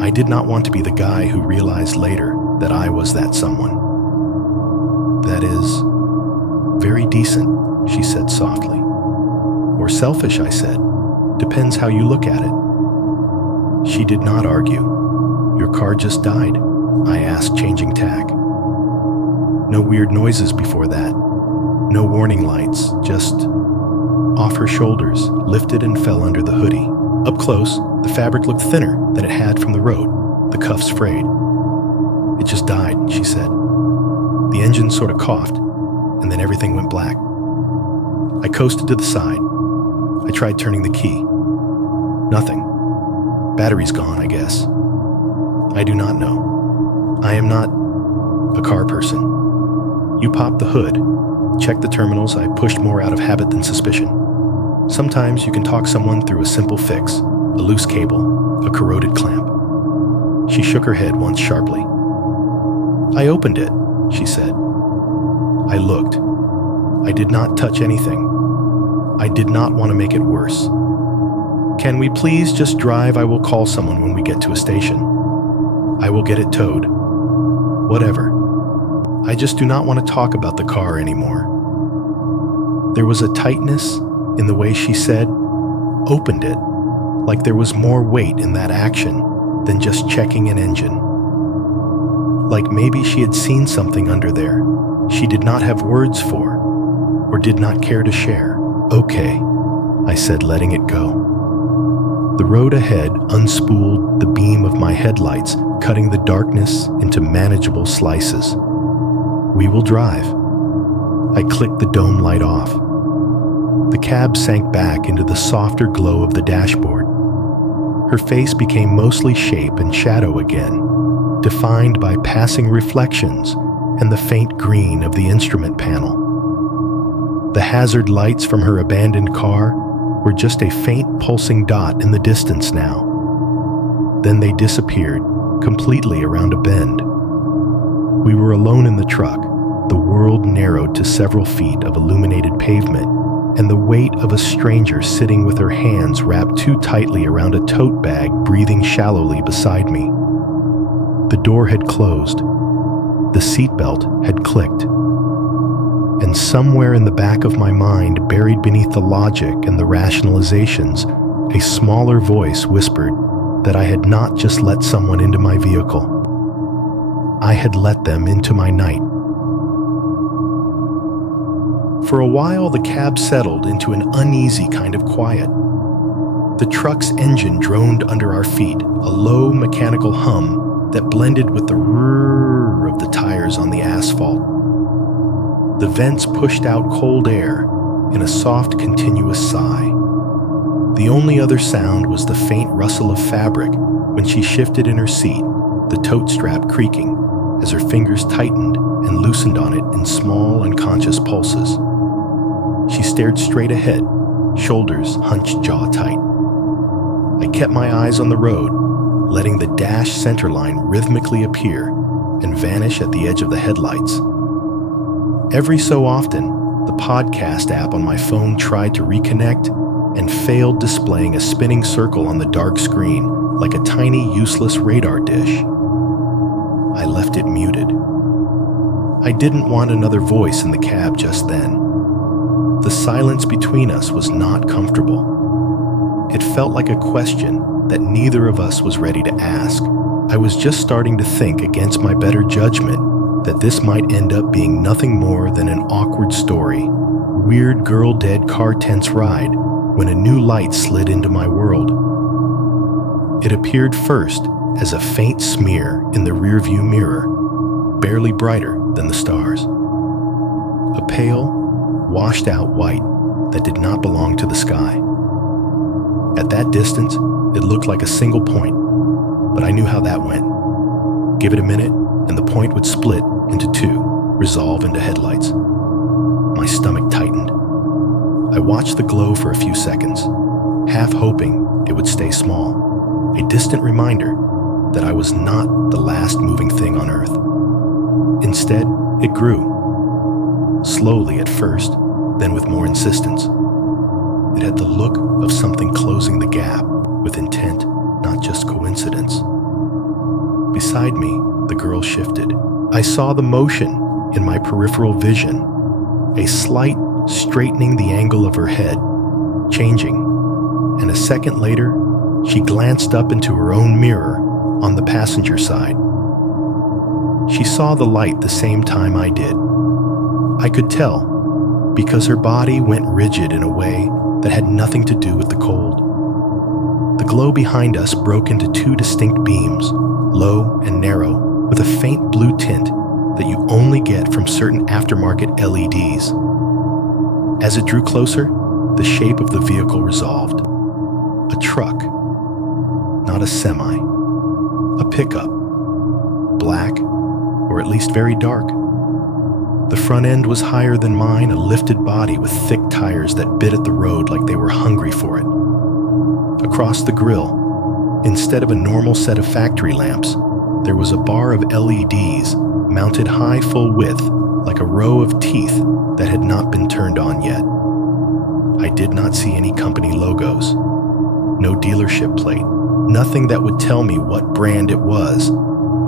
I did not want to be the guy who realized later that I was that someone. That is, very decent, she said softly. Or selfish, I said. Depends how you look at it. She did not argue. Your car just died, I asked, changing tack. No weird noises before that. No warning lights, just off her shoulders, lifted and fell under the hoodie. Up close, the fabric looked thinner than it had from the road, the cuffs frayed. It just died, she said. The engine sort of coughed, and then everything went black. I coasted to the side. I tried turning the key. Nothing. Battery's gone, I guess. I do not know. I am not a car person. You popped the hood, checked the terminals. I pushed more out of habit than suspicion. Sometimes you can talk someone through a simple fix, a loose cable, a corroded clamp. She shook her head once sharply. I opened it, she said. I looked. I did not touch anything. I did not want to make it worse. Can we please just drive? I will call someone when we get to a station. I will get it towed. Whatever. I just do not want to talk about the car anymore. There was a tightness in the way she said, opened it, like there was more weight in that action than just checking an engine. Like maybe she had seen something under there, she did not have words for, or did not care to share. "Okay," I said, letting it go. The road ahead unspooled the beam of my headlights, cutting the darkness into manageable slices. "We will drive." I clicked the dome light off. The cab sank back into the softer glow of the dashboard. Her face became mostly shape and shadow again, defined by passing reflections and the faint green of the instrument panel. The hazard lights from her abandoned car were just a faint pulsing dot in the distance now. Then they disappeared completely around a bend. We were alone in the truck, the world narrowed to several feet of illuminated pavement, and the weight of a stranger sitting with her hands wrapped too tightly around a tote bag, breathing shallowly beside me. The door had closed. The seatbelt had clicked. And somewhere in the back of my mind, buried beneath the logic and the rationalizations, a smaller voice whispered that I had not just let someone into my vehicle. I had let them into my night. For a while, the cab settled into an uneasy kind of quiet. The truck's engine droned under our feet, a low mechanical hum that blended with the roar of the tires on the asphalt. The vents pushed out cold air in a soft, continuous sigh. The only other sound was the faint rustle of fabric when she shifted in her seat, the tote strap creaking as her fingers tightened and loosened on it in small, unconscious pulses. She stared straight ahead, shoulders hunched jaw tight. I kept my eyes on the road, letting the dash centerline rhythmically appear and vanish at the edge of the headlights. Every so often, the podcast app on my phone tried to reconnect and failed, displaying a spinning circle on the dark screen like a tiny, useless radar dish. I left it muted. I didn't want another voice in the cab just then. The silence between us was not comfortable. It felt like a question that neither of us was ready to ask. I was just starting to think, against my better judgment, that this might end up being nothing more than an awkward story, weird girl dead car tense ride, when a new light slid into my world. It appeared first as a faint smear in the rearview mirror, barely brighter than the stars. A pale, washed out white that did not belong to the sky. At that distance, it looked like a single point, but I knew how that went. Give it a minute, and the point would split into two, resolve into headlights. My stomach tightened. I watched the glow for a few seconds, half hoping it would stay small, a distant reminder that I was not the last moving thing on Earth. Instead, it grew. Slowly at first, then with more insistence. It had the look of something closing the gap with intent, not just coincidence. Beside me, the girl shifted. I saw the motion in my peripheral vision, a slight straightening the angle of her head, changing, and a second later, she glanced up into her own mirror on the passenger side. She saw the light the same time I did. I could tell, because her body went rigid in a way that had nothing to do with the cold. The glow behind us broke into two distinct beams, low and narrow, with a faint blue tint that you only get from certain aftermarket LEDs. As it drew closer, the shape of the vehicle resolved. A truck, not a semi. A pickup, black, or at least very dark. The front end was higher than mine, a lifted body with thick tires that bit at the road like they were hungry for it. Across the grille, instead of a normal set of factory lamps, there was a bar of LEDs mounted high full width like a row of teeth that had not been turned on yet. I did not see any company logos, no dealership plate, nothing that would tell me what brand it was,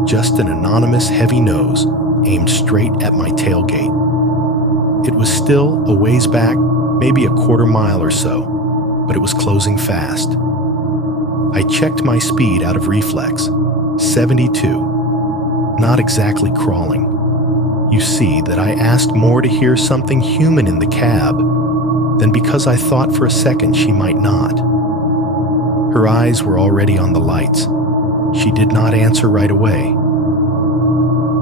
just an anonymous heavy nose aimed straight at my tailgate. It was still a ways back, maybe a quarter mile or so, but it was closing fast. I checked my speed out of reflex, 72. Not exactly crawling. You see that I asked more to hear something human in the cab than because I thought for a second she might not. Her eyes were already on the lights. She did not answer right away.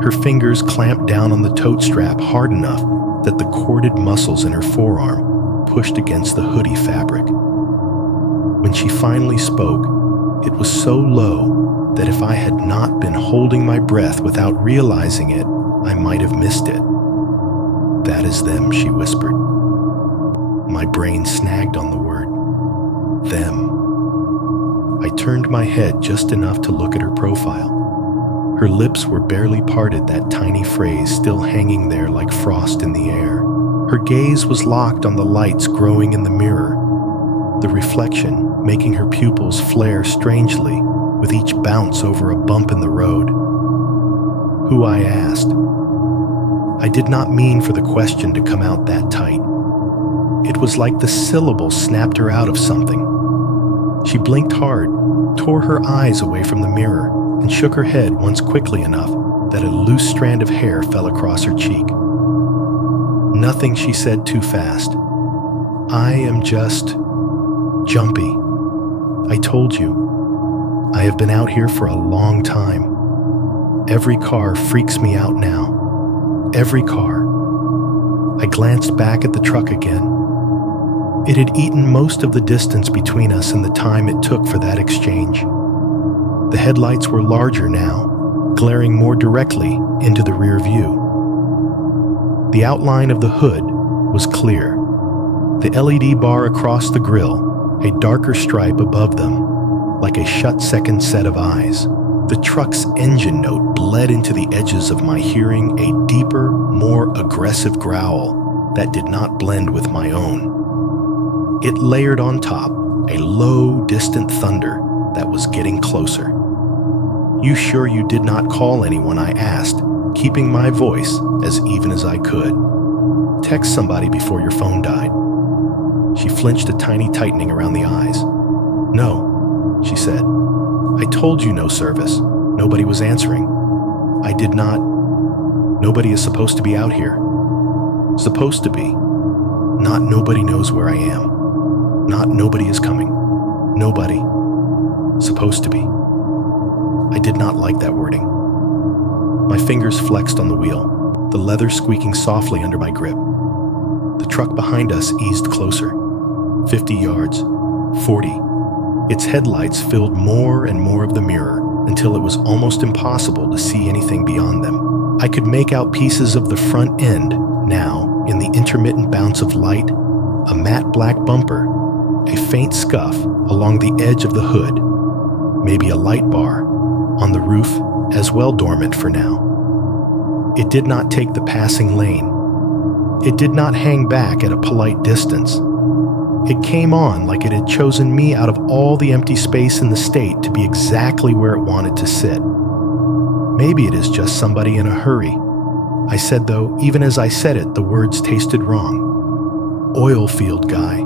Her fingers clamped down on the tote strap hard enough that the corded muscles in her forearm pushed against the hoodie fabric. When she finally spoke, it was so low that if I had not been holding my breath without realizing it, I might have missed it. "That is them," she whispered. My brain snagged on the word, them. I turned my head just enough to look at her profile. Her lips were barely parted, that tiny phrase still hanging there like frost in the air. Her gaze was locked on the lights growing in the mirror, the reflection making her pupils flare strangely with each bounce over a bump in the road. Who, I asked. I did not mean for the question to come out that tight. It was like the syllable snapped her out of something. She blinked hard, tore her eyes away from the mirror, and shook her head once quickly enough that a loose strand of hair fell across her cheek. "Nothing," she said too fast. "I am just jumpy. I told you. I have been out here for a long time. Every car freaks me out now. Every car." I glanced back at the truck again. It had eaten most of the distance between us in the time it took for that exchange. The headlights were larger now, glaring more directly into the rear view. The outline of the hood was clear. The LED bar across the grille, a darker stripe above them, like a shut-second set of eyes. The truck's engine note bled into the edges of my hearing, a deeper, more aggressive growl that did not blend with my own. It layered on top a low, distant thunder that was getting closer. "You sure you did not call anyone?" I asked, keeping my voice as even as I could. "Text somebody before your phone died." She flinched, a tiny tightening around the eyes. "No," she said. "I told you no service. Nobody was answering. I did not. Nobody is supposed to be out here. Supposed to be. Not nobody knows where I am. Not nobody is coming. Nobody. Supposed to be." I did not like that wording. My fingers flexed on the wheel, the leather squeaking softly under my grip. The truck behind us eased closer. 50 yards. 40. Its headlights filled more and more of the mirror until it was almost impossible to see anything beyond them. I could make out pieces of the front end now in the intermittent bounce of light, a matte black bumper, a faint scuff along the edge of the hood, maybe a light bar on the roof as well, dormant for now. It did not take the passing lane. It did not hang back at a polite distance. It came on like it had chosen me out of all the empty space in the state to be exactly where it wanted to sit. Maybe it is just somebody in a hurry. I said, though, even as I said it, the words tasted wrong. "Oil field guy.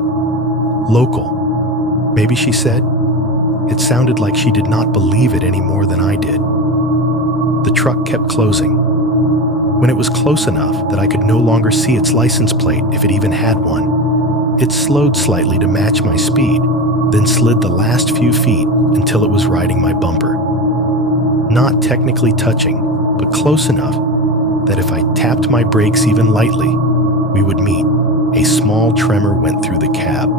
Local." Maybe, she said. It sounded like she did not believe it any more than I did. The truck kept closing. When it was close enough that I could no longer see its license plate, if it even had one, it slowed slightly to match my speed, then slid the last few feet until it was riding my bumper. Not technically touching, but close enough that if I tapped my brakes even lightly, we would meet. A small tremor went through the cab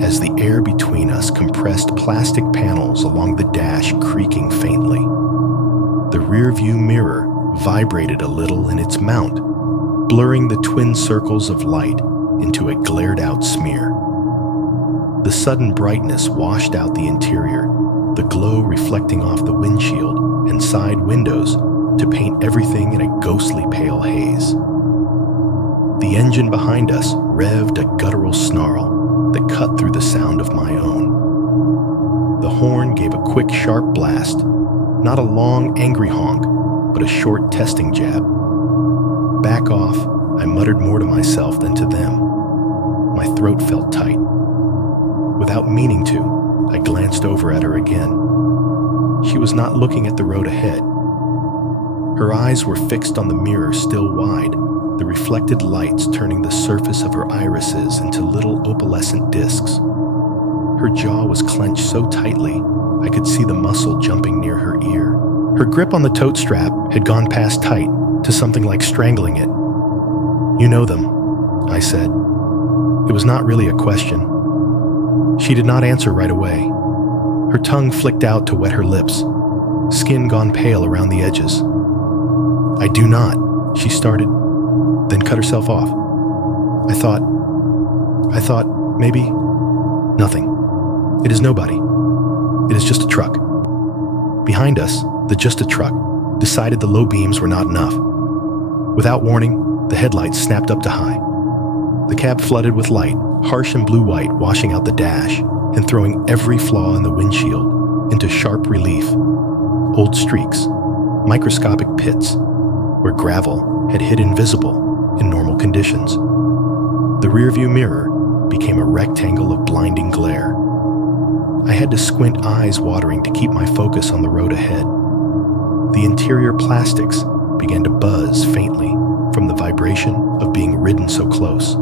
as the air between us compressed, plastic panels along the dash creaking faintly. The rear-view mirror vibrated a little in its mount, blurring the twin circles of light into a glared-out smear. The sudden brightness washed out the interior, the glow reflecting off the windshield and side windows to paint everything in a ghostly pale haze. The engine behind us revved a guttural snarl that cut through the sound of my own. The horn gave a quick, sharp blast, not a long, angry honk, but a short testing jab. "Back off," I muttered more to myself than to them. My throat felt tight. Without meaning to, I glanced over at her again. She was not looking at the road ahead. Her eyes were fixed on the mirror still wide, the reflected lights turning the surface of her irises into little opalescent discs. Her jaw was clenched so tightly, I could see the muscle jumping near her ear. Her grip on the tote strap had gone past tight to something like strangling it. "You know them," I said. It was not really a question. She did not answer right away. Her tongue flicked out to wet her lips, skin gone pale around the edges. "I do not," she started, then cut herself off. I thought, maybe, nothing. It is nobody. It is just a truck. Behind us, the just a truck decided the low beams were not enough. Without warning, the headlights snapped up to high. The cab flooded with light, harsh and blue-white, washing out the dash and throwing every flaw in the windshield into sharp relief. Old streaks, microscopic pits, where gravel had hid invisible in normal conditions. The rearview mirror became a rectangle of blinding glare. I had to squint, eyes watering, to keep my focus on the road ahead. The interior plastics began to buzz faintly from the vibration of being ridden so close.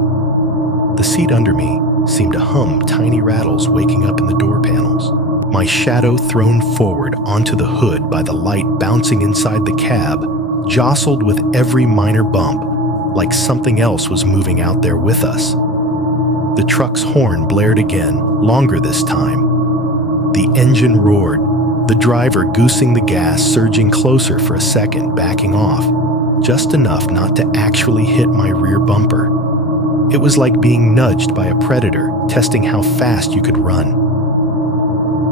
The seat under me seemed to hum tiny rattles waking up in the door panels. My shadow thrown forward onto the hood by the light bouncing inside the cab jostled with every minor bump, like something else was moving out there with us. The truck's horn blared again, longer this time. The engine roared, the driver goosing the gas, surging closer for a second, backing off, just enough not to actually hit my rear bumper. It was like being nudged by a predator, testing how fast you could run.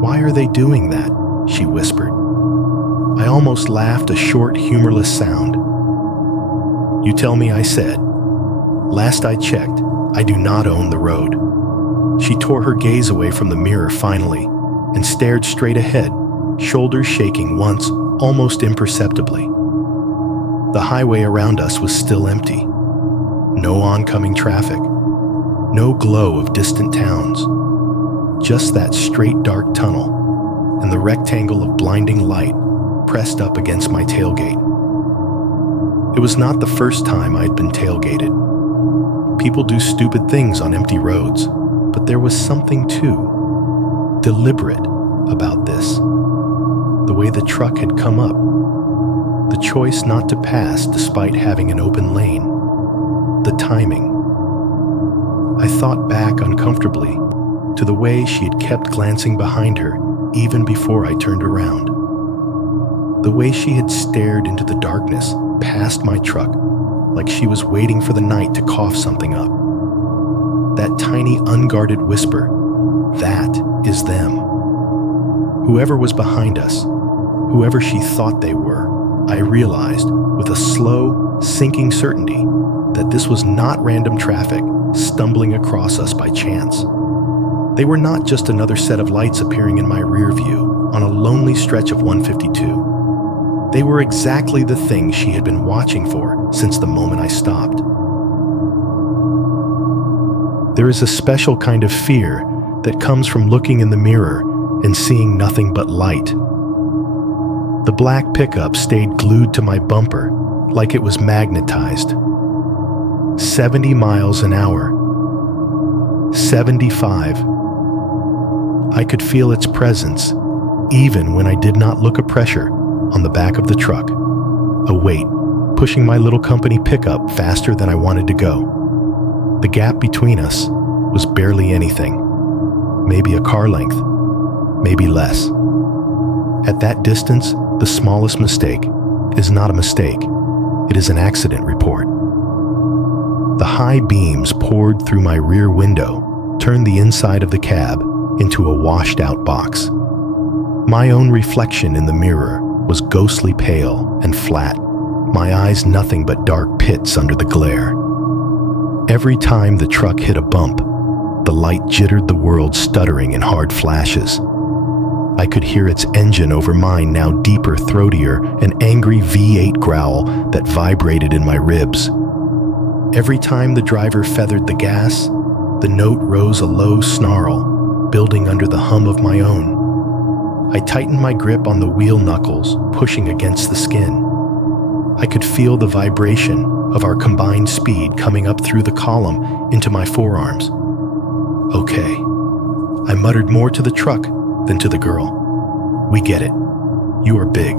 "Why are they doing that?" she whispered. I almost laughed, a short, humorless sound. "You tell me," I said. "Last I checked, I do not own the road." She tore her gaze away from the mirror finally and stared straight ahead, shoulders shaking once, almost imperceptibly. The highway around us was still empty. No oncoming traffic. No glow of distant towns. Just that straight dark tunnel and the rectangle of blinding light pressed up against my tailgate. It was not the first time I'd been tailgated. People do stupid things on empty roads, but there was something too deliberate about this. The way the truck had come up, the choice not to pass despite having an open lane, the timing. I thought back uncomfortably to the way she had kept glancing behind her even before I turned around. The way she had stared into the darkness past my truck like she was waiting for the night to cough something up. That tiny unguarded whisper, "That is them." Whoever was behind us, whoever she thought they were, I realized with a slow, sinking certainty that this was not random traffic stumbling across us by chance. They were not just another set of lights appearing in my rear view on a lonely stretch of 152. They were exactly the thing she had been watching for since the moment I stopped. There is a special kind of fear that comes from looking in the mirror and seeing nothing but light. The black pickup stayed glued to my bumper like it was magnetized. 70 miles an hour. 75. I could feel its presence, even when I did not look a pressure on the back of the truck. A weight, pushing my little company pickup faster than I wanted to go. The gap between us was barely anything. Maybe a car length, maybe less. At that distance, the smallest mistake is not a mistake. It is an accident report. The high beams poured through my rear window, turned the inside of the cab into a washed-out box. My own reflection in the mirror was ghostly pale and flat, my eyes nothing but dark pits under the glare. Every time the truck hit a bump, the light jittered the world, stuttering in hard flashes. I could hear its engine over mine, now deeper, throatier, an angry V8 growl that vibrated in my ribs. Every time the driver feathered the gas, the note rose a low snarl, building under the hum of my own. I tightened my grip on the wheel knuckles, pushing against the skin. I could feel the vibration of our combined speed coming up through the column into my forearms. Okay. I muttered more to the truck than to the girl. We get it. You are big.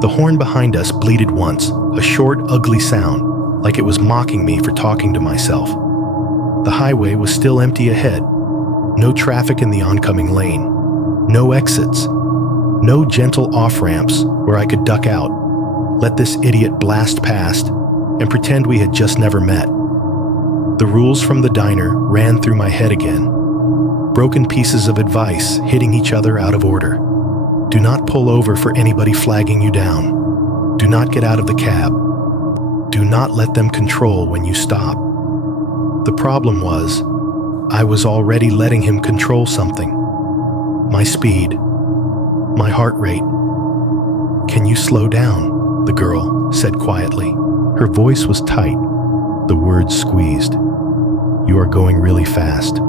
The horn behind us bleated once, a short, ugly sound, like it was mocking me for talking to myself. The highway was still empty ahead. No traffic in the oncoming lane. No exits. No gentle off-ramps where I could duck out, let this idiot blast past, and pretend we had just never met. The rules from the diner ran through my head again. Broken pieces of advice hitting each other out of order. Do not pull over for anybody flagging you down. Do not get out of the cab. Do not let them control when you stop. The problem was, I was already letting him control something. My speed. My heart rate. Can you slow down? The girl said quietly. Her voice was tight, the words squeezed. You are going really fast.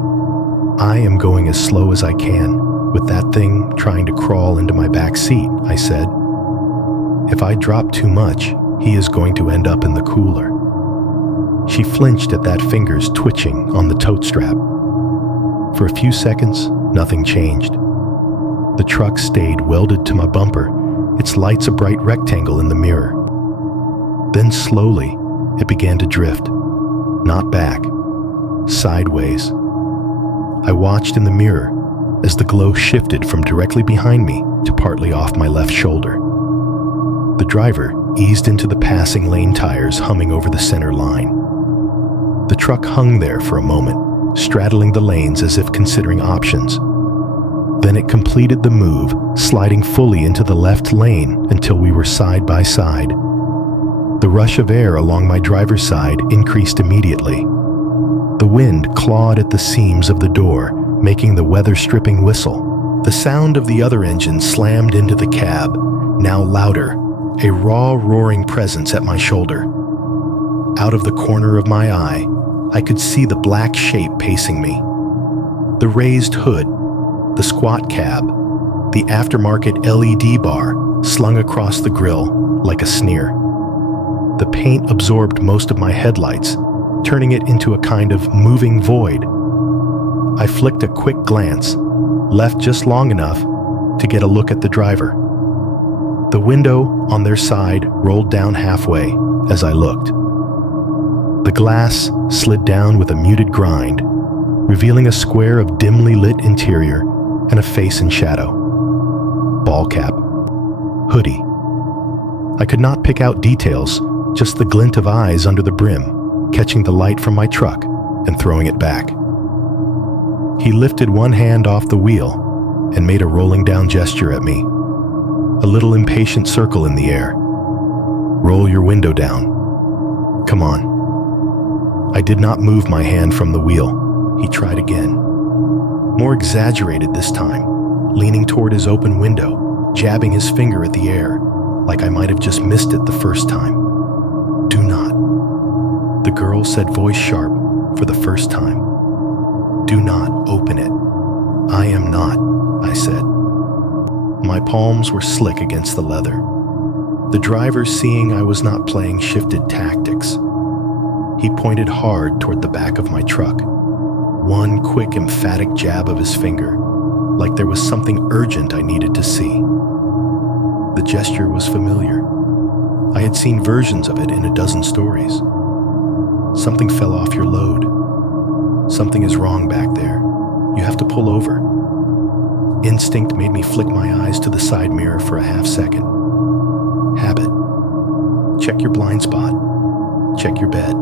I am going as slow as I can, with that thing trying to crawl into my back seat, I said. If I drop too much, he is going to end up in the cooler. She flinched at that fingers twitching on the tote strap. For a few seconds, nothing changed. The truck stayed welded to my bumper, its lights a bright rectangle in the mirror. Then slowly, it began to drift. Not back, sideways. I watched in the mirror as the glow shifted from directly behind me to partly off my left shoulder. The driver eased into the passing lane tires humming over the center line. The truck hung there for a moment, straddling the lanes as if considering options. Then it completed the move, sliding fully into the left lane until we were side by side. The rush of air along my driver's side increased immediately. The wind clawed at the seams of the door, making the weather-stripping whistle. The sound of the other engine slammed into the cab, now louder, a raw, roaring presence at my shoulder. Out of the corner of my eye, I could see the black shape pacing me. The raised hood, the squat cab, the aftermarket LED bar slung across the grille like a sneer. The paint absorbed most of my headlights, turning it into a kind of moving void. I flicked a quick glance, left just long enough to get a look at the driver. The window on their side rolled down halfway as I looked. The glass slid down with a muted grind, revealing a square of dimly lit interior and a face in shadow. Ball cap. Hoodie. I could not pick out details, just the glint of eyes under the brim, catching the light from my truck and throwing it back. He lifted one hand off the wheel and made a rolling down gesture at me. A little impatient circle in the air. Roll your window down. Come on. I did not move my hand from the wheel. He tried again. More exaggerated this time, leaning toward his open window, jabbing his finger at the air, like I might have just missed it the first time. Do not. The girl said, voice sharp, for the first time. Do not open it. I am not, I said. My palms were slick against the leather. The driver, seeing I was not playing, shifted tactics. He pointed hard toward the back of my truck. One quick, emphatic jab of his finger, like there was something urgent I needed to see. The gesture was familiar. I had seen versions of it in a dozen stories. Something fell off your load. Something is wrong back there. You have to pull over. Instinct made me flick my eyes to the side mirror for a half second. Habit. Check your blind spot. Check your bed.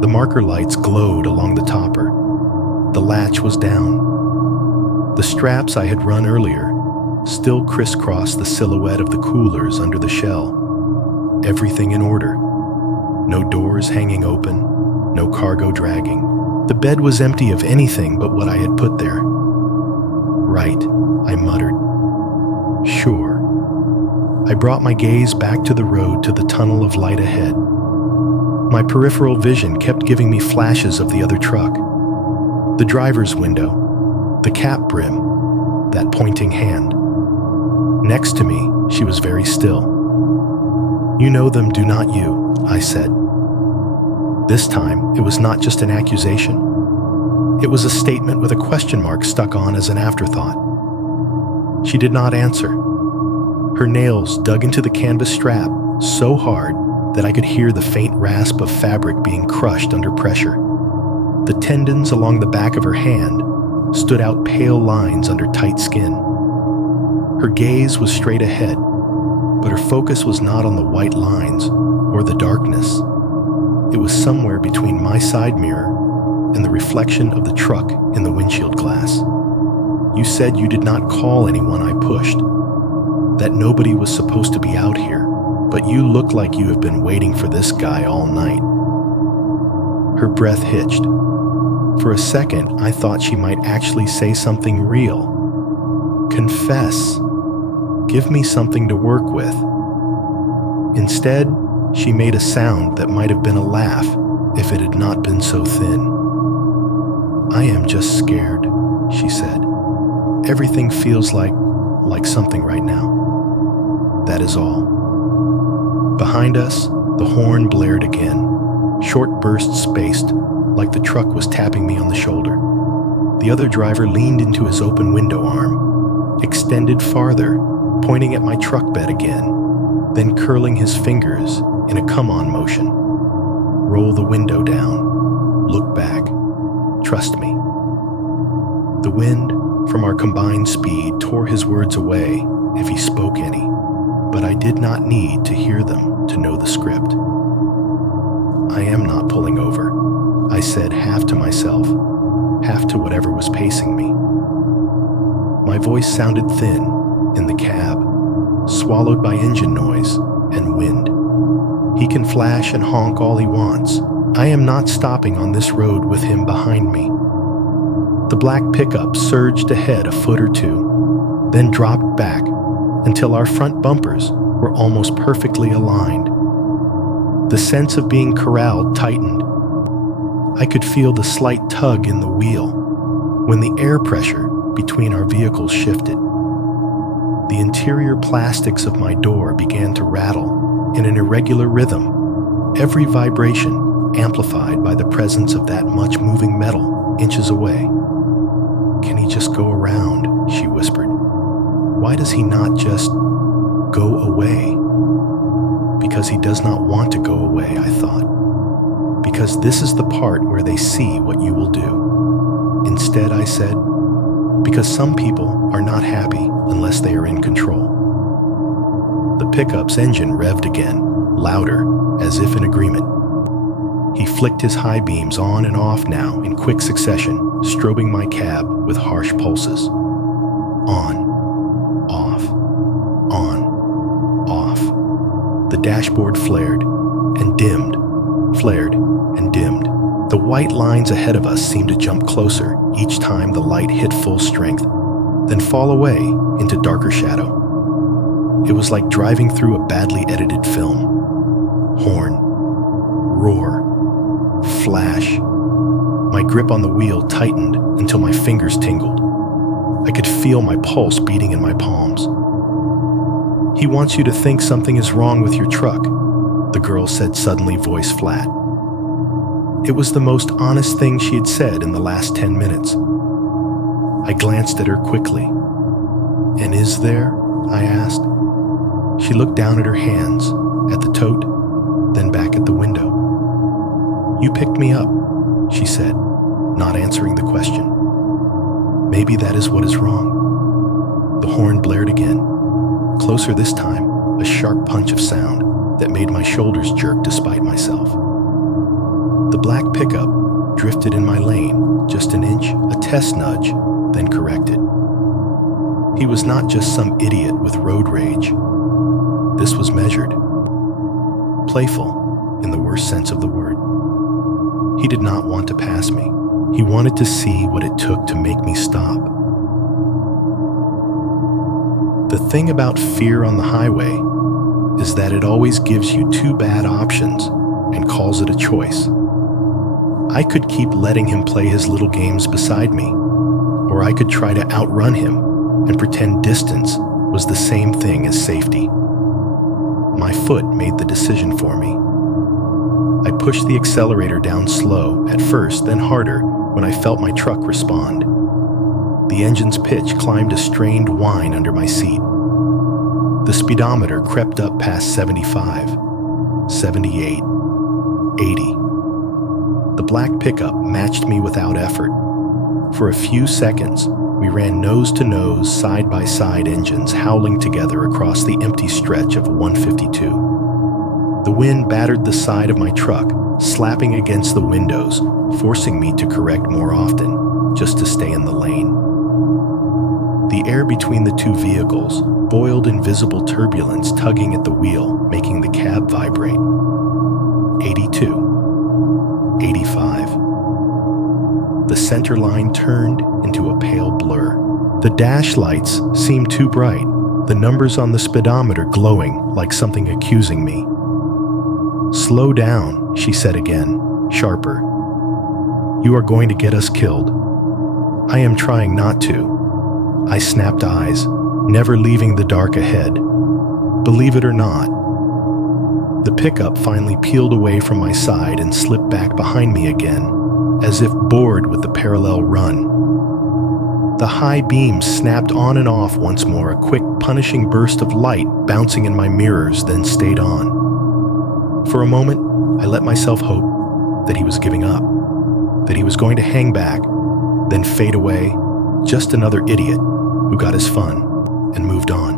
The marker lights glowed along the topper. The latch was down. The straps I had run earlier still crisscrossed the silhouette of the coolers under the shell. Everything in order. No doors hanging open, no cargo dragging. The bed was empty of anything but what I had put there. Right, I muttered. Sure. I brought my gaze back to the road, to the tunnel of light ahead. My peripheral vision kept giving me flashes of the other truck. The driver's window, the cap brim, that pointing hand. Next to me, she was very still. "You know them, do not you?" I said. This time, it was not just an accusation. It was a statement with a question mark stuck on as an afterthought. She did not answer. Her nails dug into the canvas strap so hard that I could hear the faint rasp of fabric being crushed under pressure. The tendons along the back of her hand stood out pale lines under tight skin. Her gaze was straight ahead, but her focus was not on the white lines or the darkness. It was somewhere between my side mirror and the reflection of the truck in the windshield glass. "You said you did not call anyone I pushed, that nobody was supposed to be out here, but you look like you have been waiting for this guy all night." Her breath hitched. For a second, I thought she might actually say something real. Confess. Give me something to work with. Instead, she made a sound that might have been a laugh if it had not been so thin. "I am just scared," she said. "Everything feels like something right now. That is all." Behind us, the horn blared again, short bursts spaced, like the truck was tapping me on the shoulder. The other driver leaned into his open window arm, extended farther, pointing at my truck bed again, then curling his fingers in a come-on motion. "Roll the window down. Look back. Trust me." The wind from our combined speed tore his words away if he spoke any, but I did not need to hear them to know the script. "I am not pulling over," I said, half to myself, half to whatever was pacing me. My voice sounded thin in the cab, swallowed by engine noise and wind. He can flash and honk all he wants. I am not stopping on this road with him behind me. The black pickup surged ahead a foot or two, then dropped back until our front bumpers were almost perfectly aligned. The sense of being corralled tightened. I could feel the slight tug in the wheel when the air pressure between our vehicles shifted. The interior plastics of my door began to rattle in an irregular rhythm, every vibration amplified by the presence of that much moving metal inches away. "Can he just go around?" she whispered. "Why does he not just go away?" Because he does not want to go away, I thought. Because this is the part where they see what you will do. Instead, I said, because some people are not happy unless they are in control. The pickup's engine revved again, louder, as if in agreement. He flicked his high beams on and off now in quick succession, strobing my cab with harsh pulses. On, off, on, off. The dashboard flared and dimmed, flared and dimmed. The white lines ahead of us seemed to jump closer each time the light hit full strength, then fall away into darker shadow. It was like driving through a badly edited film. Horn, roar, flash. My grip on the wheel tightened until my fingers tingled. I could feel my pulse beating in my palms. "He wants you to think something is wrong with your truck," the girl said, suddenly voice flat. It was the most honest thing she had said in the last 10 minutes. I glanced at her quickly. "And is there?" I asked. She looked down at her hands, at the tote, then back at the window. "You picked me up," she said, not answering the question. "Maybe that is what is wrong." The horn blared again, closer this time, a sharp punch of sound that made my shoulders jerk despite myself. The black pickup drifted in my lane just an inch, a test nudge, then corrected. He was not just some idiot with road rage. This was measured. Playful, in the worst sense of the word. He did not want to pass me. He wanted to see what it took to make me stop. The thing about fear on the highway is that it always gives you two bad options and calls it a choice. I could keep letting him play his little games beside me, or I could try to outrun him and pretend distance was the same thing as safety. My foot made the decision for me. I pushed the accelerator down slow at first, then harder when I felt my truck respond. The engine's pitch climbed a strained whine under my seat. The speedometer crept up past 75, 78, 80. The black pickup matched me without effort. For a few seconds, we ran nose to nose, side by side, engines howling together across the empty stretch of 152. The wind battered the side of my truck, slapping against the windows, forcing me to correct more often, just to stay in the lane. The air between the two vehicles boiled invisible turbulence, tugging at the wheel, making the cab vibrate. 82. 85. The center line turned into a pale blur. The dash lights seemed too bright, the numbers on the speedometer glowing like something accusing me. "Slow down," she said again, sharper. "You are going to get us killed." "I am trying not to." I snapped eyes, never leaving the dark ahead. Believe it or not. The pickup finally peeled away from my side and slipped back behind me again, as if bored with the parallel run. The high beams snapped on and off once more, a quick, punishing burst of light bouncing in my mirrors, then stayed on. For a moment, I let myself hope that he was giving up, that he was going to hang back, then fade away, just another idiot who got his fun and moved on.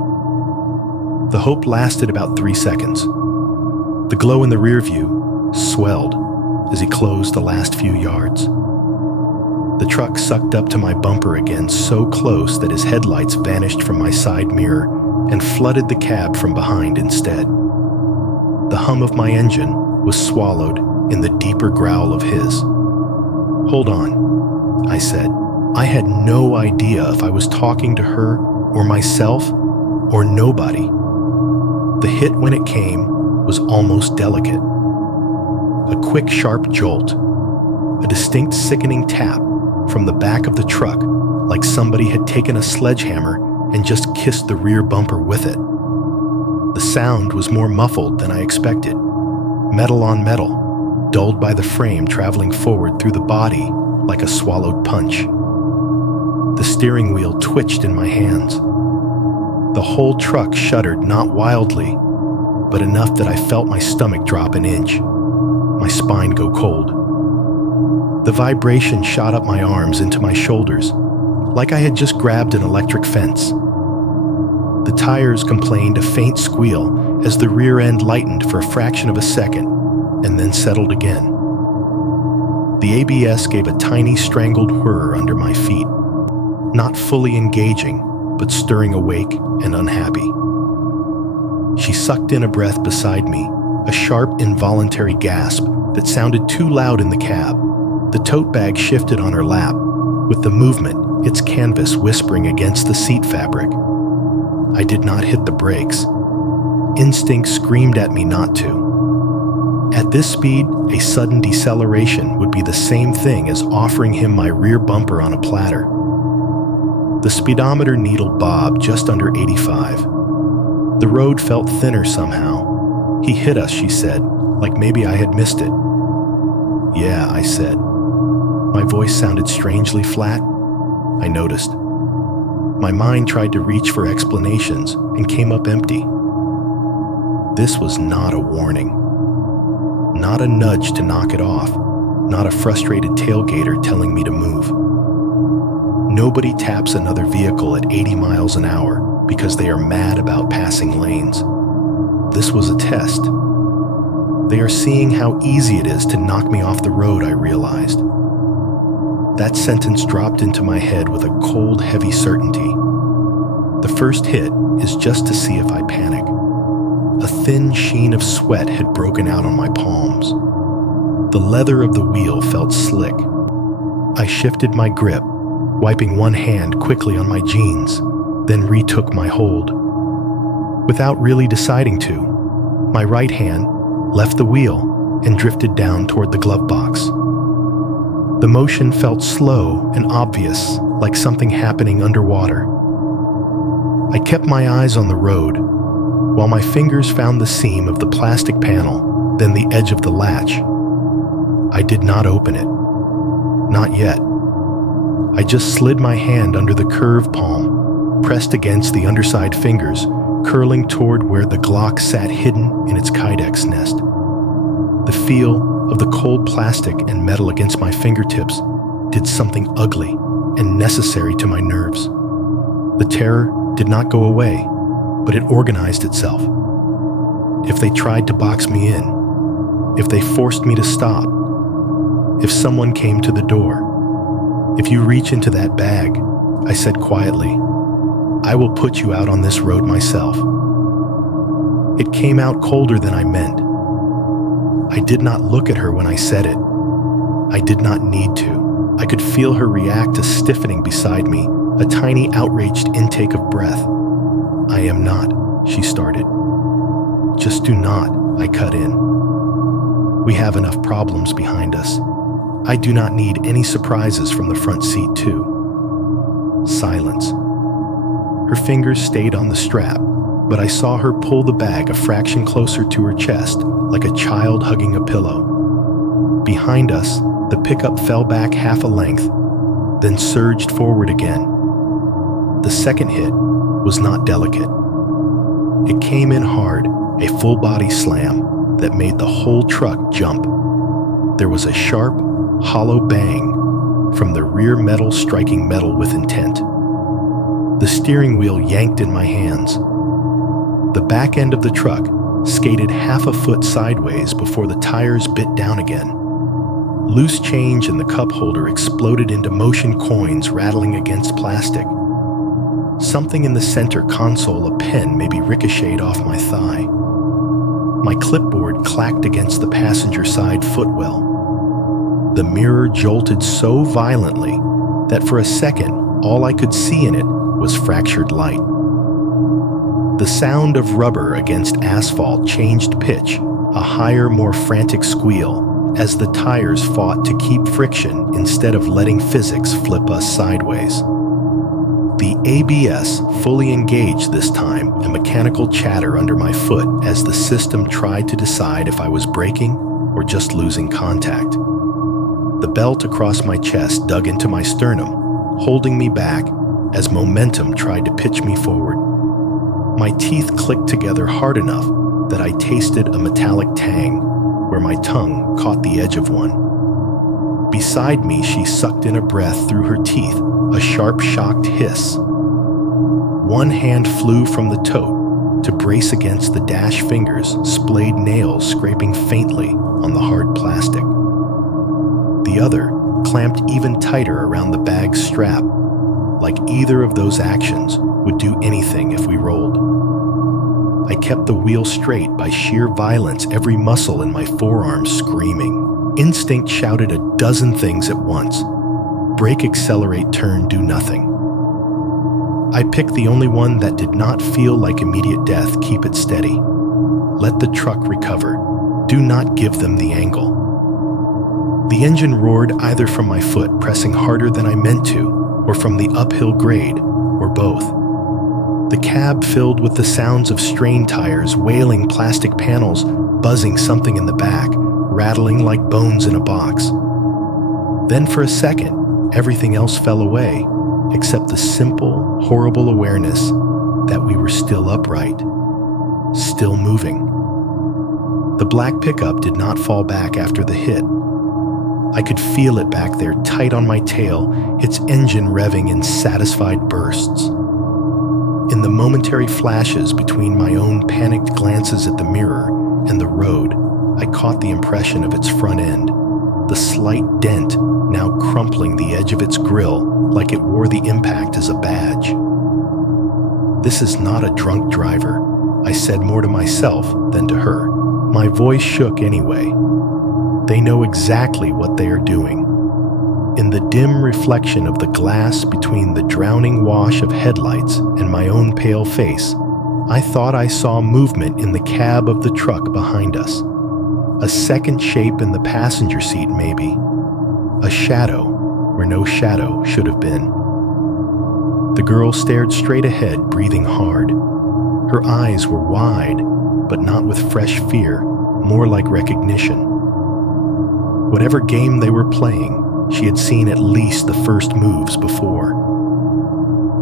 The hope lasted about 3 seconds. The glow in the rear view swelled as he closed the last few yards. The truck sucked up to my bumper again, so close that his headlights vanished from my side mirror and flooded the cab from behind instead. The hum of my engine was swallowed in the deeper growl of his. "Hold on," I said. I had no idea if I was talking to her or myself or nobody. The hit, when it came, was almost delicate. A quick, sharp jolt, a distinct, sickening tap from the back of the truck, like somebody had taken a sledgehammer and just kissed the rear bumper with it. The sound was more muffled than I expected. Metal on metal, dulled by the frame traveling forward through the body like a swallowed punch. The steering wheel twitched in my hands. The whole truck shuddered, not wildly, but enough that I felt my stomach drop an inch, my spine go cold. The vibration shot up my arms into my shoulders, like I had just grabbed an electric fence. The tires complained a faint squeal as the rear end lightened for a fraction of a second and then settled again. The ABS gave a tiny strangled whir under my feet, not fully engaging, but stirring awake and unhappy. She sucked in a breath beside me, a sharp, involuntary gasp that sounded too loud in the cab. The tote bag shifted on her lap, with the movement, its canvas whispering against the seat fabric. I did not hit the brakes. Instinct screamed at me not to. At this speed, a sudden deceleration would be the same thing as offering him my rear bumper on a platter. The speedometer needle bobbed just under 85. The road felt thinner somehow. "He hit us," she said, like maybe I had missed it. "Yeah," I said. My voice sounded strangely flat. I noticed. My mind tried to reach for explanations and came up empty. This was not a warning. Not a nudge to knock it off. Not a frustrated tailgater telling me to move. Nobody taps another vehicle at 80 miles an hour because they are mad about passing lanes. This was a test. They are seeing how easy it is to knock me off the road, I realized. That sentence dropped into my head with a cold, heavy certainty. The first hit is just to see if I panic. A thin sheen of sweat had broken out on my palms. The leather of the wheel felt slick. I shifted my grip, wiping one hand quickly on my jeans, then retook my hold. Without really deciding to, my right hand left the wheel and drifted down toward the glove box. The motion felt slow and obvious, like something happening underwater. I kept my eyes on the road, while my fingers found the seam of the plastic panel, then the edge of the latch. I did not open it. Not yet. I just slid my hand under the curved palm, pressed against the underside fingers, curling toward where the Glock sat hidden in its kydex nest. The feel of the cold plastic and metal against my fingertips did something ugly and necessary to my nerves. The terror did not go away, but it organized itself. If they tried to box me in, if they forced me to stop, if someone came to the door, if you reach into that bag, I said quietly, I will put you out on this road myself. It came out colder than I meant. I did not look at her when I said it. I did not need to. I could feel her react to stiffening beside me, a tiny outraged intake of breath. I am not, she started. Just do not, I cut in. We have enough problems behind us. I do not need any surprises from the front seat, too. Silence. Her fingers stayed on the strap, but I saw her pull the bag a fraction closer to her chest, like a child hugging a pillow. Behind us, the pickup fell back half a length, then surged forward again. The second hit was not delicate. It came in hard, a full-body slam that made the whole truck jump. There was a sharp, hollow bang from the rear metal striking metal with intent. The steering wheel yanked in my hands. The back end of the truck skated half a foot sideways before the tires bit down again. Loose change in the cup holder exploded into motion coins rattling against plastic. Something in the center console, a pen, maybe ricocheted off my thigh. My clipboard clacked against the passenger side footwell. The mirror jolted so violently that for a second, all I could see in it was fractured light. The sound of rubber against asphalt changed pitch, a higher, more frantic squeal, as the tires fought to keep friction instead of letting physics flip us sideways. The ABS fully engaged this time, a mechanical chatter under my foot as the system tried to decide if I was braking or just losing contact. The belt across my chest dug into my sternum, holding me back as momentum tried to pitch me forward. My teeth clicked together hard enough that I tasted a metallic tang where my tongue caught the edge of one. Beside me, she sucked in a breath through her teeth, a sharp, shocked hiss. One hand flew from the tote to brace against the dash fingers, splayed nails scraping faintly on the hard plastic. The other clamped even tighter around the bag's strap, like either of those actions would do anything if we rolled. I kept the wheel straight by sheer violence, every muscle in my forearms screaming. Instinct shouted a dozen things at once. Brake, accelerate, turn, do nothing. I picked the only one that did not feel like immediate death. Keep it steady. Let the truck recover. Do not give them the angle. The engine roared either from my foot pressing harder than I meant to, or from the uphill grade, or both. The cab filled with the sounds of strained tires, wailing plastic panels, buzzing something in the back, rattling like bones in a box. Then for a second, everything else fell away, except the simple, horrible awareness that we were still upright, still moving. The black pickup did not fall back after the hit. I could feel it back there, tight on my tail, its engine revving in satisfied bursts. In the momentary flashes between my own panicked glances at the mirror and the road, I caught the impression of its front end, the slight dent now crumpling the edge of its grille like it wore the impact as a badge. This is not a drunk driver, I said more to myself than to her. My voice shook anyway. They know exactly what they are doing. In the dim reflection of the glass between the drowning wash of headlights and my own pale face, I thought I saw movement in the cab of the truck behind us. A second shape in the passenger seat, maybe. A shadow where no shadow should have been. The girl stared straight ahead, breathing hard. Her eyes were wide, but not with fresh fear, more like recognition. Whatever game they were playing, she had seen at least the first moves before.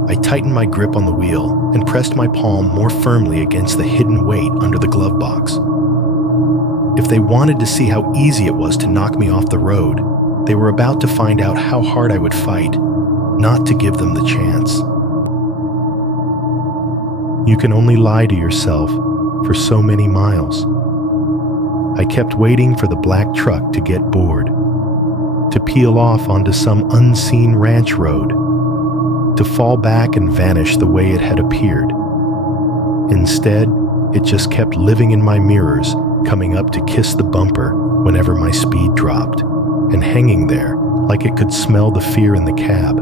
I tightened my grip on the wheel and pressed my palm more firmly against the hidden weight under the glove box. If they wanted to see how easy it was to knock me off the road, they were about to find out how hard I would fight, not to give them the chance. You can only lie to yourself for so many miles. I kept waiting for the black truck to get bored, to peel off onto some unseen ranch road, to fall back and vanish the way it had appeared. Instead, it just kept living in my mirrors, coming up to kiss the bumper whenever my speed dropped, and hanging there like it could smell the fear in the cab.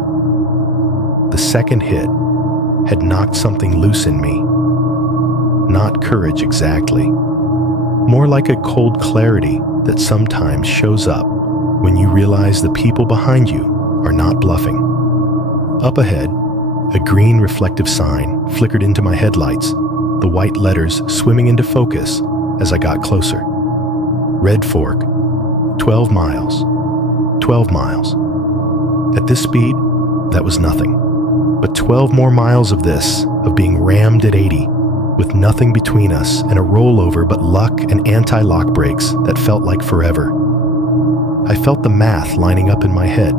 The second hit had knocked something loose in me. Not courage exactly, more like a cold clarity that sometimes shows up when you realize the people behind you are not bluffing. Up ahead, a green reflective sign flickered into my headlights, the white letters swimming into focus as I got closer. Red Fork, 12 miles, 12 miles. At this speed, that was nothing. But 12 more miles of this, of being rammed at 80, with nothing between us and a rollover but luck and anti-lock brakes that felt like forever. I felt the math lining up in my head.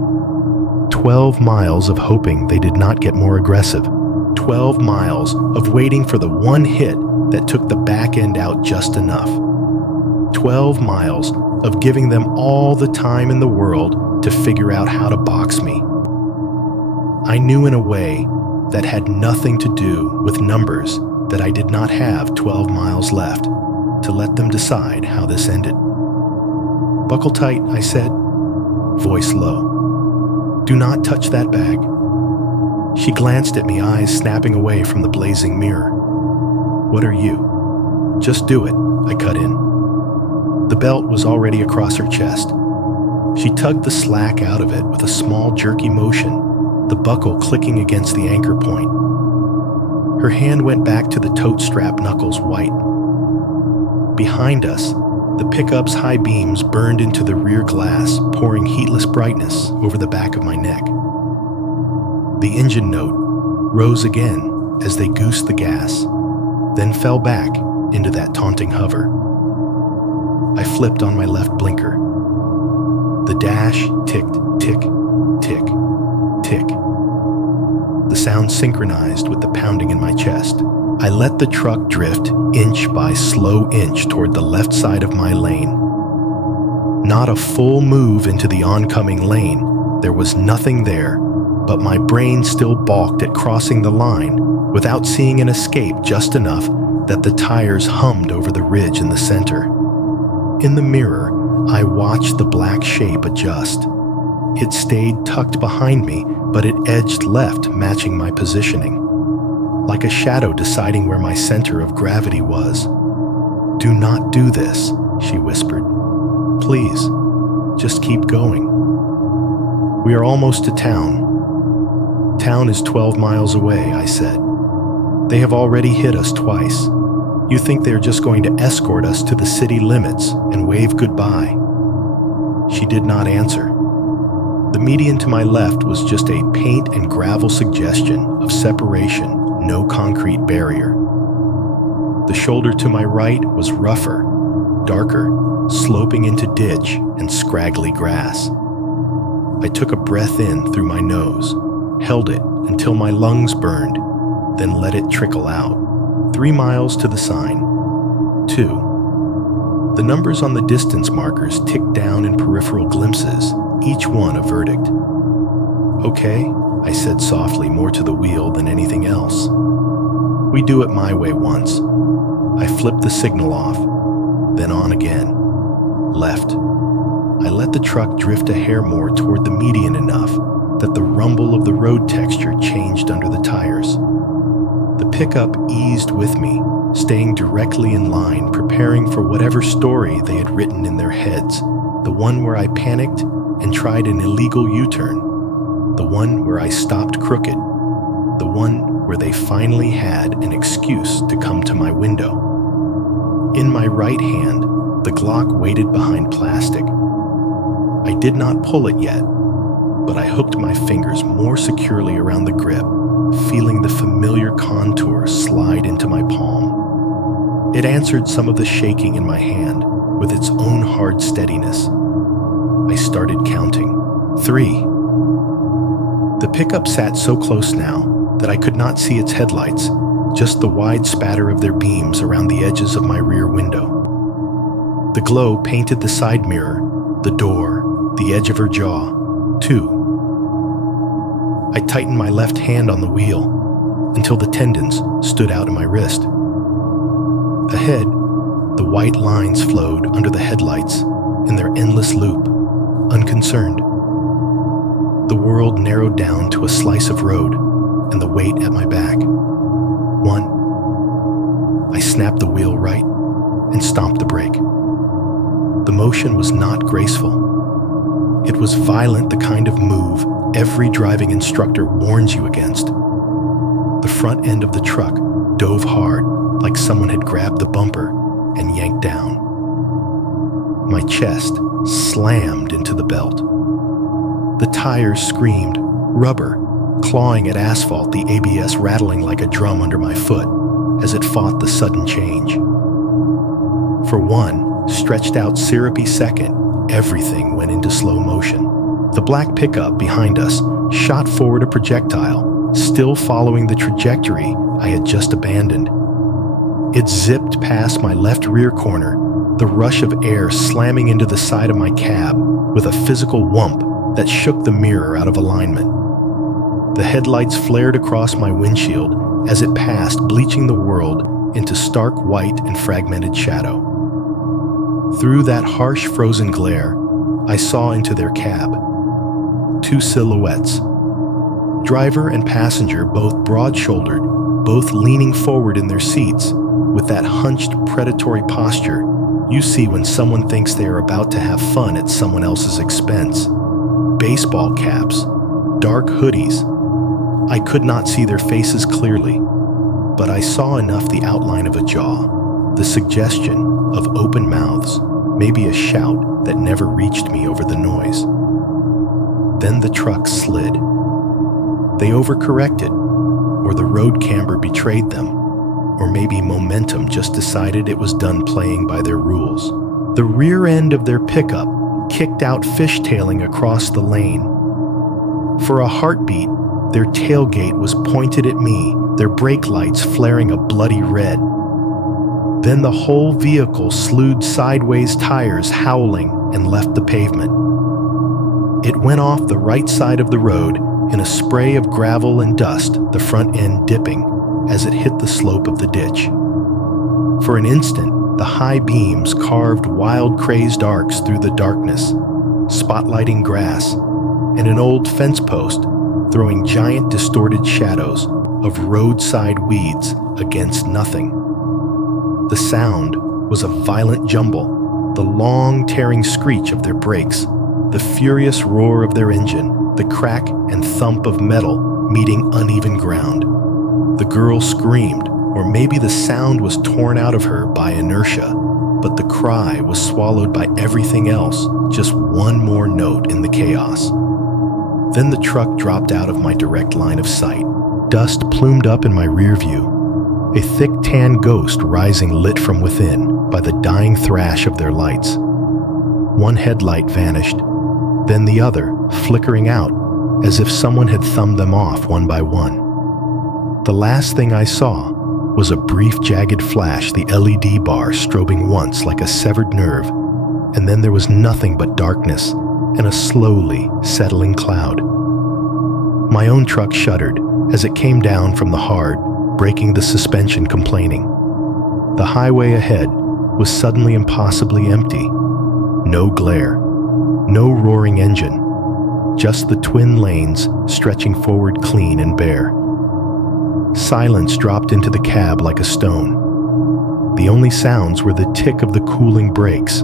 12 miles of hoping they did not get more aggressive. 12 miles of waiting for the one hit that took the back end out just enough. 12 miles of giving them all the time in the world to figure out how to box me. I knew in a way that had nothing to do with numbers that I did not have 12 miles left to let them decide how this ended. "Buckle tight," I said, voice low. "Do not touch that bag." She glanced at me, eyes snapping away from the blazing mirror. "What are you?" "Just do it," I cut in. The belt was already across her chest. She tugged the slack out of it with a small jerky motion, the buckle clicking against the anchor point. Her hand went back to the tote strap, knuckles white. Behind us, the pickup's high beams burned into the rear glass, pouring heatless brightness over the back of my neck. The engine note rose again as they goosed the gas, then fell back into that taunting hover. I flipped on my left blinker. The dash ticked, tick, tick, tick. The sound synchronized with the pounding in my chest. I let the truck drift inch by slow inch toward the left side of my lane. Not a full move into the oncoming lane. There was nothing there, but my brain still balked at crossing the line without seeing an escape just enough that the tires hummed over the ridge in the center. In the mirror, I watched the black shape adjust. It stayed tucked behind me, but it edged left, matching my positioning. Like a shadow deciding where my center of gravity was. "Do not do this," she whispered. "Please, just keep going. We are almost to town." "Town is 12 miles away," I said. "They have already hit us twice. You think they're just going to escort us to the city limits and wave goodbye?" She did not answer. The median to my left was just a paint and gravel suggestion of separation, no concrete barrier. The shoulder to my right was rougher, darker, sloping into ditch and scraggly grass. I took a breath in through my nose, held it until my lungs burned, then let it trickle out. 3 miles to the sign. 2. The numbers on the distance markers ticked down in peripheral glimpses, each one a verdict. "Okay," I said softly, more to the wheel than anything else. "We do it my way once." I flipped the signal off, then on again. Left. I let the truck drift a hair more toward the median enough that the rumble of the road texture changed under the tires. The pickup eased with me, staying directly in line, preparing for whatever story they had written in their heads. The one where I panicked and tried an illegal U-turn. The one where I stopped crooked. the one where they finally had an excuse to come to my window. In my right hand, the Glock waited behind plastic. I did not pull it yet, but I hooked my fingers more securely around the grip, feeling the familiar contour slide into my palm. It answered some of the shaking in my hand with its own hard steadiness. I started counting. 3. The pickup sat so close now that I could not see its headlights, just the wide spatter of their beams around the edges of my rear window. The glow painted the side mirror, the door, the edge of her jaw. 2. I tightened my left hand on the wheel until the tendons stood out in my wrist. Ahead, the white lines flowed under the headlights in their endless loop, unconcerned. The world narrowed down to a slice of road and the weight at my back. 1. I snapped the wheel right and stomped the brake. The motion was not graceful. It was violent, the kind of move every driving instructor warns you against. The front end of the truck dove hard, like someone had grabbed the bumper and yanked down. My chest slammed into the belt. The tires screamed, rubber, clawing at asphalt, the ABS rattling like a drum under my foot as it fought the sudden change. For one stretched out syrupy second, everything went into slow motion. The black pickup behind us shot forward a projectile, still following the trajectory I had just abandoned. It zipped past my left rear corner, the rush of air slamming into the side of my cab with a physical whump that shook the mirror out of alignment. The headlights flared across my windshield as it passed, bleaching the world into stark white and fragmented shadow. Through that harsh frozen glare, I saw into their cab. 2 silhouettes. Driver and passenger, both broad-shouldered, both leaning forward in their seats, with that hunched predatory posture you see when someone thinks they are about to have fun at someone else's expense. Baseball caps, dark hoodies. I could not see their faces clearly, but I saw enough the outline of a jaw, the suggestion of open mouths, maybe a shout that never reached me over the noise. Then the truck slid. They overcorrected, or the road camber betrayed them, or maybe momentum just decided it was done playing by their rules. The rear end of their pickup kicked out, fishtailing across the lane. For a heartbeat, their tailgate was pointed at me, their brake lights flaring a bloody red. Then the whole vehicle slewed sideways, tires howling, and left the pavement. It went off the right side of the road in a spray of gravel and dust, the front end dipping as it hit the slope of the ditch. For an instant, the high beams carved wild, crazed arcs through the darkness, spotlighting grass and an old fence post, throwing giant distorted shadows of roadside weeds against nothing. The sound was a violent jumble, the long, tearing screech of their brakes, the furious roar of their engine, the crack and thump of metal meeting uneven ground. The girl screamed, or maybe the sound was torn out of her by inertia, but the cry was swallowed by everything else, just one more note in the chaos. Then the truck dropped out of my direct line of sight. Dust plumed up in my rear view, a thick tan ghost rising lit from within by the dying thrash of their lights. One headlight vanished, then the other, flickering out, as if someone had thumbed them off one by one. The last thing I saw was a brief jagged flash, the LED bar strobing once like a severed nerve, and then there was nothing but darkness and a slowly settling cloud. My own truck shuddered as it came down from the hard, breaking the suspension, complaining. The highway ahead was suddenly impossibly empty. No glare, no roaring engine, just the twin lanes stretching forward clean and bare. Silence dropped into the cab like a stone. The only sounds were the tick of the cooling brakes,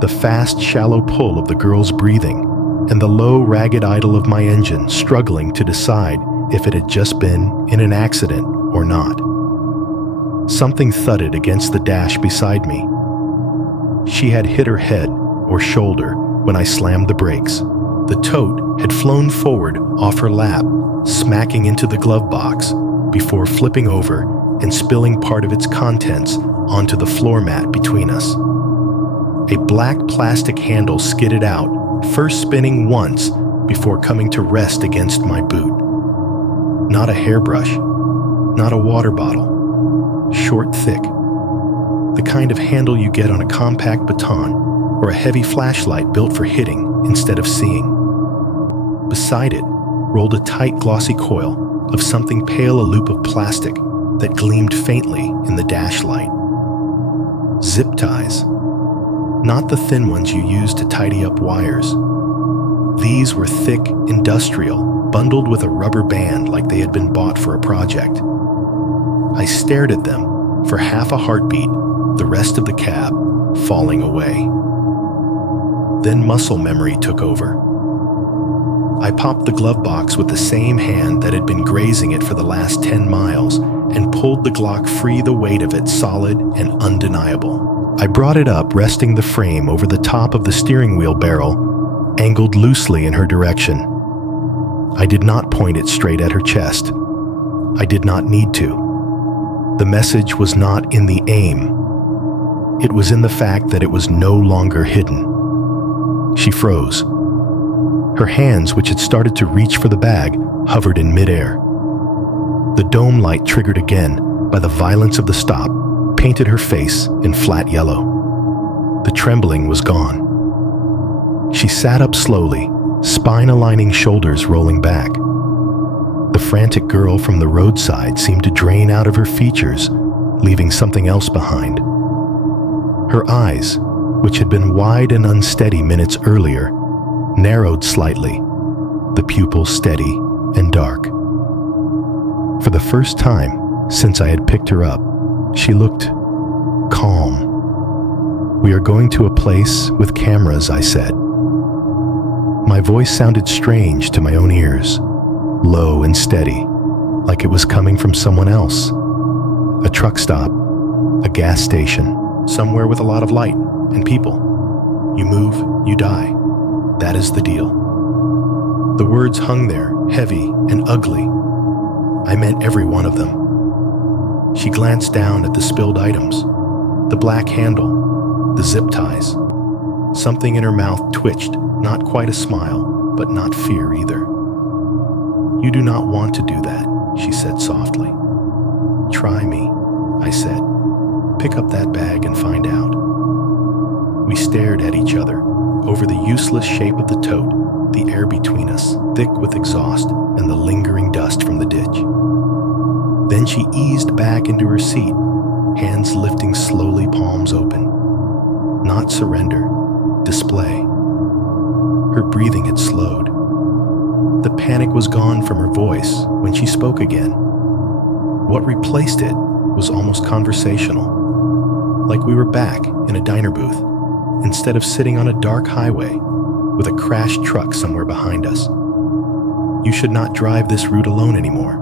the fast, shallow pull of the girl's breathing, and the low, ragged idle of my engine struggling to decide if it had just been in an accident or not. Something thudded against the dash beside me. She had hit her head or shoulder when I slammed the brakes. The tote had flown forward off her lap, smacking into the glove box before flipping over and spilling part of its contents onto the floor mat between us. A black plastic handle skidded out, first spinning once before coming to rest against my boot. Not a hairbrush, not a water bottle, short, thick, the kind of handle you get on a compact baton or a heavy flashlight built for hitting instead of seeing. Beside it rolled a tight, glossy coil of something pale, a loop of plastic that gleamed faintly in the dash light. Zip ties. Not the thin ones you use to tidy up wires. These were thick, industrial, bundled with a rubber band like they had been bought for a project. I stared at them for half a heartbeat, the rest of the cab falling away. Then muscle memory took over. I popped the glove box with the same hand that had been grazing it for the last 10 miles and pulled the Glock free, the weight of it solid and undeniable. I brought it up, resting the frame over the top of the steering wheel barrel, angled loosely in her direction. I did not point it straight at her chest. I did not need to. The message was not in the aim. It was in the fact that it was no longer hidden. She froze. Her hands, which had started to reach for the bag, hovered in midair. The dome light, triggered again by the violence of the stop, painted her face in flat yellow. The trembling was gone. She sat up slowly, spine-aligning shoulders rolling back. The frantic girl from the roadside seemed to drain out of her features, leaving something else behind. Her eyes, which had been wide and unsteady minutes earlier, narrowed slightly, the pupils steady and dark. For the first time since I had picked her up, she looked calm. "We are going to a place with cameras," I said. My voice sounded strange to my own ears, low and steady, like it was coming from someone else. A truck stop, a gas station, somewhere with a lot of light and people. You move, you die. That is the deal. The words hung there, heavy and ugly. I meant every one of them. She glanced down at the spilled items, the black handle, the zip ties. Something in her mouth twitched, not quite a smile, but not fear either. "You do not want to do that," she said softly. "Try me," I said. "Pick up that bag and find out." We stared at each other, over the useless shape of the tote, the air between us, thick with exhaust and the lingering dust from the ditch. Then she eased back into her seat, hands lifting slowly, palms open. Not surrender, display. Her breathing had slowed. The panic was gone from her voice when she spoke again. What replaced it was almost conversational, like we were back in a diner booth, instead of sitting on a dark highway with a crashed truck somewhere behind us. "You should not drive this route alone anymore,"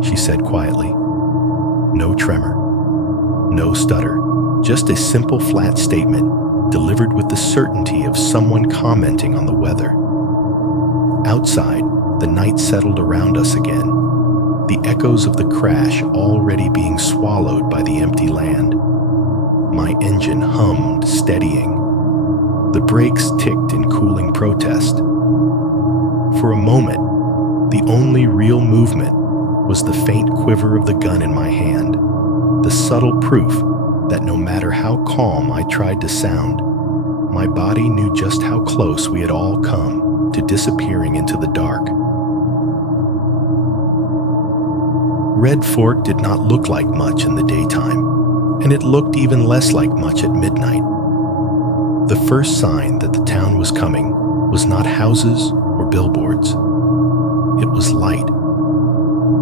she said quietly. No tremor, no stutter, just a simple flat statement delivered with the certainty of someone commenting on the weather. Outside, the night settled around us again, the echoes of the crash already being swallowed by the empty land. My engine hummed, steadying. The brakes ticked in cooling protest. For a moment, the only real movement was the faint quiver of the gun in my hand, the subtle proof that no matter how calm I tried to sound, my body knew just how close we had all come to disappearing into the dark. Red Fork did not look like much in the daytime, and it looked even less like much at midnight. The first sign that the town was coming was not houses or billboards. It was light.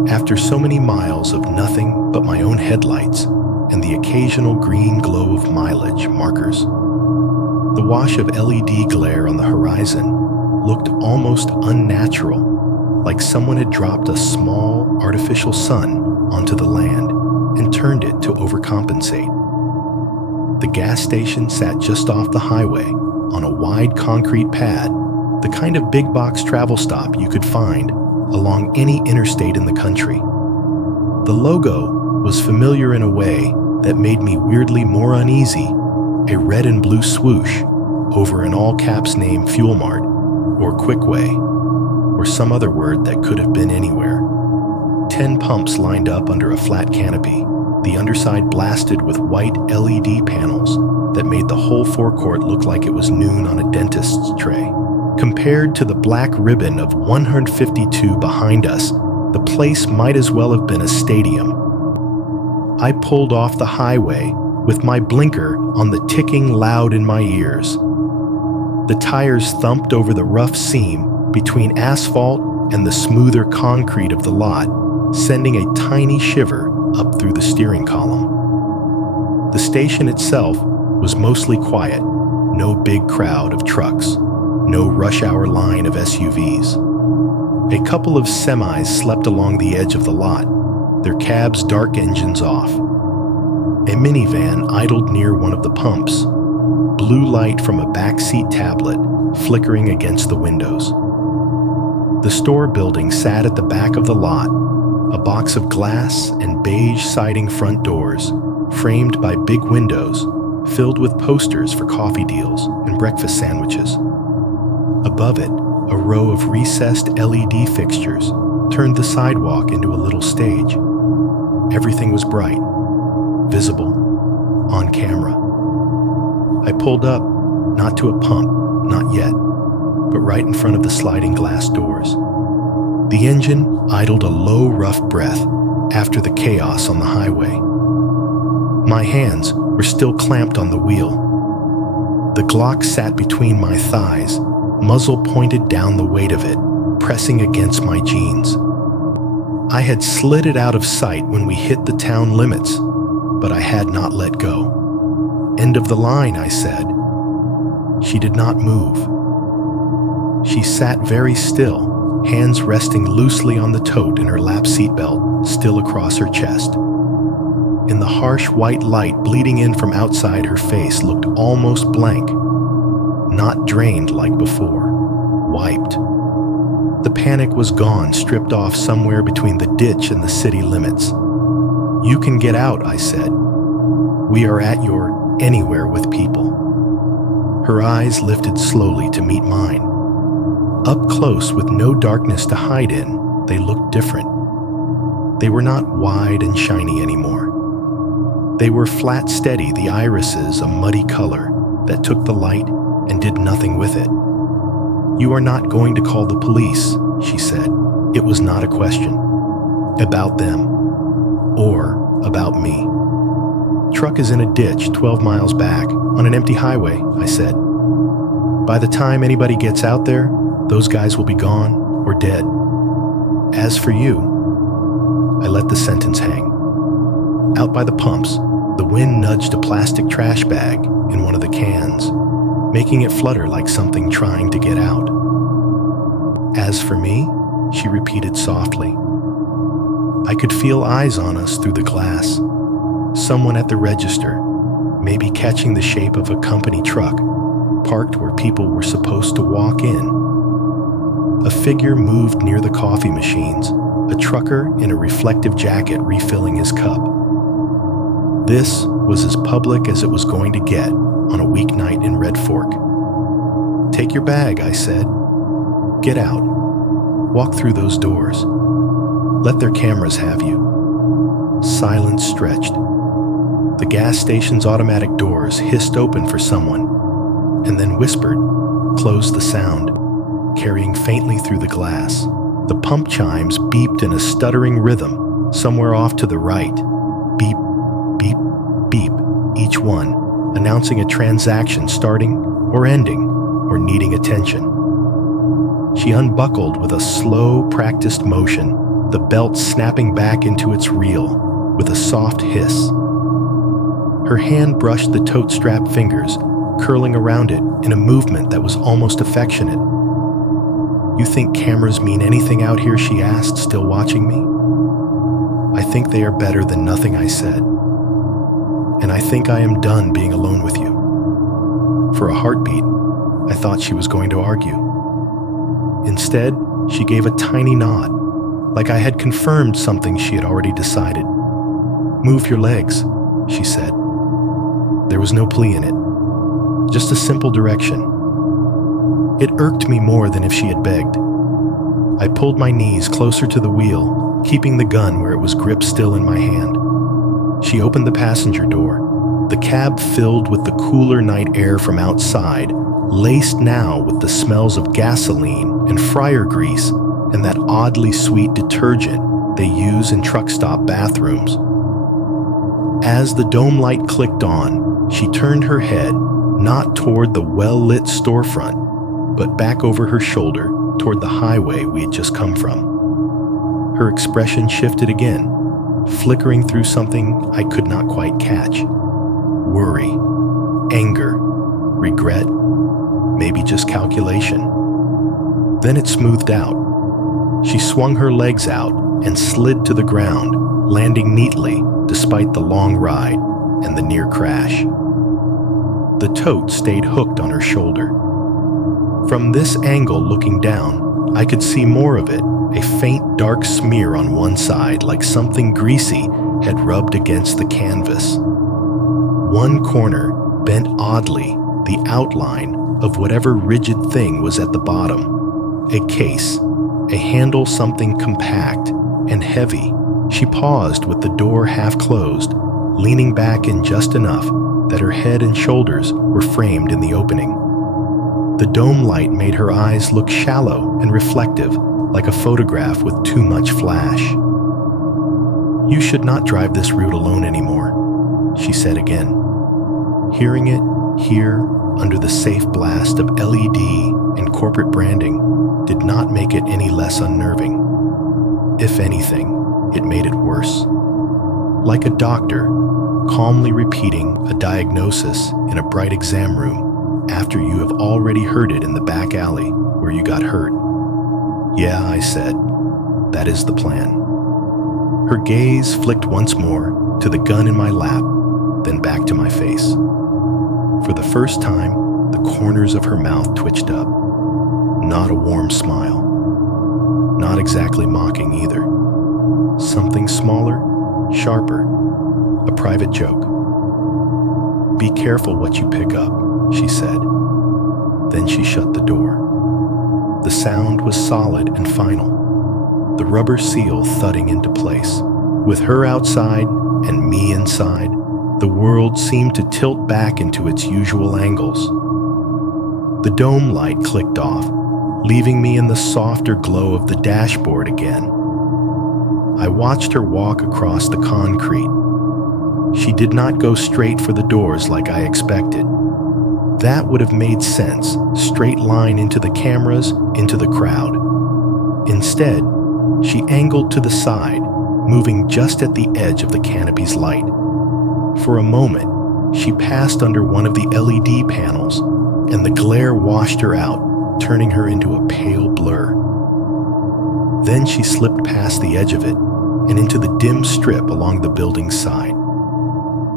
After so many miles of nothing but my own headlights and the occasional green glow of mileage markers, the wash of LED glare on the horizon looked almost unnatural, like someone had dropped a small, artificial sun onto the land and turned it to overcompensate. The gas station sat just off the highway on a wide concrete pad, the kind of big box travel stop you could find along any interstate in the country. The logo was familiar in a way that made me weirdly more uneasy, a red and blue swoosh over an all-caps name Fuel Mart, or Quickway, or some other word that could have been anywhere. 10 pumps lined up under a flat canopy, the underside blasted with white LED panels that made the whole forecourt look like it was noon on a dentist's tray. Compared to the black ribbon of 152 behind us, the place might as well have been a stadium. I pulled off the highway with my blinker on the ticking loud in my ears. The tires thumped over the rough seam between asphalt and the smoother concrete of the lot, sending a tiny shiver up through the steering column. The station itself was mostly quiet, no big crowd of trucks, no rush hour line of SUVs. A couple of semis slept along the edge of the lot, their cabs' dark engines off. A minivan idled near one of the pumps, blue light from a backseat tablet flickering against the windows. The store building sat at the back of the lot, a box of glass and beige siding front doors, framed by big windows, filled with posters for coffee deals and breakfast sandwiches. Above it, a row of recessed LED fixtures turned the sidewalk into a little stage. Everything was bright, visible, on camera. I pulled up, not to a pump, not yet, but right in front of the sliding glass doors. The engine idled a low, rough breath after the chaos on the highway. My hands were still clamped on the wheel. The Glock sat between my thighs, muzzle pointed down the weight of it, pressing against my jeans. I had slid it out of sight when we hit the town limits, but I had not let go. "End of the line," I said. She did not move. She sat very still, hands resting loosely on the tote in her lap seatbelt, still across her chest. In the harsh white light bleeding in from outside her face looked almost blank, not drained like before, wiped. The panic was gone, stripped off somewhere between the ditch and the city limits. "You can get out," I said. "We are at your anywhere with people." Her eyes lifted slowly to meet mine. Up close with no darkness to hide in, they looked different. They were not wide and shiny anymore. They were flat steady, the irises a muddy color that took the light and did nothing with it. "You are not going to call the police," she said. It was not a question. About them. Or about me. "Truck is in a ditch 12 miles back, on an empty highway," I said. "By the time anybody gets out there, those guys will be gone or dead. As for you," I let the sentence hang. Out by the pumps, the wind nudged a plastic trash bag in one of the cans, making it flutter like something trying to get out. "As for me," she repeated softly. I could feel eyes on us through the glass. Someone at the register, maybe catching the shape of a company truck, parked where people were supposed to walk in. A figure moved near the coffee machines, a trucker in a reflective jacket refilling his cup. This was as public as it was going to get on a weeknight in Red Fork. "Take your bag," I said. "Get out. Walk through those doors. Let their cameras have you." Silence stretched. The gas station's automatic doors hissed open for someone, and then whispered, closed the sound, carrying faintly through the glass. The pump chimes beeped in a stuttering rhythm somewhere off to the right. Beep, beep, beep, each one, announcing a transaction starting or ending or needing attention. She unbuckled with a slow, practiced motion, the belt snapping back into its reel with a soft hiss. Her hand brushed the tote strap fingers, curling around it in a movement that was almost affectionate. "You think cameras mean anything out here?" she asked, still watching me. "I think they are better than nothing," I said. "And I think I am done being alone with you." For a heartbeat, I thought she was going to argue. Instead, she gave a tiny nod, like I had confirmed something she had already decided. "Move your legs," she said. There was no plea in it, just a simple direction. It irked me more than if she had begged. I pulled my knees closer to the wheel, keeping the gun where it was gripped still in my hand. She opened the passenger door, the cab filled with the cooler night air from outside, laced now with the smells of gasoline and fryer grease and that oddly sweet detergent they use in truck stop bathrooms. As the dome light clicked on, she turned her head not toward the well-lit storefront, but back over her shoulder toward the highway we had just come from. Her expression shifted again, flickering through something I could not quite catch. Worry, anger, regret, maybe just calculation. Then it smoothed out. She swung her legs out and slid to the ground, landing neatly despite the long ride and the near crash. The tote stayed hooked on her shoulder. From this angle looking down, I could see more of it, a faint dark smear on one side like something greasy had rubbed against the canvas. One corner bent oddly, the outline of whatever rigid thing was at the bottom. A case, a handle something compact and heavy. She paused with the door half closed, leaning back in just enough that her head and shoulders were framed in the opening. The dome light made her eyes look shallow and reflective, like a photograph with too much flash. "You should not drive this route alone anymore," she said again. Hearing it here under the safe blast of LED and corporate branding did not make it any less unnerving. If anything, it made it worse. Like a doctor calmly repeating a diagnosis in a bright exam room after you have already heard it in the back alley where you got hurt. "Yeah," I said, "that is the plan." Her gaze flicked once more to the gun in my lap, then back to my face. For the first time, the corners of her mouth twitched up. Not a warm smile. Not exactly mocking either. Something smaller, sharper, a private joke. "Be careful what you pick up," she said. Then she shut the door. The sound was solid and final, the rubber seal thudding into place. With her outside and me inside, the world seemed to tilt back into its usual angles. The dome light clicked off, leaving me in the softer glow of the dashboard again. I watched her walk across the concrete. She did not go straight for the doors like I expected. That would have made sense, straight line into the cameras, into the crowd. Instead, she angled to the side, moving just at the edge of the canopy's light. For a moment, she passed under one of the LED panels, and the glare washed her out, turning her into a pale blur. Then she slipped past the edge of it and into the dim strip along the building's side.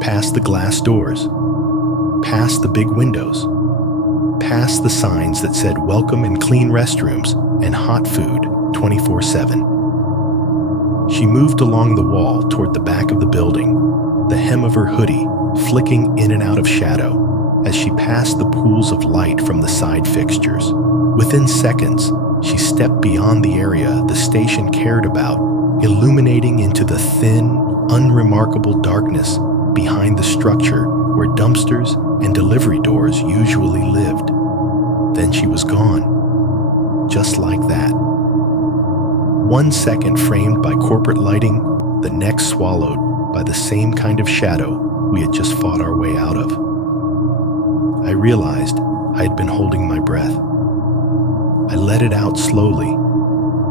Past the glass doors, past the big windows, past the signs that said welcome and clean restrooms and hot food 24/7. She moved along the wall toward the back of the building, the hem of her hoodie flicking in and out of shadow as she passed the pools of light from the side fixtures. Within seconds, she stepped beyond the area the station cared about, illuminating into the thin, unremarkable darkness behind the structure where dumpsters and delivery doors usually lived. Then she was gone. Just like that. 1 second framed by corporate lighting, the next swallowed by the same kind of shadow we had just fought our way out of. I realized I had been holding my breath. I let it out slowly,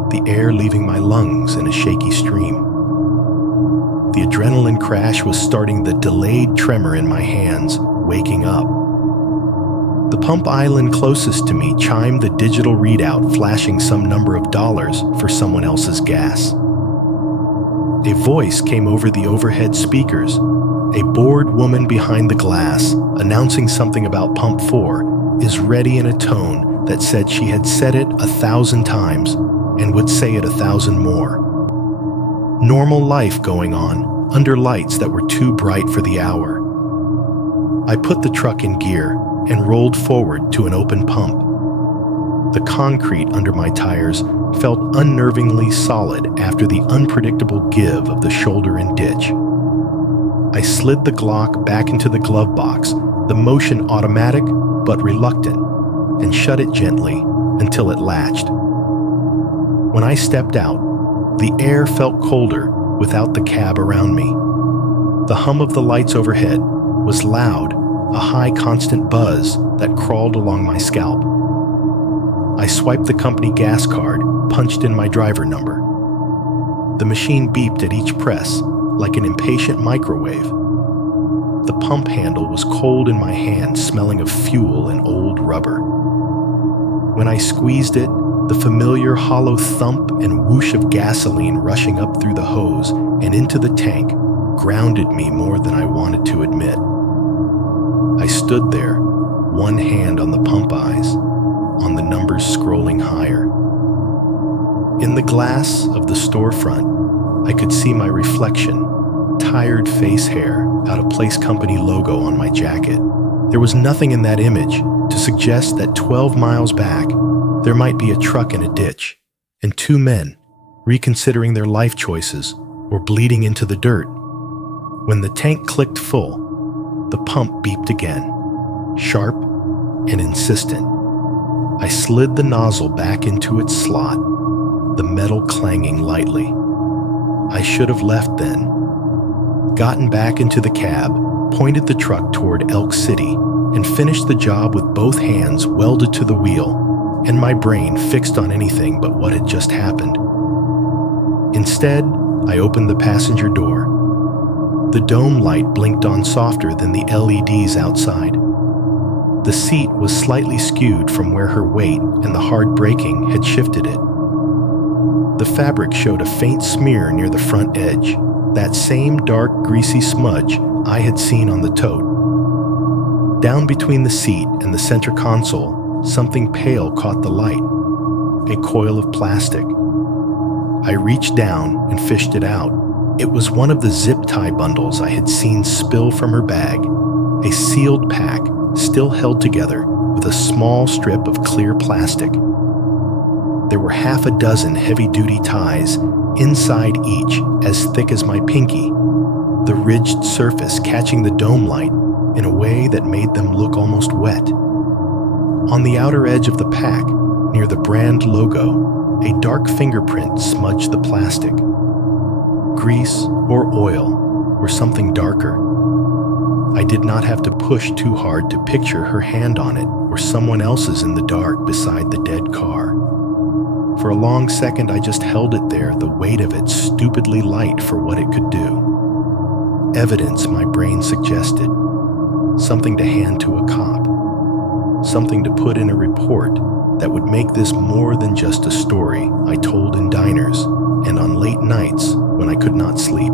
the air leaving my lungs in a shaky stream. The adrenaline crash was starting the delayed tremor in my hands, waking up. The pump island closest to me chimed the digital readout, flashing some number of dollars for someone else's gas. A voice came over the overhead speakers, a bored woman behind the glass, announcing something about Pump 4 is ready in a tone that said she had said it 1,000 times and would say it 1,000 more. Normal life going on under lights that were too bright for the hour. I put the truck in gear and rolled forward to an open pump. The concrete under my tires felt unnervingly solid after the unpredictable give of the shoulder and ditch. I slid the Glock back into the glove box, the motion automatic but reluctant, and shut it gently until it latched. When I stepped out, the air felt colder without the cab around me. The hum of the lights overhead was loud, a high constant buzz that crawled along my scalp. I swiped the company gas card, punched in my driver number. The machine beeped at each press, like an impatient microwave. The pump handle was cold in my hand, smelling of fuel and old rubber. When I squeezed it, the familiar hollow thump and whoosh of gasoline rushing up through the hose and into the tank grounded me more than I wanted to admit. I stood there, one hand on the pump eyes, on the numbers scrolling higher. In the glass of the storefront, I could see my reflection, tired face hair out of place company logo on my jacket. There was nothing in that image to suggest that 12 miles back, there might be a truck in a ditch, and two men, reconsidering their life choices, were bleeding into the dirt. When the tank clicked full, the pump beeped again, sharp and insistent. I slid the nozzle back into its slot, the metal clanging lightly. I should have left then, gotten back into the cab, pointed the truck toward Elk City, and finished the job with both hands welded to the wheel and my brain fixed on anything but what had just happened. Instead, I opened the passenger door. The dome light blinked on softer than the LEDs outside. The seat was slightly skewed from where her weight and the hard braking had shifted it. The fabric showed a faint smear near the front edge, that same dark, greasy smudge I had seen on the tote. Down between the seat and the center console, something pale caught the light, a coil of plastic. I reached down and fished it out. It was one of the zip tie bundles I had seen spill from her bag, a sealed pack still held together with a small strip of clear plastic. There were half a dozen heavy-duty ties, inside each as thick as my pinky, the ridged surface catching the dome light in a way that made them look almost wet. On the outer edge of the pack, near the brand logo, a dark fingerprint smudged the plastic. Grease or oil, or something darker. I did not have to push too hard to picture her hand on it or someone else's in the dark beside the dead car. For a long second, I just held it there, the weight of it stupidly light for what it could do. Evidence, my brain suggested. Something to hand to a cop. Something to put in a report that would make this more than just a story I told in diners and on late nights when I could not sleep.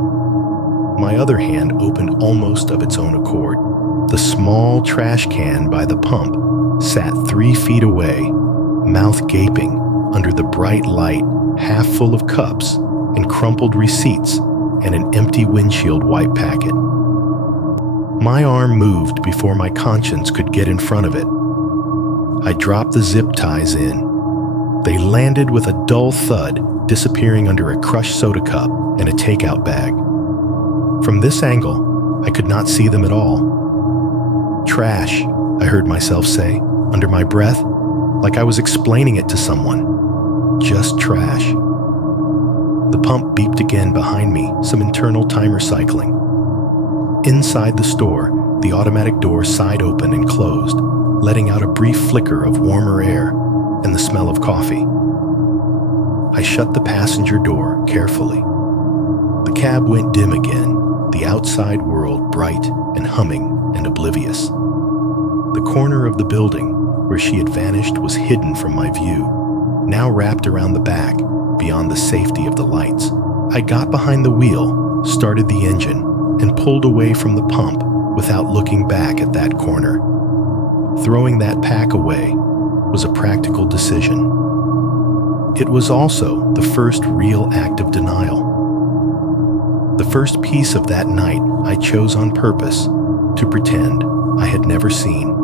My other hand opened almost of its own accord. The small trash can by the pump sat 3 feet away, mouth gaping under the bright light, half full of cups and crumpled receipts and an empty windshield wipe packet. My arm moved before my conscience could get in front of it. I dropped the zip ties in. They landed with a dull thud, disappearing under a crushed soda cup and a takeout bag. From this angle, I could not see them at all. Trash, I heard myself say, under my breath, like I was explaining it to someone. Just trash. The pump beeped again behind me, some internal timer cycling. Inside the store, the automatic door side opened and closed, letting out a brief flicker of warmer air and the smell of coffee. I shut the passenger door carefully. The cab went dim again, the outside world bright and humming and oblivious. The corner of the building where she had vanished was hidden from my view, now wrapped around the back, beyond the safety of the lights. I got behind the wheel, started the engine, and pulled away from the pump without looking back at that corner. Throwing that pack away was a practical decision. It was also the first real act of denial. The first piece of that night I chose on purpose to pretend I had never seen.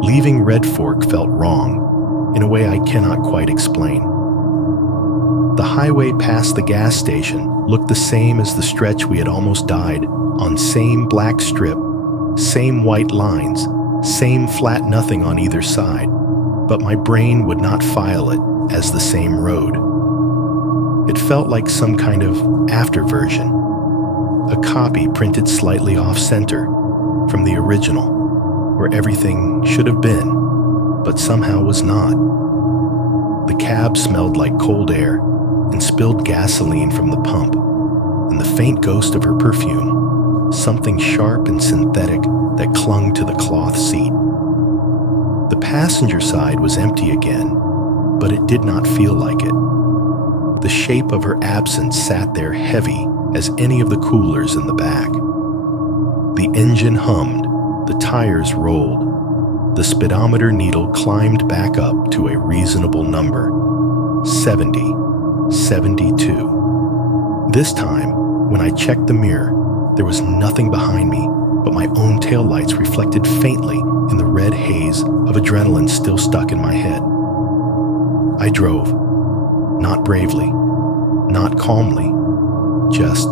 Leaving Red Fork felt wrong in a way I cannot quite explain. The highway past the gas station looked the same as the stretch we had almost died on, same black strip, same white lines, same flat nothing on either side, but my brain would not file it as the same road. It felt like some kind of after-version, a copy printed slightly off-center from the original, where everything should have been, but somehow was not. The cab smelled like cold air and spilled gasoline from the pump, and the faint ghost of her perfume, something sharp and synthetic that clung to the cloth seat. The passenger side was empty again, but it did not feel like it. The shape of her absence sat there heavy as any of the coolers in the back. The engine hummed, the tires rolled, the speedometer needle climbed back up to a reasonable number, 70, 72. This time, when I checked the mirror, there was nothing behind me but my own taillights reflected faintly in the red haze of adrenaline still stuck in my head. I drove, not bravely, not calmly, just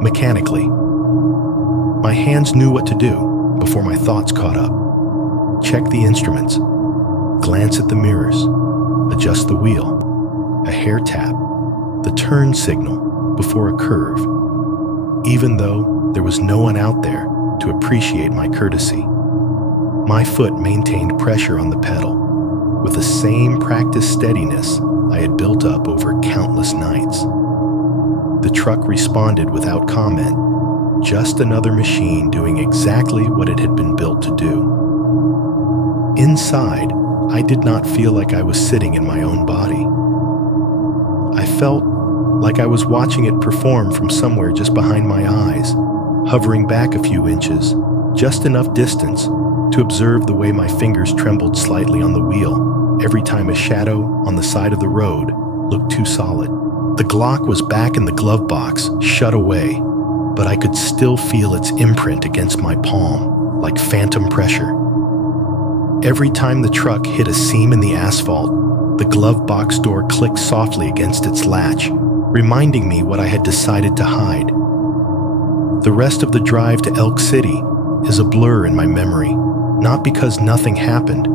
mechanically. My hands knew what to do before my thoughts caught up. Check the instruments, glance at the mirrors, adjust the wheel, a hair tap, the turn signal before a curve, even though there was no one out there to appreciate my courtesy. My foot maintained pressure on the pedal with the same practiced steadiness I had built up over countless nights. The truck responded without comment, just another machine doing exactly what it had been built to do. Inside, I did not feel like I was sitting in my own body. I felt like I was watching it perform from somewhere just behind my eyes, hovering back a few inches, just enough distance to observe the way my fingers trembled slightly on the wheel every time a shadow on the side of the road looked too solid. The Glock was back in the glove box, shut away, but I could still feel its imprint against my palm, like phantom pressure. Every time the truck hit a seam in the asphalt, the glove box door clicked softly against its latch, reminding me what I had decided to hide. The rest of the drive to Elk City is a blur in my memory, not because nothing happened,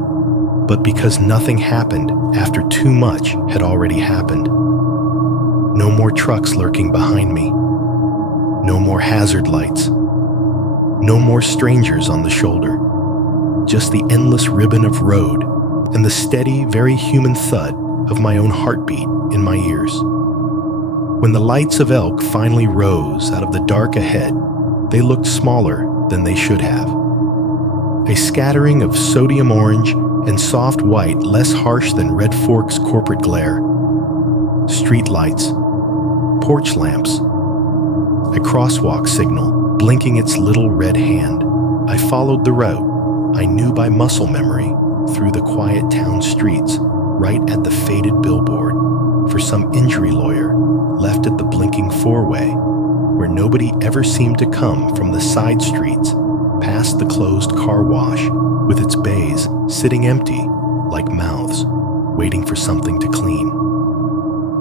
but because nothing happened after too much had already happened. No more trucks lurking behind me. No more hazard lights. No more strangers on the shoulder. Just the endless ribbon of road and the steady, very human thud of my own heartbeat in my ears. When the lights of Elk finally rose out of the dark ahead, they looked smaller than they should have. A scattering of sodium orange and soft white less harsh than Red Fork's corporate glare. Street lights, porch lamps, a crosswalk signal blinking its little red hand. I followed the route I knew by muscle memory through the quiet town streets, right at the faded billboard for some injury lawyer left at the blinking four-way, where nobody ever seemed to come from the side streets past the closed car wash with its bays sitting empty like mouths waiting for something to clean.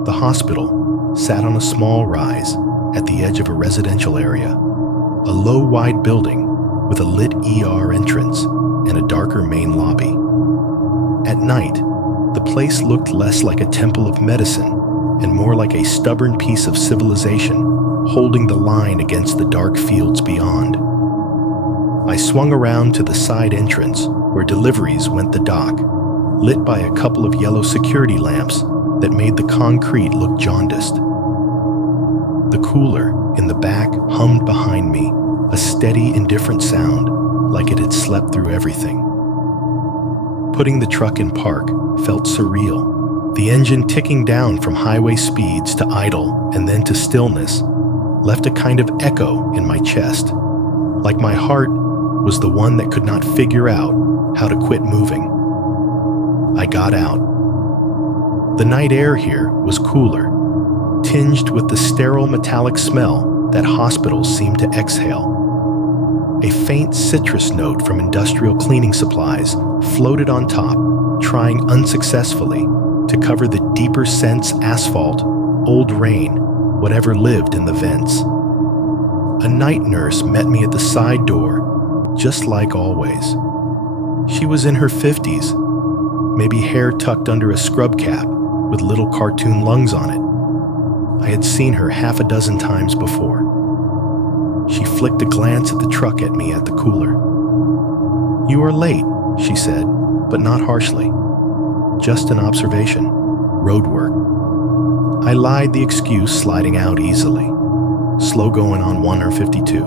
The hospital sat on a small rise at the edge of a residential area, a low, wide building with a lit ER entrance and a darker main lobby. At night, the place looked less like a temple of medicine and more like a stubborn piece of civilization holding the line against the dark fields beyond. I swung around to the side entrance where deliveries went the dock, lit by a couple of yellow security lamps that made the concrete look jaundiced. The cooler in the back hummed behind me, a steady, indifferent sound like it had slept through everything. Putting the truck in park felt surreal. The engine ticking down from highway speeds to idle and then to stillness left a kind of echo in my chest, like my heart was the one that could not figure out how to quit moving. I got out. The night air here was cooler, tinged with the sterile metallic smell that hospitals seem to exhale. A faint citrus note from industrial cleaning supplies floated on top, trying unsuccessfully to cover the deeper scents asphalt, old rain, whatever lived in the vents. A night nurse met me at the side door, just like always. She was in her 50s, maybe hair tucked under a scrub cap with little cartoon lungs on it. I had seen her half a dozen times before. She flicked a glance at the truck at me at the cooler. "You are late," she said, but not harshly. "Just an observation. Road work." I lied the excuse, sliding out easily. Slow going on 152.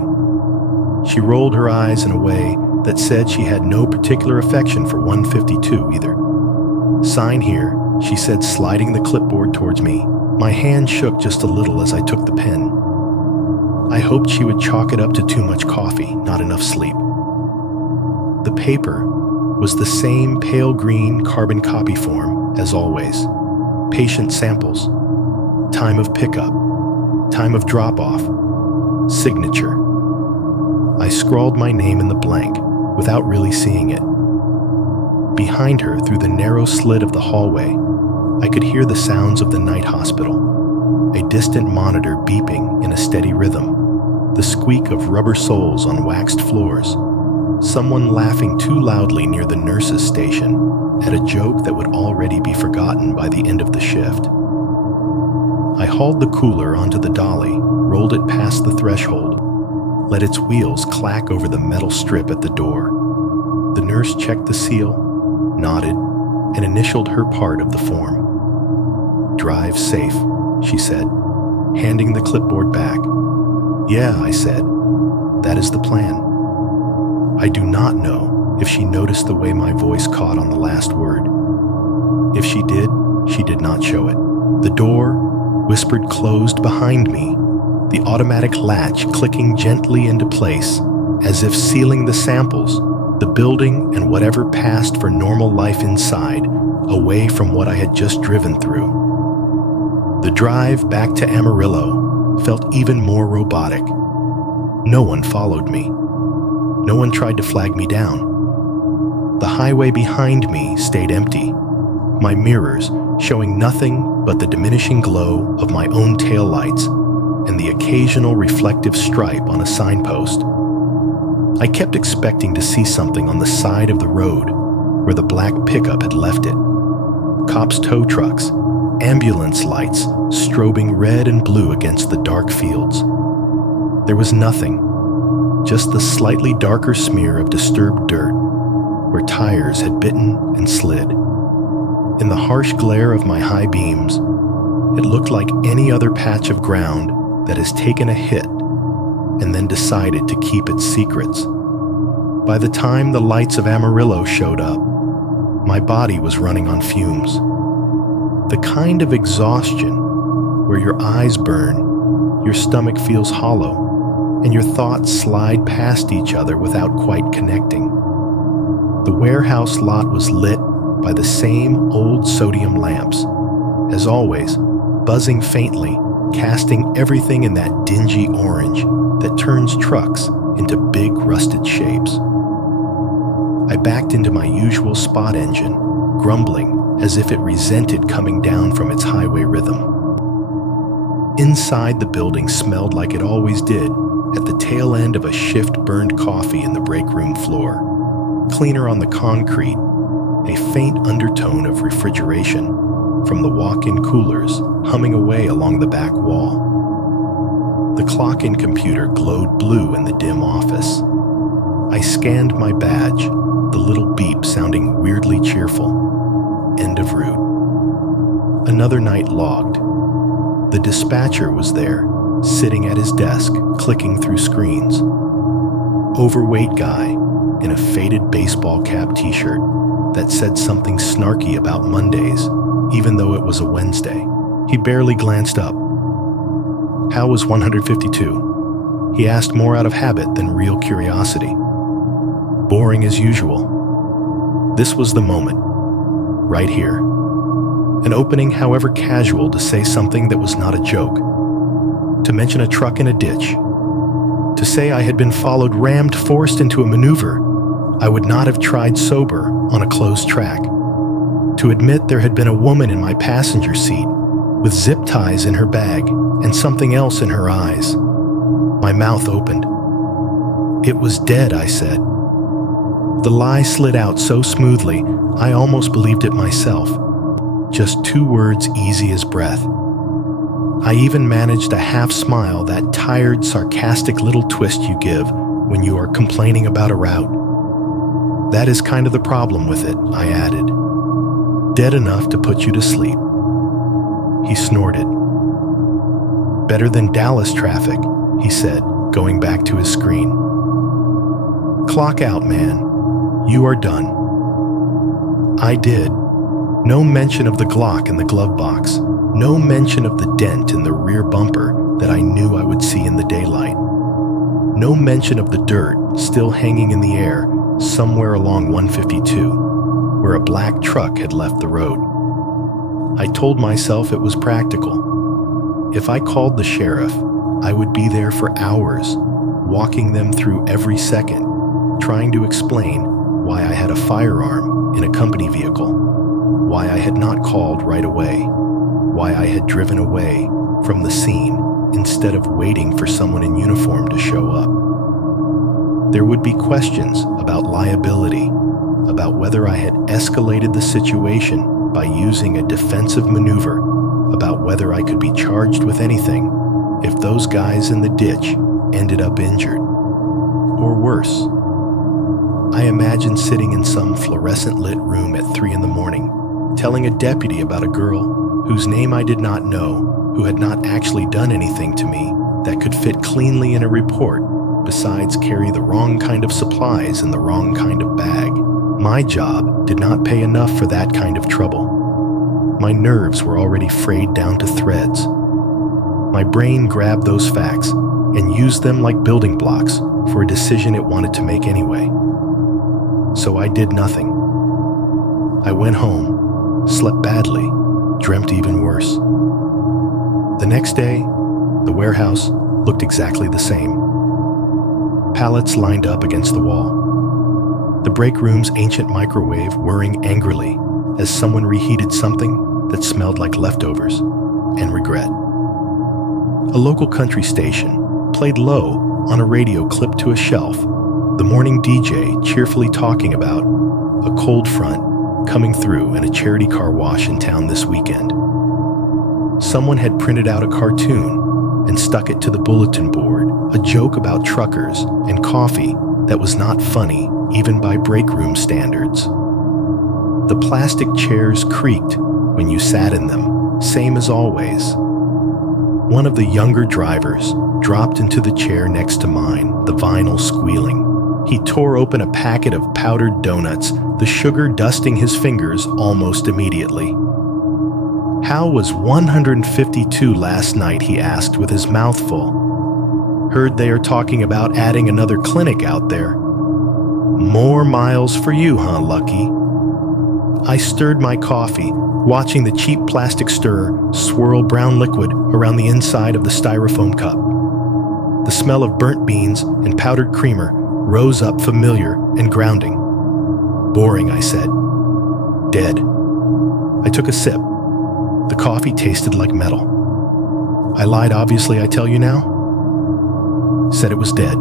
She rolled her eyes in a way that said she had no particular affection for 152 either. "Sign here," she said, sliding the clipboard towards me. My hand shook just a little as I took the pen. I hoped she would chalk it up to too much coffee, not enough sleep. The paper was the same pale green carbon copy form as always. Patient samples, time of pickup, time of drop-off, signature. I scrawled my name in the blank without really seeing it. Behind her, through the narrow slit of the hallway, I could hear the sounds of the night hospital. A distant monitor beeping in a steady rhythm, the squeak of rubber soles on waxed floors, someone laughing too loudly near the nurse's station at a joke that would already be forgotten by the end of the shift. I hauled the cooler onto the dolly, rolled it past the threshold, let its wheels clack over the metal strip at the door. The nurse checked the seal, nodded, and initialed her part of the form. "Drive safe," she said, handing the clipboard back. "Yeah," I said, "that is the plan." I do not know if she noticed the way my voice caught on the last word. If she did not show it. The door whispered closed behind me, the automatic latch clicking gently into place, as if sealing the samples, the building, and whatever passed for normal life inside, away from what I had just driven through. The drive back to Amarillo felt even more robotic. No one followed me. No one tried to flag me down. The highway behind me stayed empty, my mirrors showing nothing but the diminishing glow of my own taillights and the occasional reflective stripe on a signpost. I kept expecting to see something on the side of the road where the black pickup had left it. Cops' tow trucks, ambulance lights strobing red and blue against the dark fields. There was nothing, just the slightly darker smear of disturbed dirt where tires had bitten and slid. In the harsh glare of my high beams, it looked like any other patch of ground that has taken a hit and then decided to keep its secrets. By the time the lights of Amarillo showed up, my body was running on fumes. The kind of exhaustion where your eyes burn, your stomach feels hollow, and your thoughts slide past each other without quite connecting. The warehouse lot was lit by the same old sodium lamps, as always, buzzing faintly, casting everything in that dingy orange that turns trucks into big rusted shapes. I backed into my usual spot engine, grumbling as if it resented coming down from its highway rhythm. Inside the building smelled like it always did at the tail end of a shift burned coffee in the break room floor. Cleaner on the concrete, a faint undertone of refrigeration from the walk-in coolers humming away along the back wall. The clock-in computer glowed blue in the dim office. I scanned my badge, the little beep sounding weirdly cheerful. End of route. Another night logged. The dispatcher was there, sitting at his desk, clicking through screens. Overweight guy, in a faded baseball cap t-shirt that said something snarky about Mondays, even though it was a Wednesday. He barely glanced up. How was 152? He asked more out of habit than real curiosity. Boring as usual. This was the moment. Right here. An opening, however casual, to say something that was not a joke. To mention a truck in a ditch. To say I had been followed, rammed, forced into a maneuver I would not have tried sober on a closed track. To admit there had been a woman in my passenger seat with zip ties in her bag and something else in her eyes. My mouth opened. It was dead, I said. The lie slid out so smoothly, I almost believed it myself. Just 2 words easy as breath. I even managed a half smile, that tired, sarcastic little twist you give when you are complaining about a route. That is kind of the problem with it, I added. Dead enough to put you to sleep. He snorted. Better than Dallas traffic, he said, going back to his screen. Clock out, man. You are done. I did. No mention of the Glock in the glove box. No mention of the dent in the rear bumper that I knew I would see in the daylight. No mention of the dirt still hanging in the air somewhere along 152, where a black truck had left the road. I told myself it was practical. If I called the sheriff, I would be there for hours, walking them through every second, trying to explain why I had a firearm in a company vehicle, why I had not called right away, why I had driven away from the scene instead of waiting for someone in uniform to show up. There would be questions about liability, about whether I had escalated the situation by using a defensive maneuver, about whether I could be charged with anything if those guys in the ditch ended up injured. Or worse. I imagined sitting in some fluorescent-lit room at 3 a.m, telling a deputy about a girl whose name I did not know, who had not actually done anything to me that could fit cleanly in a report, besides carry the wrong kind of supplies in the wrong kind of bag. My job did not pay enough for that kind of trouble. My nerves were already frayed down to threads. My brain grabbed those facts and used them like building blocks for a decision it wanted to make anyway. So I did nothing. I went home, slept badly, dreamt even worse. The next day, the warehouse looked exactly the same. Pallets lined up against the wall. The break room's ancient microwave whirring angrily as someone reheated something that smelled like leftovers and regret. A local country station played low on a radio clipped to a shelf, the morning DJ cheerfully talking about a cold front coming through and a charity car wash in town this weekend. Someone had printed out a cartoon and stuck it to the bulletin board, a joke about truckers and coffee that was not funny even by break room standards. The plastic chairs creaked when you sat in them, same as always. One of the younger drivers dropped into the chair next to mine, the vinyl squealing. He tore open a packet of powdered donuts, the sugar dusting his fingers almost immediately. How was 152 last night, he asked with his mouth full. Heard they are talking about adding another clinic out there. More miles for you, huh, Lucky? I stirred my coffee, watching the cheap plastic stirrer swirl brown liquid around the inside of the styrofoam cup. The smell of burnt beans and powdered creamer rose up familiar and grounding. Boring, I said. Dead. I took a sip. The coffee tasted like metal. I lied, obviously, I tell you now. Said it was dead.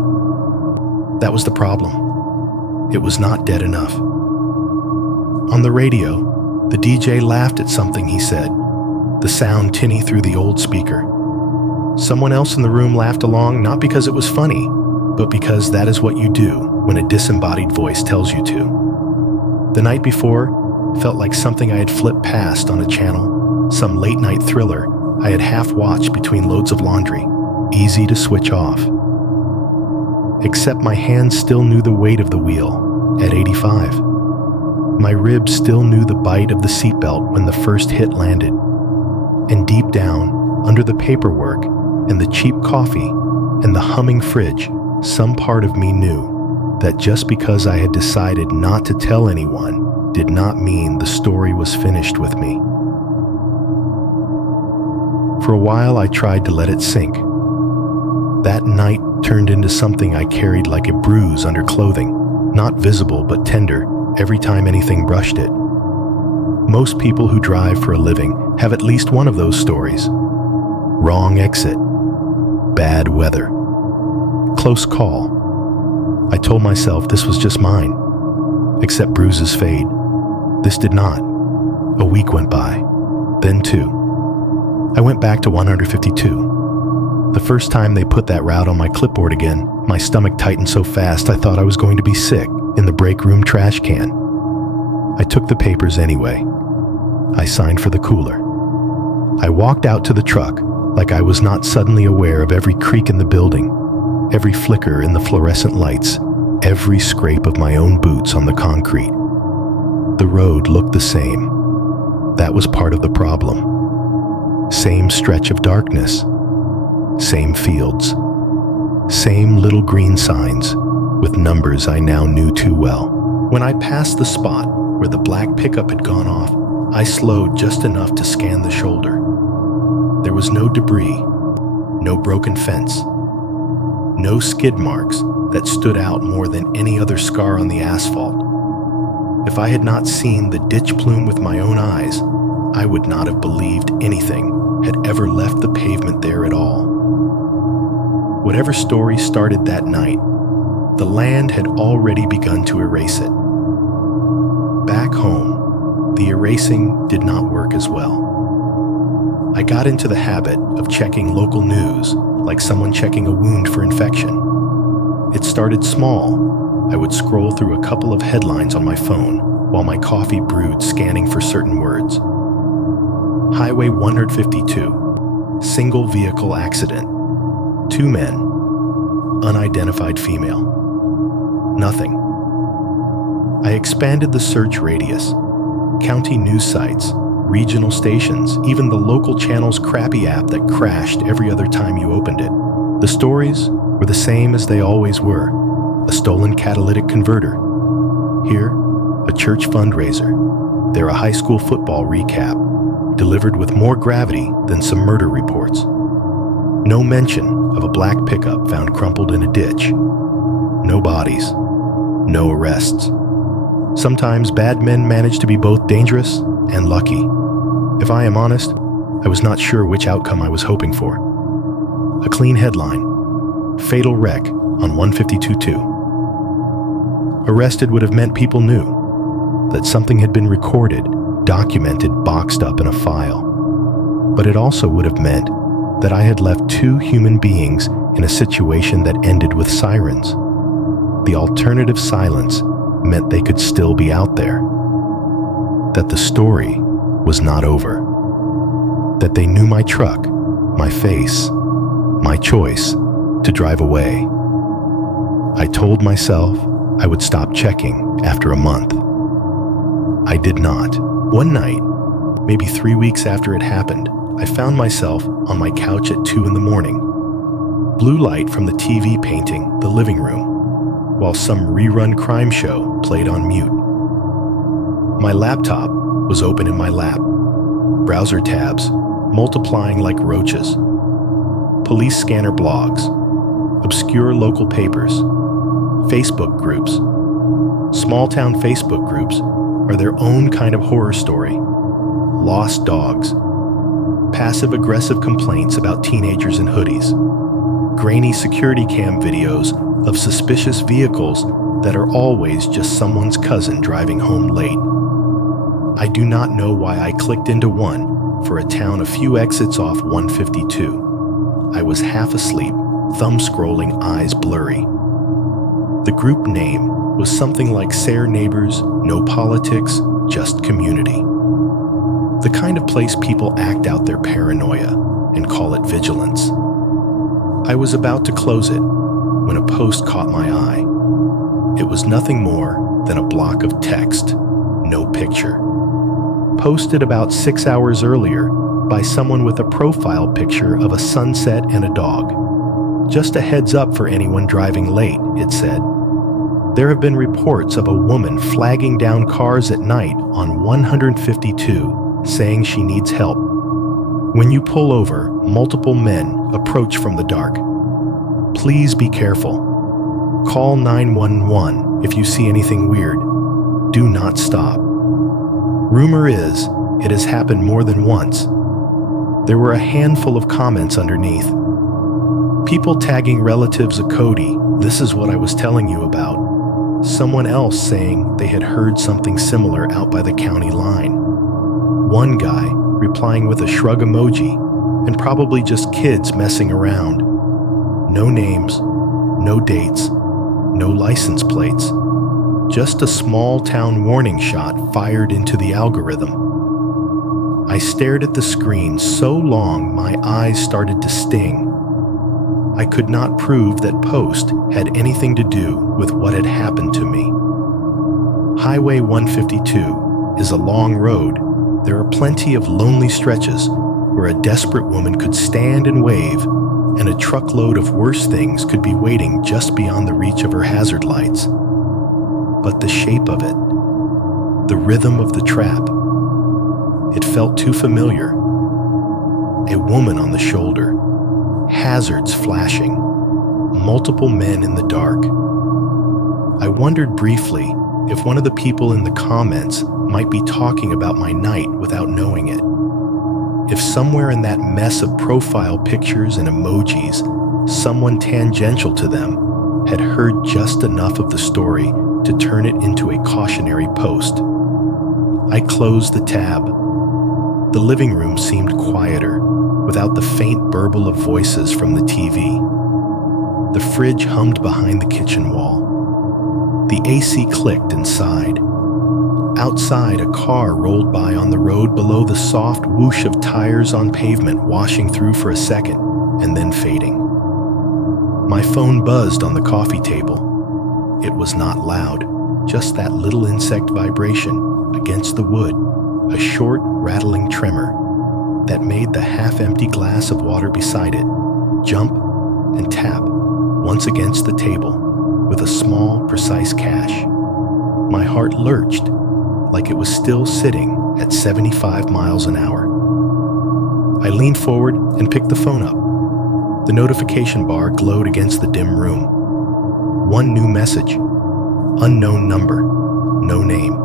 That was the problem. It was not dead enough. On the radio, the DJ laughed at something he said, the sound tinny through the old speaker. Someone else in the room laughed along, not because it was funny, but because that is what you do when a disembodied voice tells you to. The night before felt like something I had flipped past on a channel, some late-night thriller I had half-watched between loads of laundry, easy to switch off. Except my hands still knew the weight of the wheel, at 85. My ribs still knew the bite of the seatbelt when the first hit landed. And deep down, under the paperwork and the cheap coffee and the humming fridge, some part of me knew that just because I had decided not to tell anyone did not mean the story was finished with me. For a while, I tried to let it sink. That night turned into something I carried like a bruise under clothing, not visible but tender every time anything brushed it. Most people who drive for a living have at least one of those stories. Wrong exit, bad weather, close call. I told myself this was just mine, except bruises fade. This did not. A week went by, then two. I went back to 152. The first time they put that route on my clipboard again, my stomach tightened so fast I thought I was going to be sick in the break room trash can. I took the papers anyway. I signed for the cooler. I walked out to the truck like I was not suddenly aware of every creak in the building, every flicker in the fluorescent lights, every scrape of my own boots on the concrete. The road looked the same. That was part of the problem. Same stretch of darkness, same fields, same little green signs with numbers I now knew too well. When I passed the spot where the black pickup had gone off, I slowed just enough to scan the shoulder. There was no debris, no broken fence, no skid marks that stood out more than any other scar on the asphalt. If I had not seen the ditch plume with my own eyes, I would not have believed anything had ever left the pavement there at all. Whatever story started that night, the land had already begun to erase it. Back home, the erasing did not work as well. I got into the habit of checking local news like someone checking a wound for infection. It started small. I would scroll through a couple of headlines on my phone while my coffee brewed, scanning for certain words. Highway 152, single vehicle accident, 2 men, unidentified female. Nothing. I expanded the search radius. County news sites, regional stations, even the local channel's crappy app that crashed every other time you opened it. The stories were the same as they always were. A stolen catalytic converter. Here, a church fundraiser. There, a high school football recap, delivered with more gravity than some murder reports. No mention of a black pickup found crumpled in a ditch. No bodies. No arrests. Sometimes bad men manage to be both dangerous and lucky. If I am honest, I was not sure which outcome I was hoping for. A clean headline: fatal wreck on 152-2. Arrested would have meant people knew that something had been recorded, documented, boxed up in a file. But it also would have meant that I had left 2 human beings in a situation that ended with sirens. The alternative silence meant they could still be out there. That the story was not over. That they knew my truck, my face, my choice to drive away. I told myself I would stop checking after a month. I did not. One night, maybe 3 weeks after it happened, I found myself on my couch at 2 a.m. Blue light from the TV painting the living room, while some rerun crime show played on mute. My laptop was open in my lap, browser tabs multiplying like roaches. Police scanner blogs, obscure local papers, Facebook groups. Small-town Facebook groups are their own kind of horror story. Lost dogs, passive-aggressive complaints about teenagers in hoodies, grainy security cam videos of suspicious vehicles that are always just someone's cousin driving home late. I do not know why I clicked into one for a town a few exits off 152. I was half asleep, thumb scrolling, eyes blurry. The group name was something like Sayre Neighbors, No Politics, Just Community. The kind of place people act out their paranoia and call it vigilance. I was about to close it when a post caught my eye. It was nothing more then a block of text, no picture. Posted about 6 hours earlier by someone with a profile picture of a sunset and a dog. Just a heads up for anyone driving late, it said. There have been reports of a woman flagging down cars at night on 152, saying she needs help. When you pull over, multiple men approach from the dark. Please be careful. Call 911 if you see anything weird. Do not stop. Rumor is, it has happened more than once. There were a handful of comments underneath. People tagging relatives of Cody, this is what I was telling you about. Someone else saying they had heard something similar out by the county line. One guy replying with a shrug emoji, and probably just kids messing around. No names, no dates, no license plates. Just a small town warning shot fired into the algorithm. I stared at the screen so long my eyes started to sting. I could not prove that post had anything to do with what had happened to me. Highway 152 is a long road. There are plenty of lonely stretches where a desperate woman could stand and wave, and a truckload of worse things could be waiting just beyond the reach of her hazard lights. But the shape of it, the rhythm of the trap, it felt too familiar. A woman on the shoulder, hazards flashing, multiple men in the dark. I wondered briefly if one of the people in the comments might be talking about my night without knowing it. If somewhere in that mess of profile pictures and emojis, someone tangential to them had heard just enough of the story to turn it into a cautionary post. I closed the tab. The living room seemed quieter, without the faint burble of voices from the TV. The fridge hummed behind the kitchen wall. The AC clicked inside. Outside, a car rolled by on the road below, the soft whoosh of tires on pavement washing through for a second and then fading. My phone buzzed on the coffee table. It was not loud, just that little insect vibration against the wood, a short, rattling tremor that made the half-empty glass of water beside it jump and tap once against the table with a small, precise cash. My heart lurched like it was still sitting at 75 miles an hour. I leaned forward and picked the phone up. The notification bar glowed against the dim room. One new message. Unknown number. No name.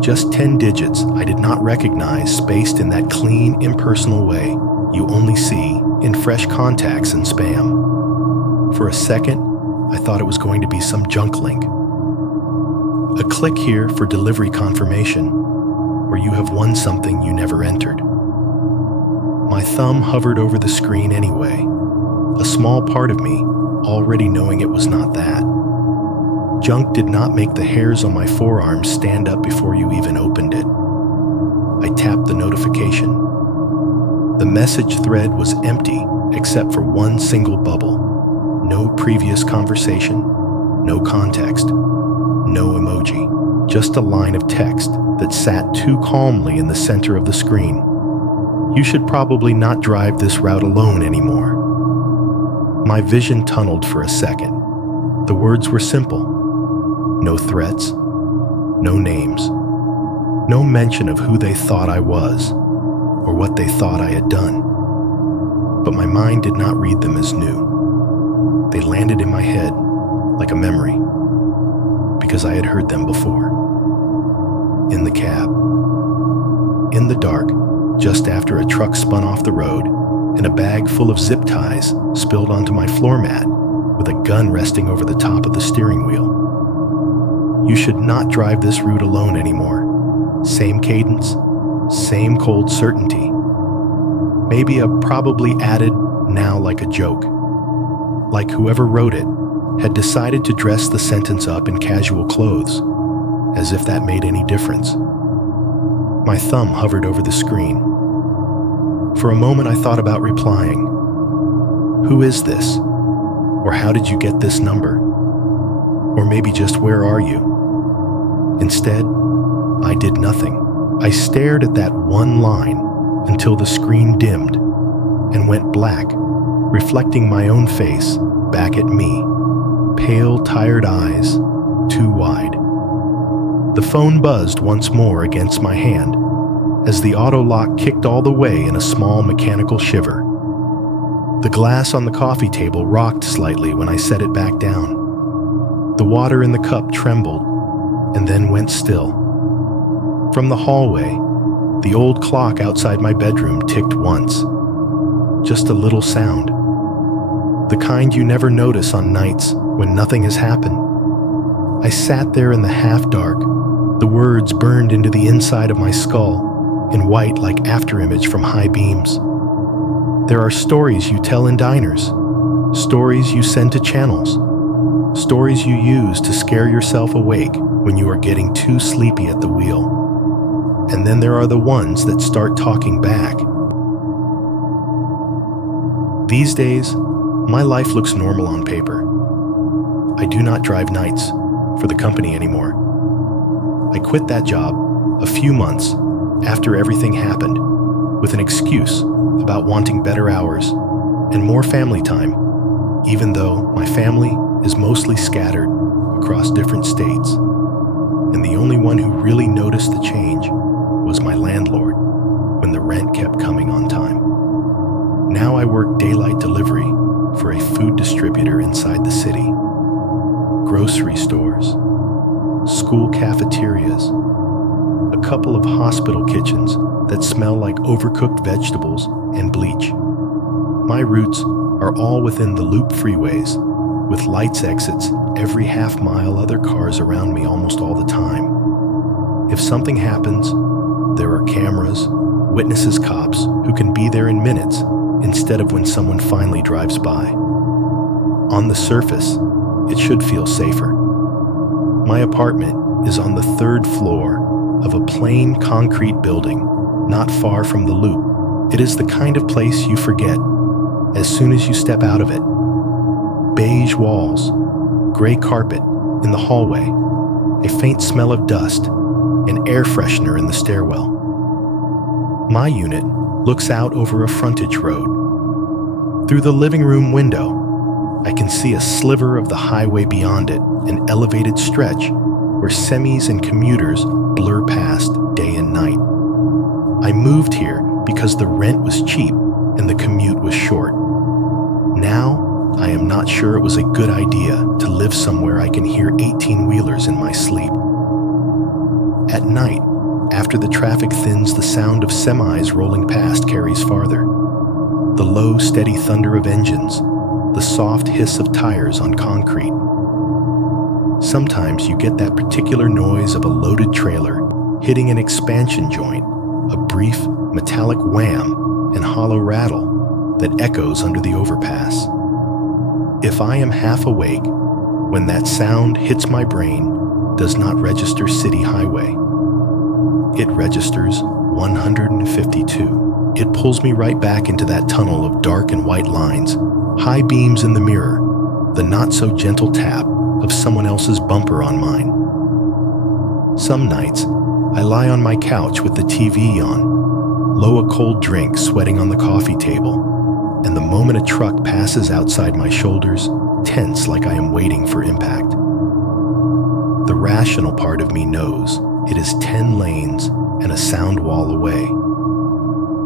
Just 10 digits I did not recognize, spaced in that clean, impersonal way you only see in fresh contacts and spam. For a second, I thought it was going to be some junk link. A click here for delivery confirmation, or you have won something you never entered. My thumb hovered over the screen anyway, a small part of me already knowing it was not that. Junk did not make the hairs on my forearms stand up before you even opened it. I tapped the notification. The message thread was empty except for one single bubble. No previous conversation, no context, no emoji, just a line of text that sat too calmly in the center of the screen. You should probably not drive this route alone anymore. My vision tunneled for a second. The words were simple. No threats, no names, no mention of who they thought I was or what they thought I had done. But my mind did not read them as new. They landed in my head like a memory because I had heard them before. In the cab, in the dark, just after a truck spun off the road and a bag full of zip ties spilled onto my floor mat with a gun resting over the top of the steering wheel. You should not drive this route alone anymore. Same cadence, same cold certainty. Maybe a probably added now like a joke. Like whoever wrote it had decided to dress the sentence up in casual clothes, as if that made any difference. My thumb hovered over the screen. For a moment I thought about replying. Who is this? Or how did you get this number? Or maybe just where are you? Instead, I did nothing. I stared at that one line until the screen dimmed and went black, reflecting my own face back at me. Pale, tired eyes, too wide. The phone buzzed once more against my hand as the auto lock kicked all the way in a small mechanical shiver. The glass on the coffee table rocked slightly when I set it back down. The water in the cup trembled and then went still. From the hallway, the old clock outside my bedroom ticked once. Just a little sound. The kind you never notice on nights when nothing has happened. I sat there in the half-dark, the words burned into the inside of my skull, in white like afterimage from high beams. There are stories you tell in diners, stories you send to channels, stories you use to scare yourself awake when you are getting too sleepy at the wheel. And then there are the ones that start talking back. These days, my life looks normal on paper. I do not drive nights for the company anymore. I quit that job a few months after everything happened with an excuse about wanting better hours and more family time, even though my family is mostly scattered across different states. And the only one who really noticed the change was my landlord when the rent kept coming on time. Now I work daylight delivery for a food distributor inside the city. Grocery stores, school cafeterias, a couple of hospital kitchens that smell like overcooked vegetables and bleach. My routes are all within the loop freeways, with lights exits every half mile, other cars around me almost all the time. If something happens, there are cameras, witnesses, cops who can be there in minutes instead of when someone finally drives by. On the surface, it should feel safer. My apartment is on the 3rd floor of a plain concrete building not far from the loop. It is the kind of place you forget as soon as you step out of it. Beige walls, gray carpet in the hallway, a faint smell of dust, an air freshener in the stairwell. My unit looks out over a frontage road. Through the living room window, I can see a sliver of the highway beyond it, an elevated stretch where semis and commuters blur past day and night. I moved here because the rent was cheap and the commute was short. Now, I am not sure it was a good idea to live somewhere I can hear 18-wheelers in my sleep. At night, after the traffic thins, the sound of semis rolling past carries farther. The low, steady thunder of engines, the soft hiss of tires on concrete. Sometimes you get that particular noise of a loaded trailer hitting an expansion joint, a brief, metallic wham and hollow rattle that echoes under the overpass. If I am half awake, when that sound hits my brain, does not register city highway. It registers 152. It pulls me right back into that tunnel of dark and white lines, high beams in the mirror, the not-so-gentle tap of someone else's bumper on mine. Some nights, I lie on my couch with the TV on, low a cold drink sweating on the coffee table, and the moment a truck passes outside my shoulders, tense like I am waiting for impact. The rational part of me knows it is 10 lanes and a sound wall away.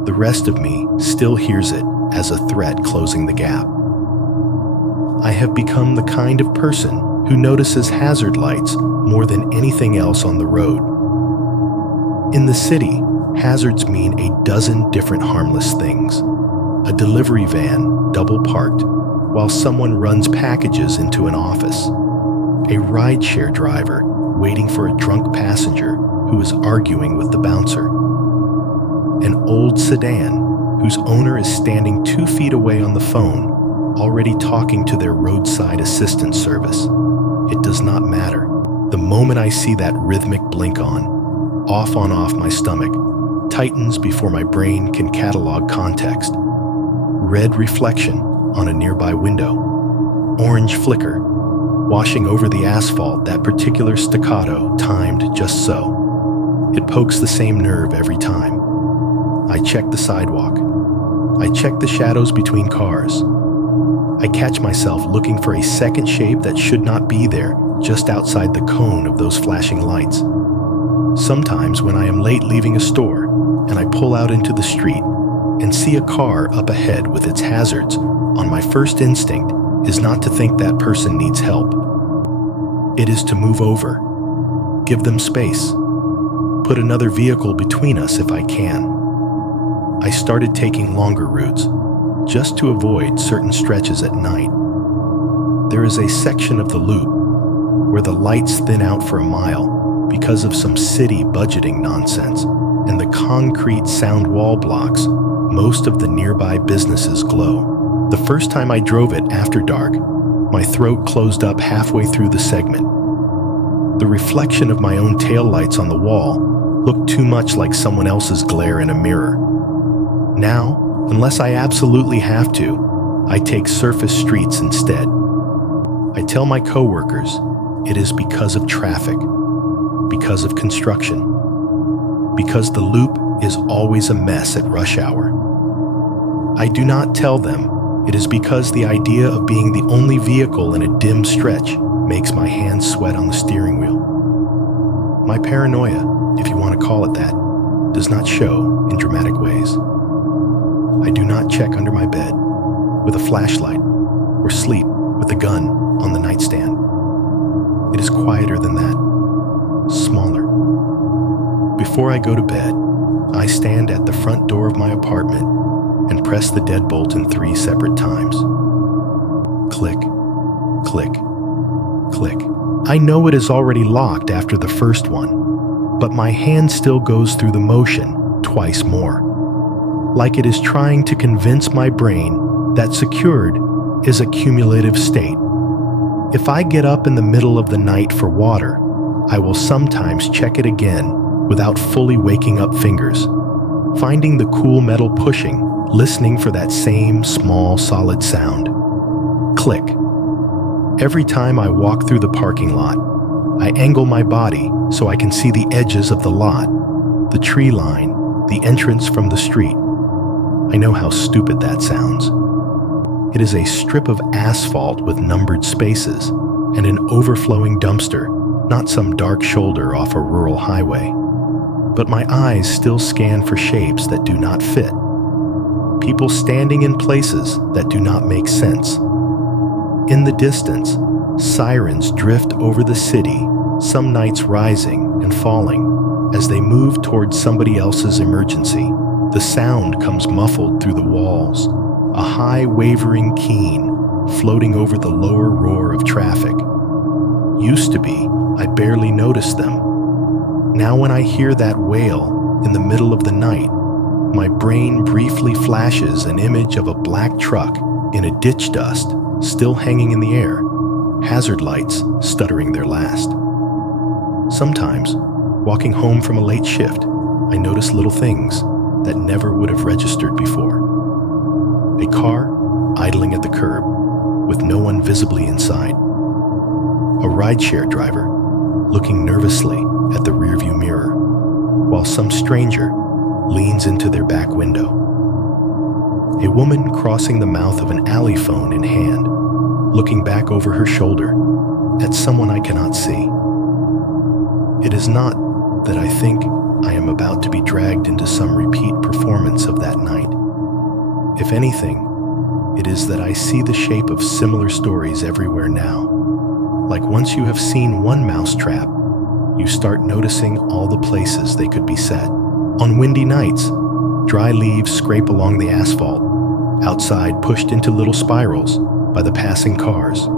The rest of me still hears it as a threat closing the gap. I have become the kind of person who notices hazard lights more than anything else on the road. In the city, hazards mean a dozen different harmless things. A delivery van double parked while someone runs packages into an office. A rideshare driver waiting for a drunk passenger who is arguing with the bouncer. An old sedan whose owner is standing 2 feet away on the phone, already talking to their roadside assistance service. It does not matter. The moment I see that rhythmic blink on, off my stomach tightens before my brain can catalog context. Red reflection on a nearby window, orange flicker, washing over the asphalt, that particular staccato timed just so. It pokes the same nerve every time. I check the sidewalk. I check the shadows between cars. I catch myself looking for a second shape that should not be there, just outside the cone of those flashing lights. Sometimes when I am late leaving a store and I pull out into the street and see a car up ahead with its hazards, on my first instinct is not to think that person needs help. It is to move over, give them space, put another vehicle between us if I can. I started taking longer routes, just to avoid certain stretches at night. There is a section of the loop where the lights thin out for a mile because of some city budgeting nonsense, and the concrete sound wall blocks most of the nearby businesses glow. The first time I drove it after dark, my throat closed up halfway through the segment. The reflection of my own taillights on the wall looked too much like someone else's glare in a mirror. Now, unless I absolutely have to, I take surface streets instead. I tell my coworkers it is because of traffic, because of construction, because the loop is always a mess at rush hour. I do not tell them it is because the idea of being the only vehicle in a dim stretch makes my hands sweat on the steering wheel. My paranoia, if you want to call it that, does not show in dramatic ways. I do not check under my bed with a flashlight or sleep with a gun on the nightstand. It is quieter than that, smaller. Before I go to bed, I stand at the front door of my apartment and press the deadbolt in 3 separate times. Click, click, click. I know it is already locked after the first one, but my hand still goes through the motion twice more, like it is trying to convince my brain that secured is a cumulative state. If I get up in the middle of the night for water, I will sometimes check it again without fully waking up fingers, finding the cool metal pushing, listening for that same small, solid sound. Click. Every time I walk through the parking lot, I angle my body so I can see the edges of the lot, the tree line, the entrance from the street. I know how stupid that sounds. It is a strip of asphalt with numbered spaces and an overflowing dumpster, not some dark shoulder off a rural highway. But my eyes still scan for shapes that do not fit. People standing in places that do not make sense. In the distance, sirens drift over the city, some nights rising and falling as they move towards somebody else's emergency. The sound comes muffled through the walls, a high wavering keen floating over the lower roar of traffic. Used to be, I barely noticed them. Now when I hear that wail in the middle of the night, my brain briefly flashes an image of a black truck in a ditch dust still hanging in the air, hazard lights stuttering their last. Sometimes, walking home from a late shift, I notice little things that never would have registered before. A car idling at the curb with no one visibly inside. A rideshare driver looking nervously at the rearview mirror, while some stranger leans into their back window. A woman crossing the mouth of an alley phone in hand, looking back over her shoulder at someone I cannot see. It is not that I think I am about to be dragged into some repeat performance of that night. If anything, it is that I see the shape of similar stories everywhere now. Like once you have seen one mousetrap, you start noticing all the places they could be set. On windy nights, dry leaves scrape along the asphalt, outside pushed into little spirals by the passing cars.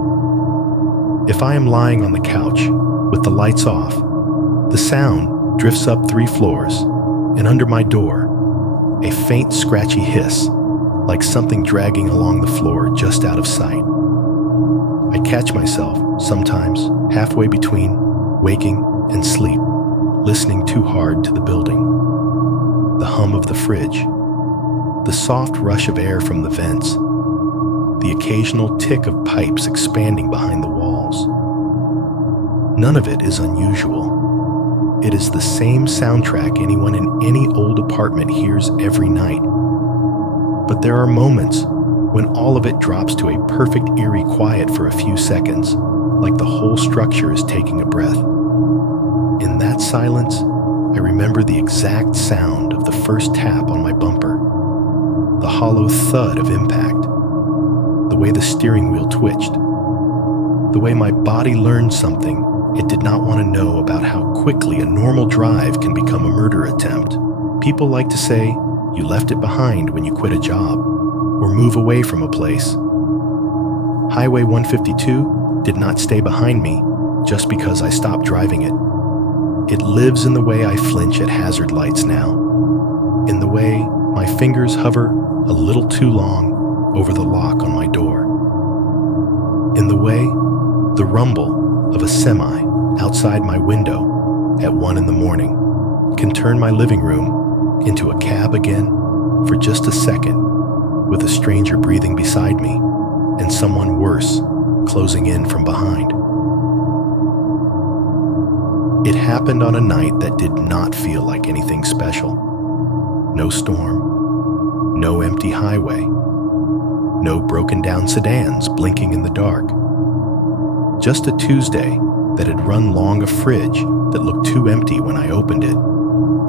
If I am lying on the couch with the lights off, the sound drifts up 3 floors, and under my door, a faint scratchy hiss, like something dragging along the floor just out of sight. I catch myself, sometimes, halfway between waking and sleep, listening too hard to the building. The hum of the fridge, the soft rush of air from the vents, the occasional tick of pipes expanding behind the walls. walls. None of it is unusual. It is the same soundtrack anyone in any old apartment hears every night. But there are moments when all of it drops to a perfect eerie quiet for a few seconds, like the whole structure is taking a breath. In that silence, I remember the exact sound of the first tap on my bumper, the hollow thud of impact, the way the steering wheel twitched, the way my body learned something it did not want to know about how quickly a normal drive can become a murder attempt. People like to say, you left it behind when you quit a job, or move away from a place. Highway 152 did not stay behind me just because I stopped driving it. It lives in the way I flinch at hazard lights now, in the way my fingers hover a little too long over the lock on my door, in the way the rumble of a semi outside my window at 1 a.m. can turn my living room into a cab again for just a second, with a stranger breathing beside me and someone worse closing in from behind. It happened on a night that did not feel like anything special. No storm, no empty highway, no broken down sedans blinking in the dark. Just a Tuesday that had run long a fridge that looked too empty when I opened it,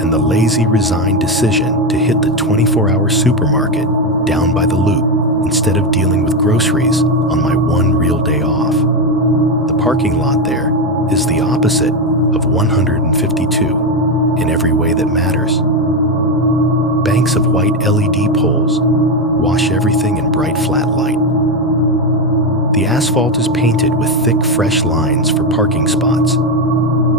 and the lazy, resigned decision to hit the 24-hour supermarket down by the loop instead of dealing with groceries on my one real day off. The parking lot there is the opposite of 152 in every way that matters. Banks of white LED poles wash everything in bright flat light. The asphalt is painted with thick, fresh lines for parking spots.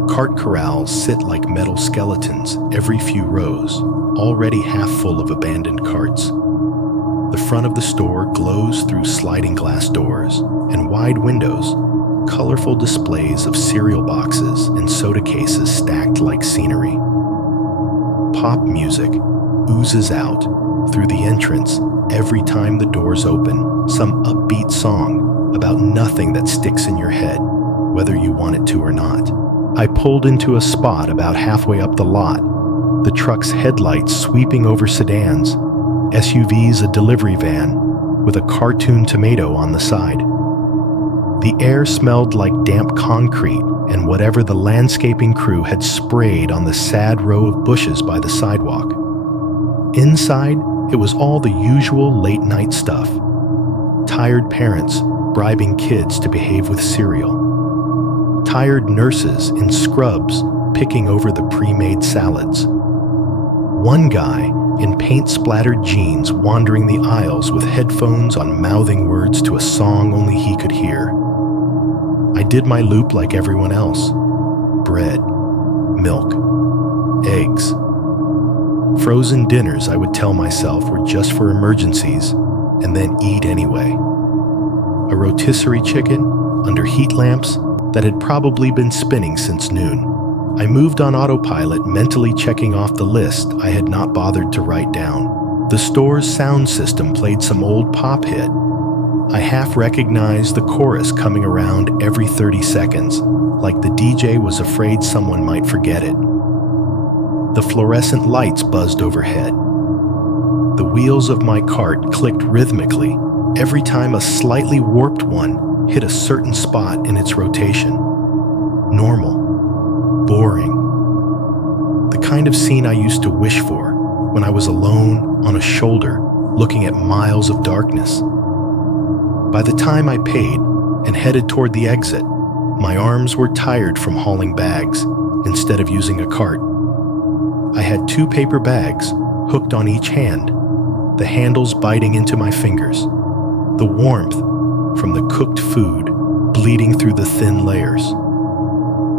Cart corrals sit like metal skeletons every few rows, already half full of abandoned carts. The front of the store glows through sliding glass doors and wide windows, colorful displays of cereal boxes and soda cases stacked like scenery. Pop music oozes out through the entrance every time the doors open, some upbeat song about nothing that sticks in your head, whether you want it to or not. I pulled into a spot about halfway up the lot, the truck's headlights sweeping over sedans, SUVs a delivery van with a cartoon tomato on the side. The air smelled like damp concrete and whatever the landscaping crew had sprayed on the sad row of bushes by the sidewalk. Inside, it was all the usual late-night stuff. Tired parents bribing kids to behave with cereal. Tired nurses in scrubs picking over the pre-made salads. One guy in paint-splattered jeans wandering the aisles with headphones on, mouthing words to a song only he could hear. I did my loop like everyone else. Bread, milk, eggs. Frozen dinners I would tell myself were just for emergencies, and then eat anyway. A rotisserie chicken under heat lamps that had probably been spinning since noon. I moved on autopilot, mentally checking off the list I had not bothered to write down. The store's sound system played some old pop hit. I half recognized the chorus coming around every 30 seconds, like the DJ was afraid someone might forget it. The fluorescent lights buzzed overhead. The wheels of my cart clicked rhythmically every time a slightly warped one hit a certain spot in its rotation. Normal. Boring. The kind of scene I used to wish for when I was alone on a shoulder looking at miles of darkness. By the time I paid and headed toward the exit, my arms were tired from hauling bags instead of using a cart. I had 2 paper bags hooked on each hand, the handles biting into my fingers, the warmth from the cooked food bleeding through the thin layers.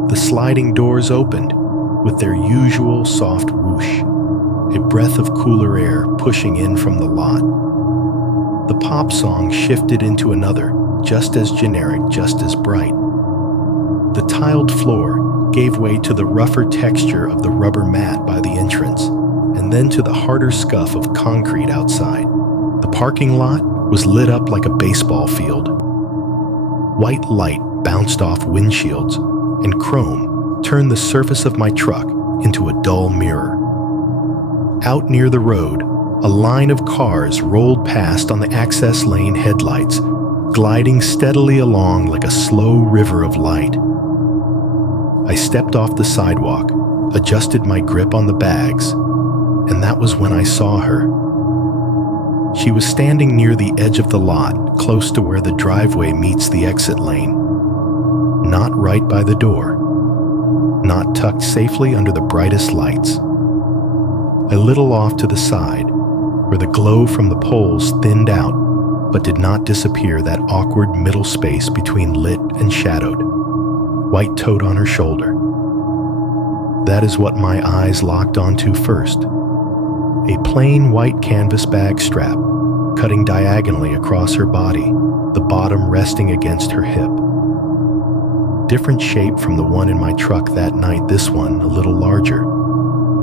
The sliding doors opened with their usual soft whoosh, a breath of cooler air pushing in from the lot. The pop song shifted into another, just as generic, just as bright. The tiled floor gave way to the rougher texture of the rubber mat by the entrance, and then to the harder scuff of concrete outside. The parking lot was lit up like a baseball field. White light bounced off windshields, and chrome turned the surface of my truck into a dull mirror. Out near the road, a line of cars rolled past on the access lane headlights, gliding steadily along like a slow river of light. I stepped off the sidewalk, adjusted my grip on the bags, and that was when I saw her. She was standing near the edge of the lot, close to where the driveway meets the exit lane. Not right by the door, not tucked safely under the brightest lights. A little off to the side, where the glow from the poles thinned out, but did not disappear that awkward middle space between lit and shadowed, white tote on her shoulder. That is what my eyes locked onto first. A plain white canvas bag strap, cutting diagonally across her body, the bottom resting against her hip. Different shape from the one in my truck that night, this one a little larger,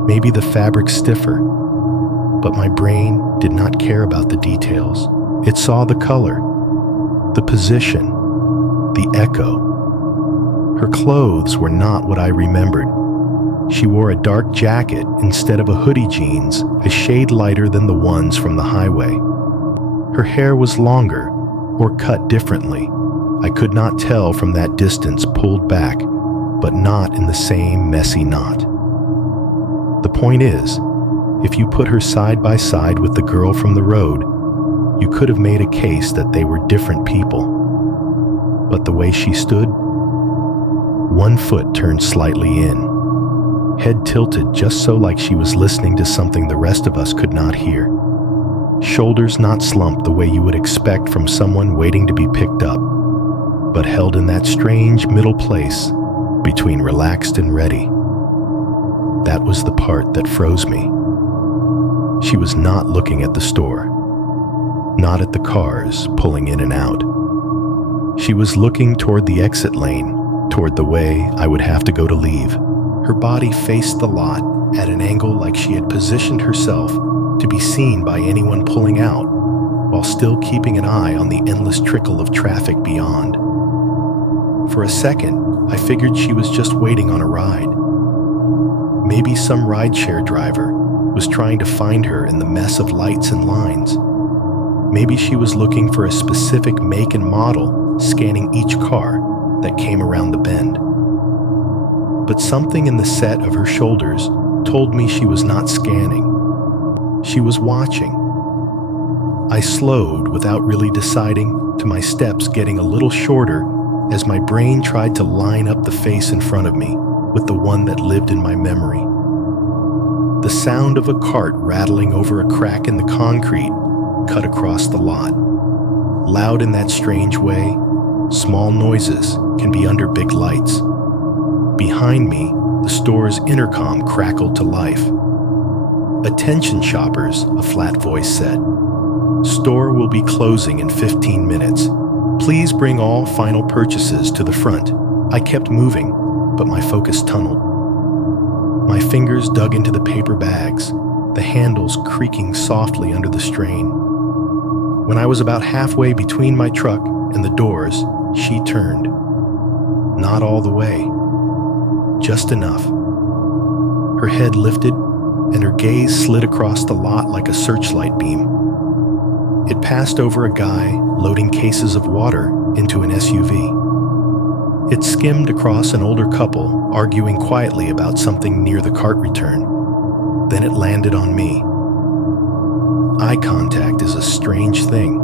maybe the fabric stiffer, but my brain did not care about the details. It saw the color, the position, the echo. Her clothes were not what I remembered. She wore a dark jacket instead of a hoodie jeans, a shade lighter than the ones from the highway. Her hair was longer, or cut differently. I could not tell from that distance, pulled back, but not in the same messy knot. The point is, if you put her side by side with the girl from the road, you could have made a case that they were different people. But the way she stood, one foot turned slightly in, head tilted just so like she was listening to something the rest of us could not hear. Shoulders not slumped the way you would expect from someone waiting to be picked up, but held in that strange middle place between relaxed and ready. That was the part that froze me. She was not looking at the store, not at the cars pulling in and out. She was looking toward the exit lane, toward the way I would have to go to leave. Her body faced the lot at an angle like she had positioned herself to be seen by anyone pulling out, while still keeping an eye on the endless trickle of traffic beyond. For a second, I figured she was just waiting on a ride. Maybe some rideshare driver was trying to find her in the mess of lights and lines. Maybe she was looking for a specific make and model, scanning each car that came around the bend. But something in the set of her shoulders told me she was not scanning. She was watching. I slowed without really deciding, to my steps getting a little shorter as my brain tried to line up the face in front of me with the one that lived in my memory. The sound of a cart rattling over a crack in the concrete cut across the lot. Loud in that strange way, small noises can be under big lights. Behind me, the store's intercom crackled to life. "Attention shoppers," a flat voice said. "Store will be closing in 15 minutes. Please bring all final purchases to the front." I kept moving, but my focus tunneled. My fingers dug into the paper bags, the handles creaking softly under the strain. When I was about halfway between my truck and the doors, she turned. Not all the way, just enough. Her head lifted, and her gaze slid across the lot like a searchlight beam. It passed over a guy loading cases of water into an SUV. It skimmed across an older couple arguing quietly about something near the cart return. Then it landed on me. Eye contact is a strange thing.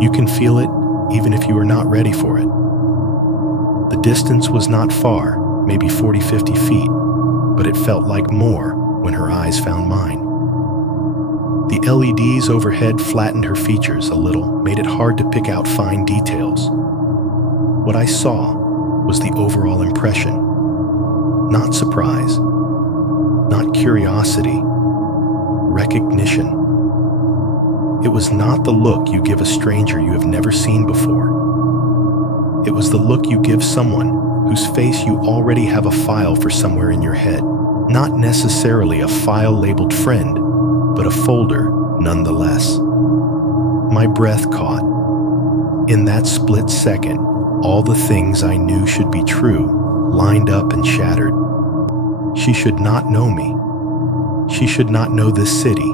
You can feel it even if you are not ready for it. The distance was not far, maybe 40-50 feet, but it felt like more when her eyes found mine. The LEDs overhead flattened her features a little, made it hard to pick out fine details. What I saw was the overall impression. Not surprise, not curiosity, recognition. It was not the look you give a stranger you have never seen before. It was the look you give someone whose face you already have a file for somewhere in your head. Not necessarily a file labeled friend, but a folder nonetheless. My breath caught. In that split second, all the things I knew should be true lined up and shattered. She should not know me. She should not know this city.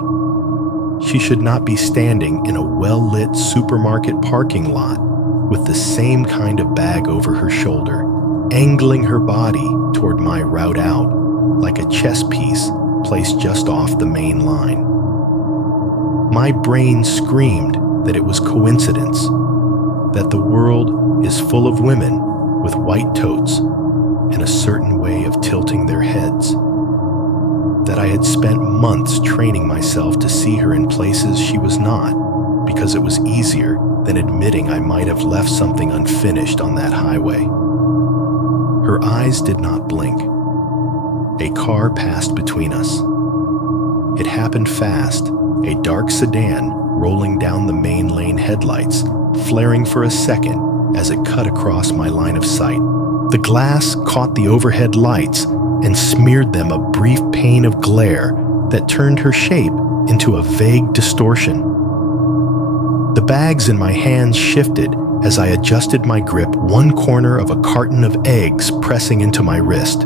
She should not be standing in a well-lit supermarket parking lot with the same kind of bag over her shoulder, angling her body toward my route out like a chess piece placed just off the main line. My brain screamed that it was coincidence, that the world is full of women with white totes and a certain way of tilting their heads, that I had spent months training myself to see her in places she was not because it was easier than admitting I might have left something unfinished on that highway. Her eyes did not blink. A car passed between us. It happened fast, a dark sedan rolling down the main lane, headlights flaring for a second as it cut across my line of sight. The glass caught the overhead lights and smeared them a brief pane of glare that turned her shape into a vague distortion. The bags in my hands shifted as I adjusted my grip, one corner of a carton of eggs pressing into my wrist.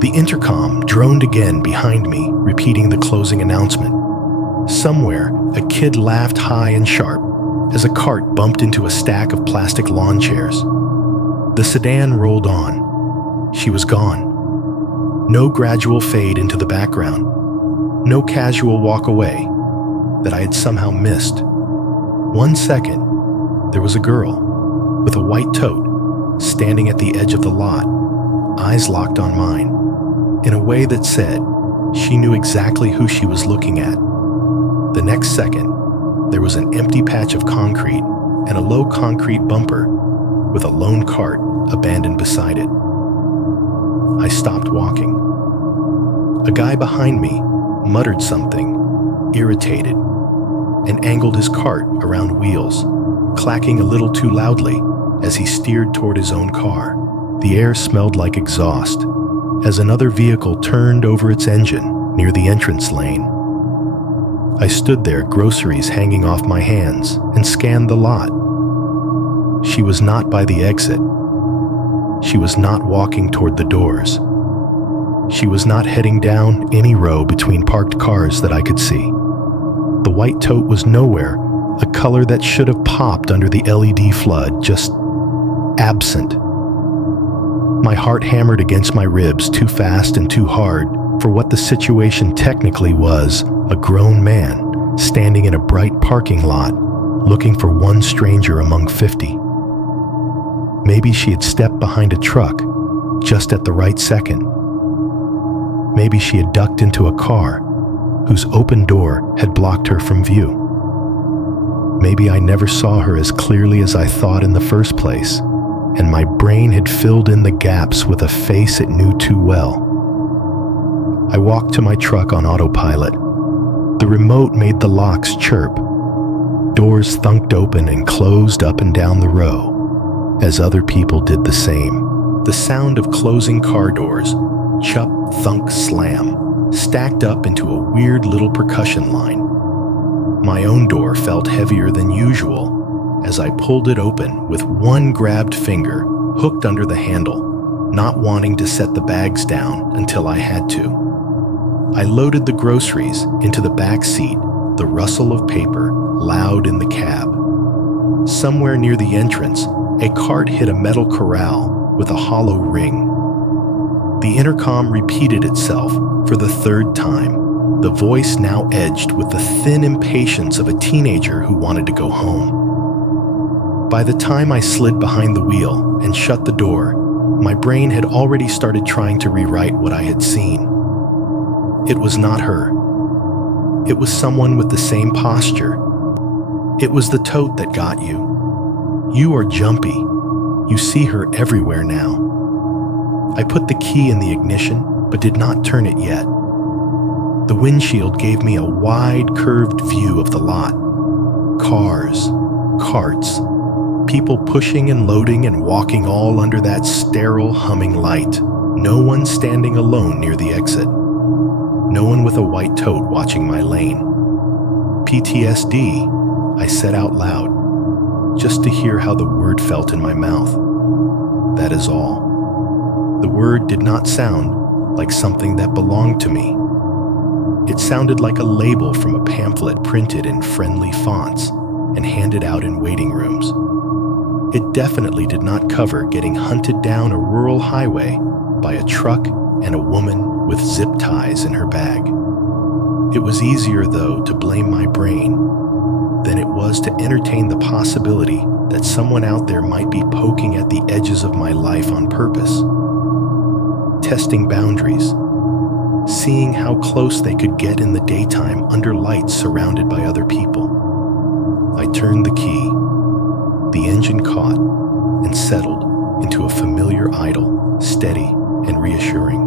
The intercom droned again behind me, repeating the closing announcement. Somewhere, a kid laughed high and sharp as a cart bumped into a stack of plastic lawn chairs. The sedan rolled on. She was gone. No gradual fade into the background. No casual walk away that I had somehow missed. 1 second, there was a girl with a white tote standing at the edge of the lot, eyes locked on mine, in a way that said she knew exactly who she was looking at. The next second, there was an empty patch of concrete and a low concrete bumper with a lone cart abandoned beside it. I stopped walking. A guy behind me muttered something, irritated, and angled his cart around wheels, clacking a little too loudly as he steered toward his own car. The air smelled like exhaust as another vehicle turned over its engine near the entrance lane. I stood there, groceries hanging off my hands, and scanned the lot. She was not by the exit. She was not walking toward the doors. She was not heading down any row between parked cars that I could see. The white tote was nowhere, a color that should have popped under the LED flood, just absent. My heart hammered against my ribs too fast and too hard for what the situation technically was: a grown man standing in a bright parking lot looking for one stranger among 50. Maybe she had stepped behind a truck just at the right second. Maybe she had ducked into a car whose open door had blocked her from view. Maybe I never saw her as clearly as I thought in the first place, and my brain had filled in the gaps with a face it knew too well. I walked to my truck on autopilot. The remote made the locks chirp. Doors thunked open and closed up and down the row, as other people did the same. The sound of closing car doors, chup, thunk, slam, stacked up into a weird little percussion line. My own door felt heavier than usual as I pulled it open with one grabbed finger hooked under the handle, not wanting to set the bags down until I had to. I loaded the groceries into the back seat, the rustle of paper loud in the cab. Somewhere near the entrance, a cart hit a metal corral with a hollow ring. The intercom repeated itself for the third time, the voice now edged with the thin impatience of a teenager who wanted to go home. By the time I slid behind the wheel and shut the door, my brain had already started trying to rewrite what I had seen. It was not her. It was someone with the same posture. It was the tote that got you. You are jumpy. You see her everywhere now. I put the key in the ignition, but did not turn it yet. The windshield gave me a wide, curved view of the lot. Cars, carts, people pushing and loading and walking all under that sterile, humming light. No one standing alone near the exit. No one with a white tote watching my lane. PTSD, I said out loud. just to hear how the word felt in my mouth. That is all. The word did not sound like something that belonged to me. It sounded like a label from a pamphlet printed in friendly fonts and handed out in waiting rooms. It definitely did not cover getting hunted down a rural highway by a truck and a woman with zip ties in her bag. It was easier, though, to blame my brain than it was to entertain the possibility that someone out there might be poking at the edges of my life on purpose, testing boundaries, seeing how close they could get in the daytime under lights surrounded by other people. I turned the key. The engine caught and settled into a familiar idle, steady and reassuring.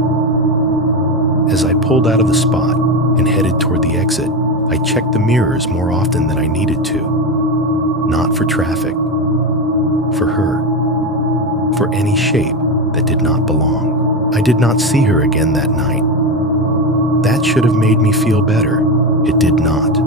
As I pulled out of the spot and headed toward the exit, I checked the mirrors more often than I needed to. Not for traffic, for her, for any shape that did not belong. I did not see her again that night. That should have made me feel better. It did not.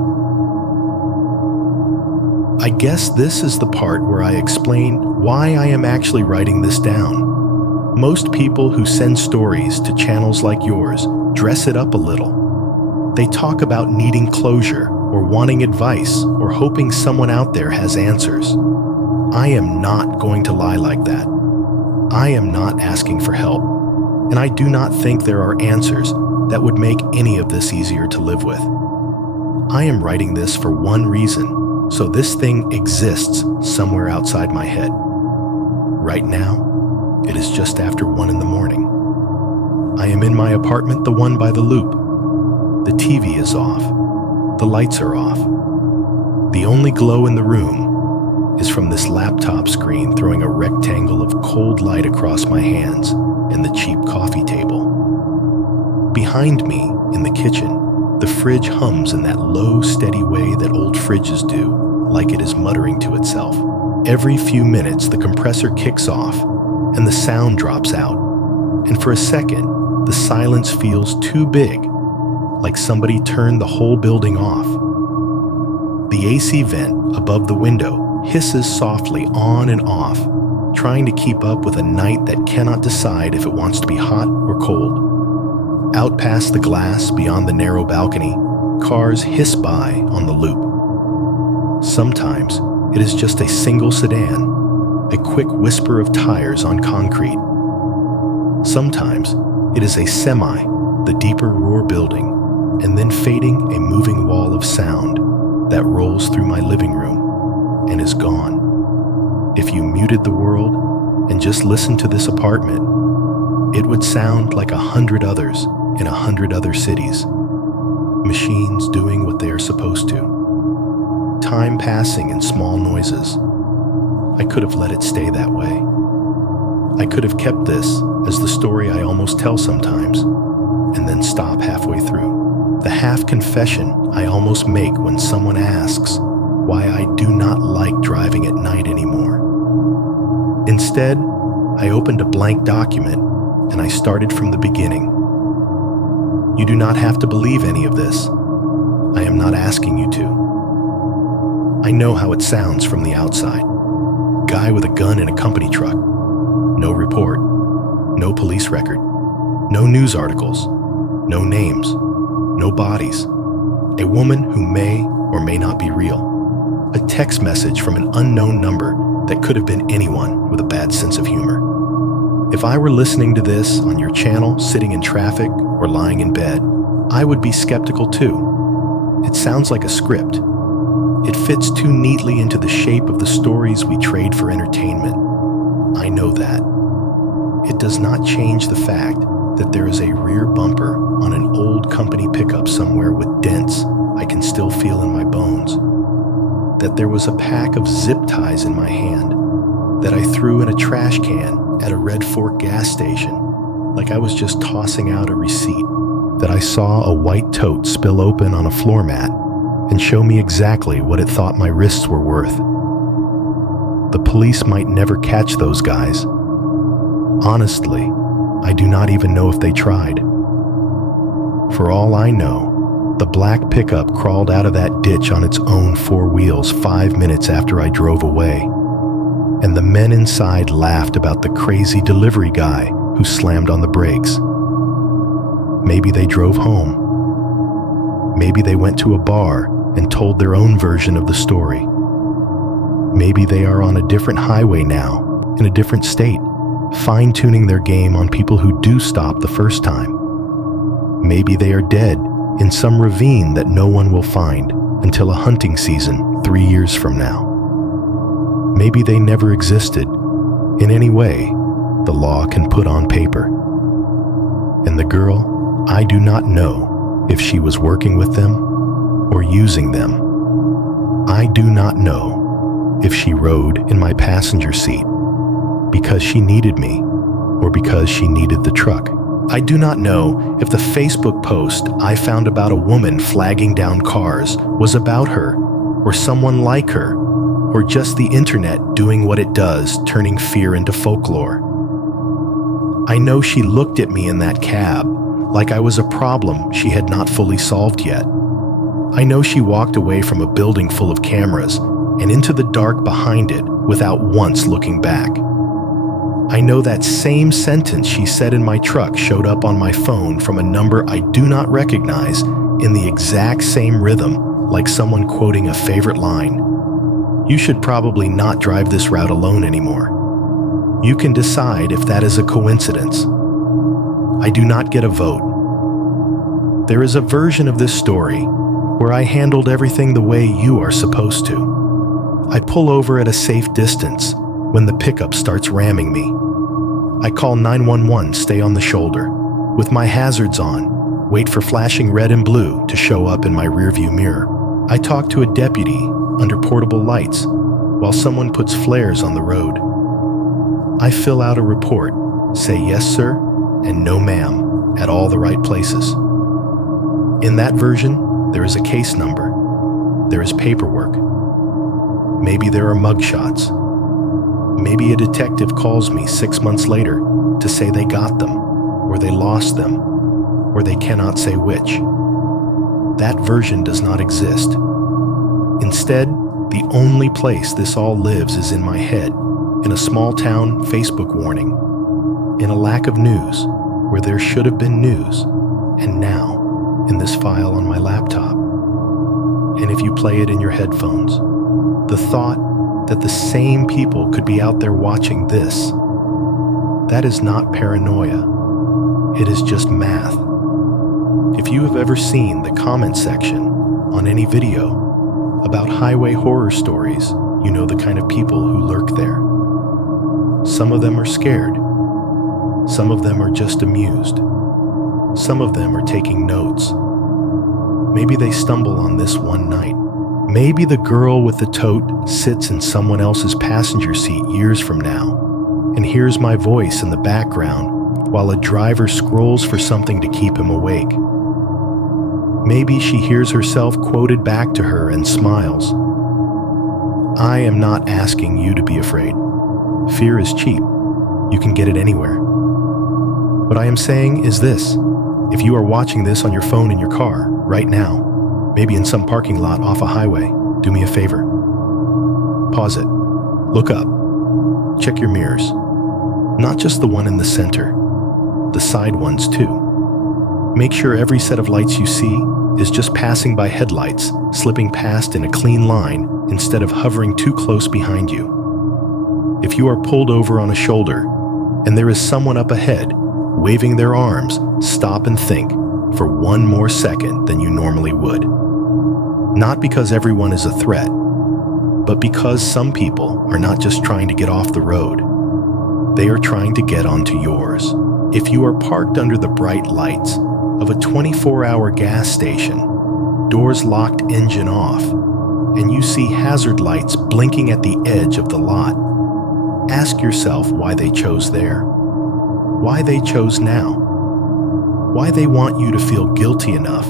I guess this is the part where I explain why I am actually writing this down. Most people who send stories to channels like yours dress it up a little. They talk about needing closure or wanting advice or hoping someone out there has answers. I am not going to lie like that. I am not asking for help, and I do not think there are answers that would make any of this easier to live with. I am writing this for one reason, so this thing exists somewhere outside my head. Right now, it is just after 1 a.m. I am in my apartment, the one by the loop. The TV is off. The lights are off. The only glow in the room is from this laptop screen throwing a rectangle of cold light across my hands and the cheap coffee table. Behind me, in the kitchen, the fridge hums in that low, steady way that old fridges do, like it is muttering to itself. Every few minutes, the compressor kicks off, and the sound drops out. And for a second, the silence feels too big, like somebody turned the whole building off. The AC vent above the window hisses softly on and off, trying to keep up with a night that cannot decide if it wants to be hot or cold. Out past the glass, beyond the narrow balcony, cars hiss by on the loop. Sometimes it is just a single sedan, a quick whisper of tires on concrete. Sometimes it is a semi, the deeper roar building, and then fading a moving wall of sound that rolls through my living room and is gone. If you muted the world and just listened to this apartment, it would sound like 100 others in 100 other cities. Machines doing what they are supposed to. Time passing in small noises. I could have let it stay that way. I could have kept this as the story I almost tell sometimes, and then stop halfway through. The half confession I almost make when someone asks why I do not like driving at night anymore. Instead, I opened a blank document and I started from the beginning. You do not have to believe any of this. I am not asking you to. I know how it sounds from the outside. Guy with a gun in a company truck. No report. No police record. No news articles. No names. No bodies. A woman who may or may not be real. A text message from an unknown number that could have been anyone with a bad sense of humor. If I were listening to this on your channel, sitting in traffic or lying in bed, I would be skeptical too. It sounds like a script. It fits too neatly into the shape of the stories we trade for entertainment. I know that. It does not change the fact that there is a rear bumper on an old company pickup somewhere with dents I can still feel in my bones. That there was a pack of zip ties in my hand that I threw in a trash can at a Red Fork gas station, like I was just tossing out a receipt. That I saw a white tote spill open on a floor mat and show me exactly what it thought my wrists were worth. The police might never catch those guys. Honestly, I do not even know if they tried. For all I know, The black pickup crawled out of that ditch on its own 4 wheels 5 minutes after I drove away, and the men inside laughed about the crazy delivery guy who slammed on the brakes. Maybe they drove home. Maybe they went to a bar and told their own version of the story. Maybe they are on a different highway now, in a different state, fine-tuning their game on people who do stop the first time. Maybe they are dead in some ravine that no one will find until a hunting season 3 years from now. Maybe they never existed in any way the law can put on paper. And the girl, I do not know if she was working with them or using them. I do not know if she rode in my passenger seat because she needed me or because she needed the truck. I do not know if the Facebook post I found about a woman flagging down cars was about her or someone like her, or just the internet doing what it does, turning fear into folklore. I know she looked at me in that cab like I was a problem she had not fully solved yet. I know she walked away from a building full of cameras and into the dark behind it without once looking back. I know that same sentence she said in my truck showed up on my phone from a number I do not recognize in the exact same rhythm, like someone quoting a favorite line. You should probably not drive this route alone anymore. You can decide if that is a coincidence. I do not get a vote. There is a version of this story where I handled everything the way you are supposed to. I pull over at a safe distance when the pickup starts ramming me. I call 911, stay on the shoulder, with my hazards on, wait for flashing red and blue to show up in my rearview mirror. I talk to a deputy under portable lights while someone puts flares on the road. I fill out a report, say yes sir and no ma'am at all the right places. In that version, there is a case number. There is paperwork. Maybe there are mugshots. Maybe a detective calls me 6 months later to say they got them, or they lost them, or they cannot say which. That version does not exist. Instead, the only place this all lives is in my head, in a small town Facebook warning, in a lack of news where there should have been news, and now in this file on my laptop. And if you play it in your headphones, the thought that the same people could be out there watching this, that is not paranoia. It is just math. If you have ever seen the comment section on any video about highway horror stories, you know the kind of people who lurk there. Some of them are scared. Some of them are just amused. Some of them are taking notes. Maybe they stumble on this one night. Maybe the girl with the tote sits in someone else's passenger seat years from now and hears my voice in the background while a driver scrolls for something to keep him awake. Maybe she hears herself quoted back to her and smiles. I am not asking you to be afraid. Fear is cheap. You can get it anywhere. What I am saying is this: if you are watching this on your phone in your car right now, maybe in some parking lot off a highway, do me a favor. Pause it. Look up. Check your mirrors. Not just the one in the center, the side ones too. Make sure every set of lights you see is just passing by headlights, slipping past in a clean line instead of hovering too close behind you. If you are pulled over on a shoulder and there is someone up ahead waving their arms, stop and think for one more second than you normally would. Not because everyone is a threat, but because some people are not just trying to get off the road. They are trying to get onto yours. If you are parked under the bright lights of a 24-hour gas station, doors locked, engine off, and you see hazard lights blinking at the edge of the lot, ask yourself why they chose there. Why they chose now. Why they want you to feel guilty enough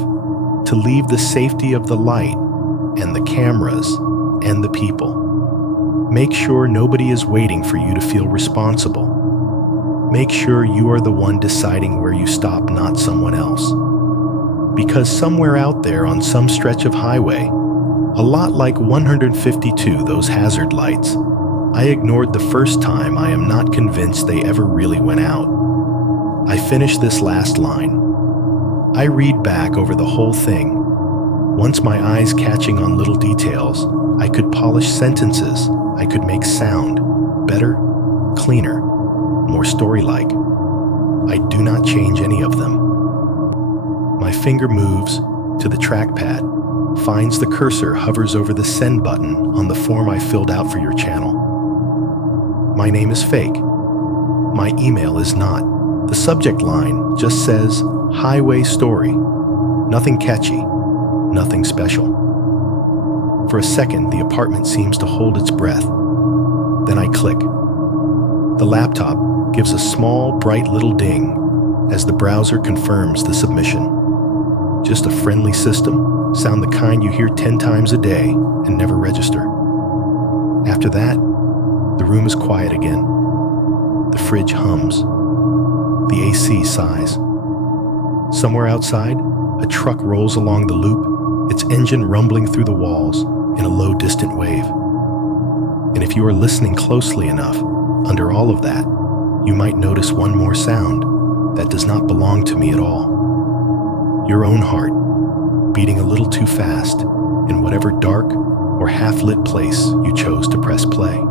to leave the safety of the light and the cameras and the people. Make sure nobody is waiting for you to feel responsible. Make sure you are the one deciding where you stop, not someone else. Because somewhere out there on some stretch of highway, a lot like 152, those hazard lights, I ignored the first time. I am not convinced they ever really went out. I finish this last line. I read back over the whole thing. Once my eyes catching on little details, I could polish sentences, I could make sound, better, cleaner, more story-like. I do not change any of them. My finger moves to the trackpad, finds the cursor, hovers over the send button on the form I filled out for your channel. My name is fake. My email is not. The subject line just says, Highway Story. Nothing catchy, nothing special. For a second, the apartment seems to hold its breath. Then I click. The laptop gives a small, bright little ding as the browser confirms the submission. Just a friendly system, sound the kind you hear 10 times a day and never register. After that, the room is quiet again. The fridge hums. The AC sighs. Somewhere outside, a truck rolls along the loop, its engine rumbling through the walls in a low, distant wave. And if you are listening closely enough, under all of that, you might notice one more sound that does not belong to me at all. Your own heart, beating a little too fast in whatever dark or half-lit place you chose to press play.